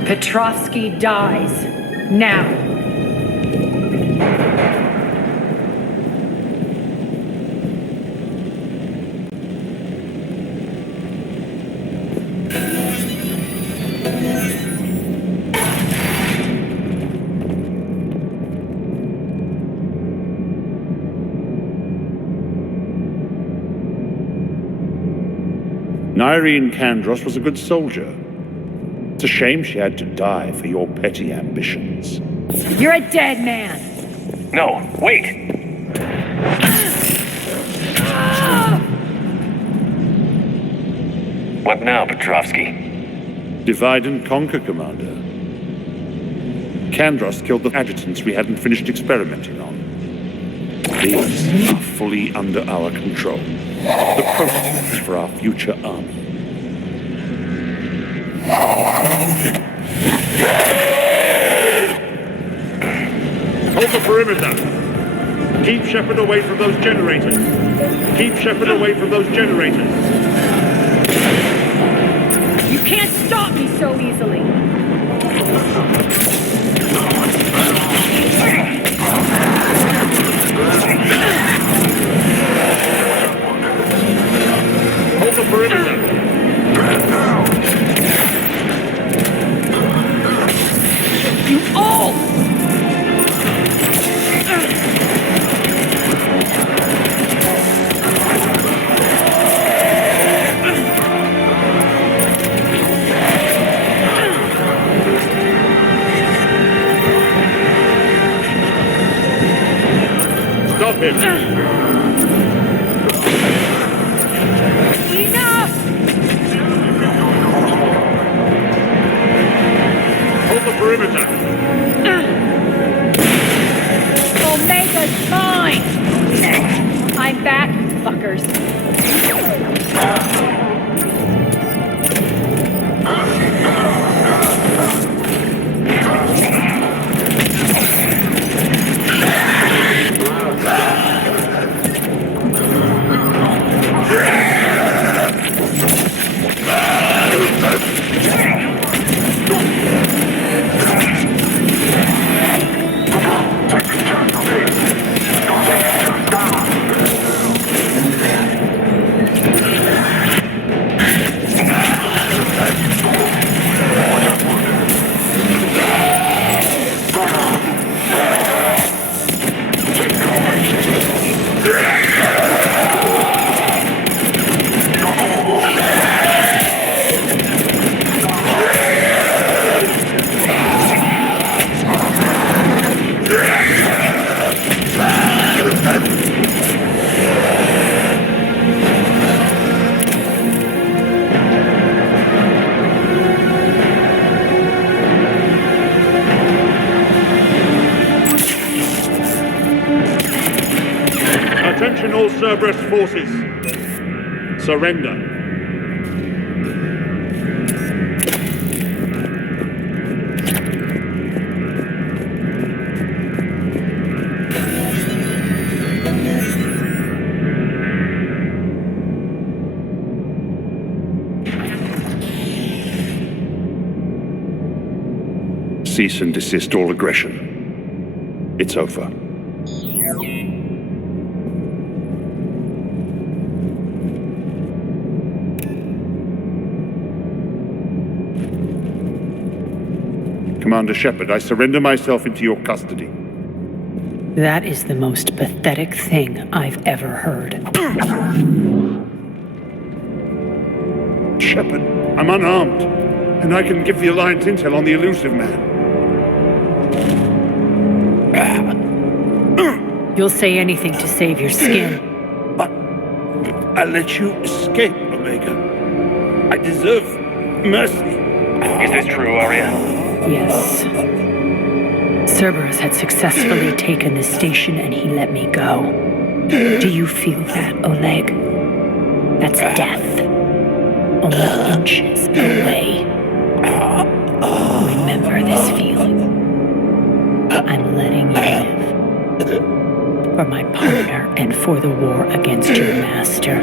Petrovsky dies. Now. Irene Kandros was a good soldier. It's a shame she had to die for your petty ambitions. You're a dead man. No, wait! What now, Petrovsky? Divide and conquer, Commander. Kandros killed the adjutants we hadn't finished experimenting on. These are fully under our control. The prototypes for our future army. Hold the perimeter! Keep Shepard away from those generators! Keep Shepard away from those generators! You can't stop me so easily! Hold the perimeter! You all! Stop him! Enough! Hold the perimeter! Omega's mine! I'm back, fuckers. Attention all Cerberus forces. Surrender. Cease and desist all aggression. It's over. Commander Shepard, I surrender myself into your custody. That is the most pathetic thing I've ever heard. Shepard, I'm unarmed, and I can give the Alliance intel on the elusive man. You'll say anything to save your skin. But I let you escape, Omega. I deserve mercy. Is this true, Arya? Yes. Cerberus had successfully taken the station and he let me go. Do you feel that, Oleg? That's death. Only inches away. Remember this feeling. I'm letting you live. For my partner and for the war against your master.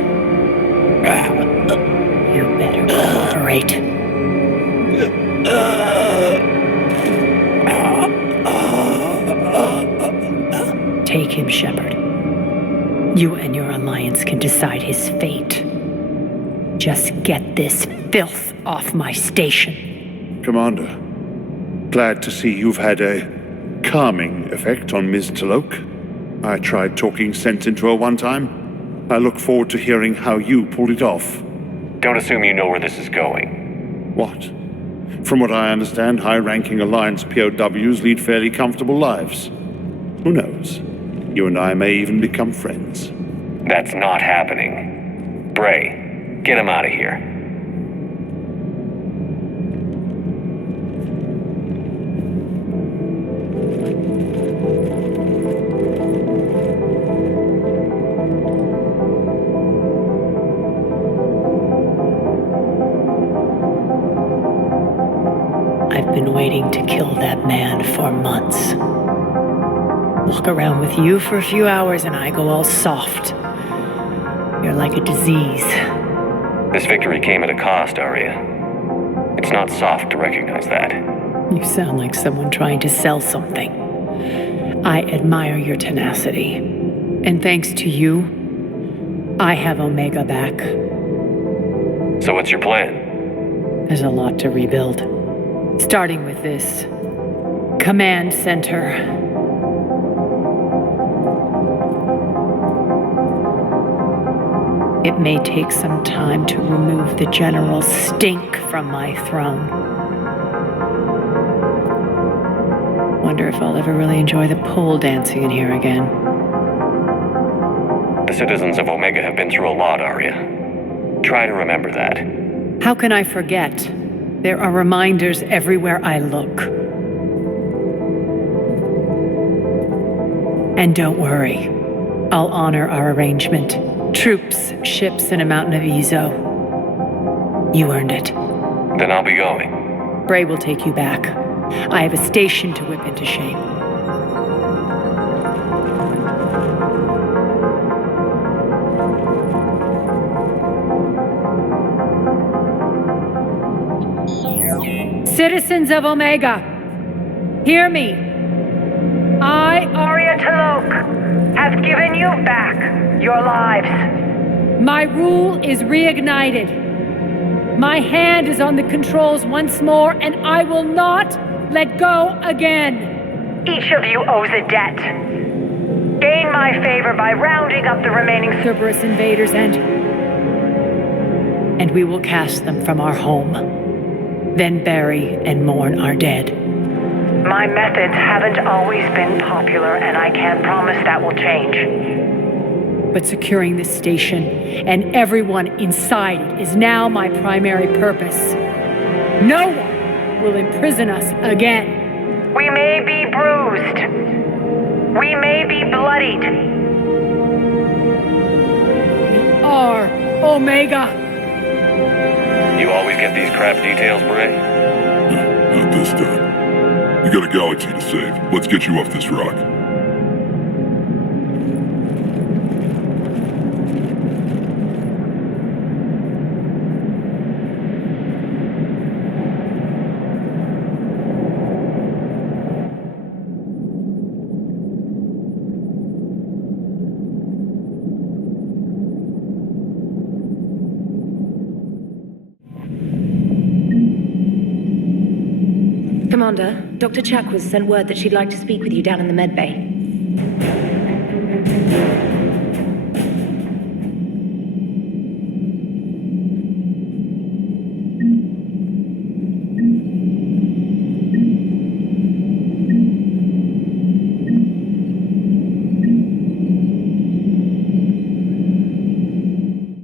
You better cooperate. Take him, Shepard. You and your Alliance can decide his fate. Just get this filth off my station. Commander, glad to see you've had a calming effect on Ms. Talok. I tried talking sense into her one time. I look forward to hearing how you pulled it off. Don't assume you know where this is going. What? From what I understand, high-ranking Alliance POWs lead fairly comfortable lives. Who knows? You and I may even become friends. That's not happening. Bray, get him out of here. I've been waiting to kill that man for months. Walk around with you for a few hours and I go all soft. You're like a disease. This victory came at a cost, Arya. It's not soft to recognize that. You sound like someone trying to sell something. I admire your tenacity. And thanks to you, I have Omega back. So what's your plan? There's a lot to rebuild. Starting with this command center. It may take some time to remove the general's stink from my throne. Wonder if I'll ever really enjoy the pole dancing in here again. The citizens of Omega have been through a lot, Arya. Try to remember that. How can I forget? There are reminders everywhere I look. And don't worry, I'll honor our arrangement. Troops, ships, and a mountain of Ezo. You earned it. Then I'll be going. Bray will take you back. I have a station to whip into shape. Citizens of Omega, hear me. I, Arya T'Loak, have given you back your lives. My rule is reignited. My hand is on the controls once more, and I will not let go again. Each of you owes a debt. Gain my favor by rounding up the remaining Cerberus invaders and we will cast them from our home. Then bury and mourn our dead. My methods haven't always been popular, and I can't promise that will change. But securing this station and everyone inside it is now my primary purpose. No one will imprison us again. We may be bruised. We may be bloodied. We are Omega. You always get these crap details, Bray? Not this time. We got a galaxy to save. Let's get you off this rock. Commander, Dr. Chakwas sent word that she'd like to speak with you down in the med bay.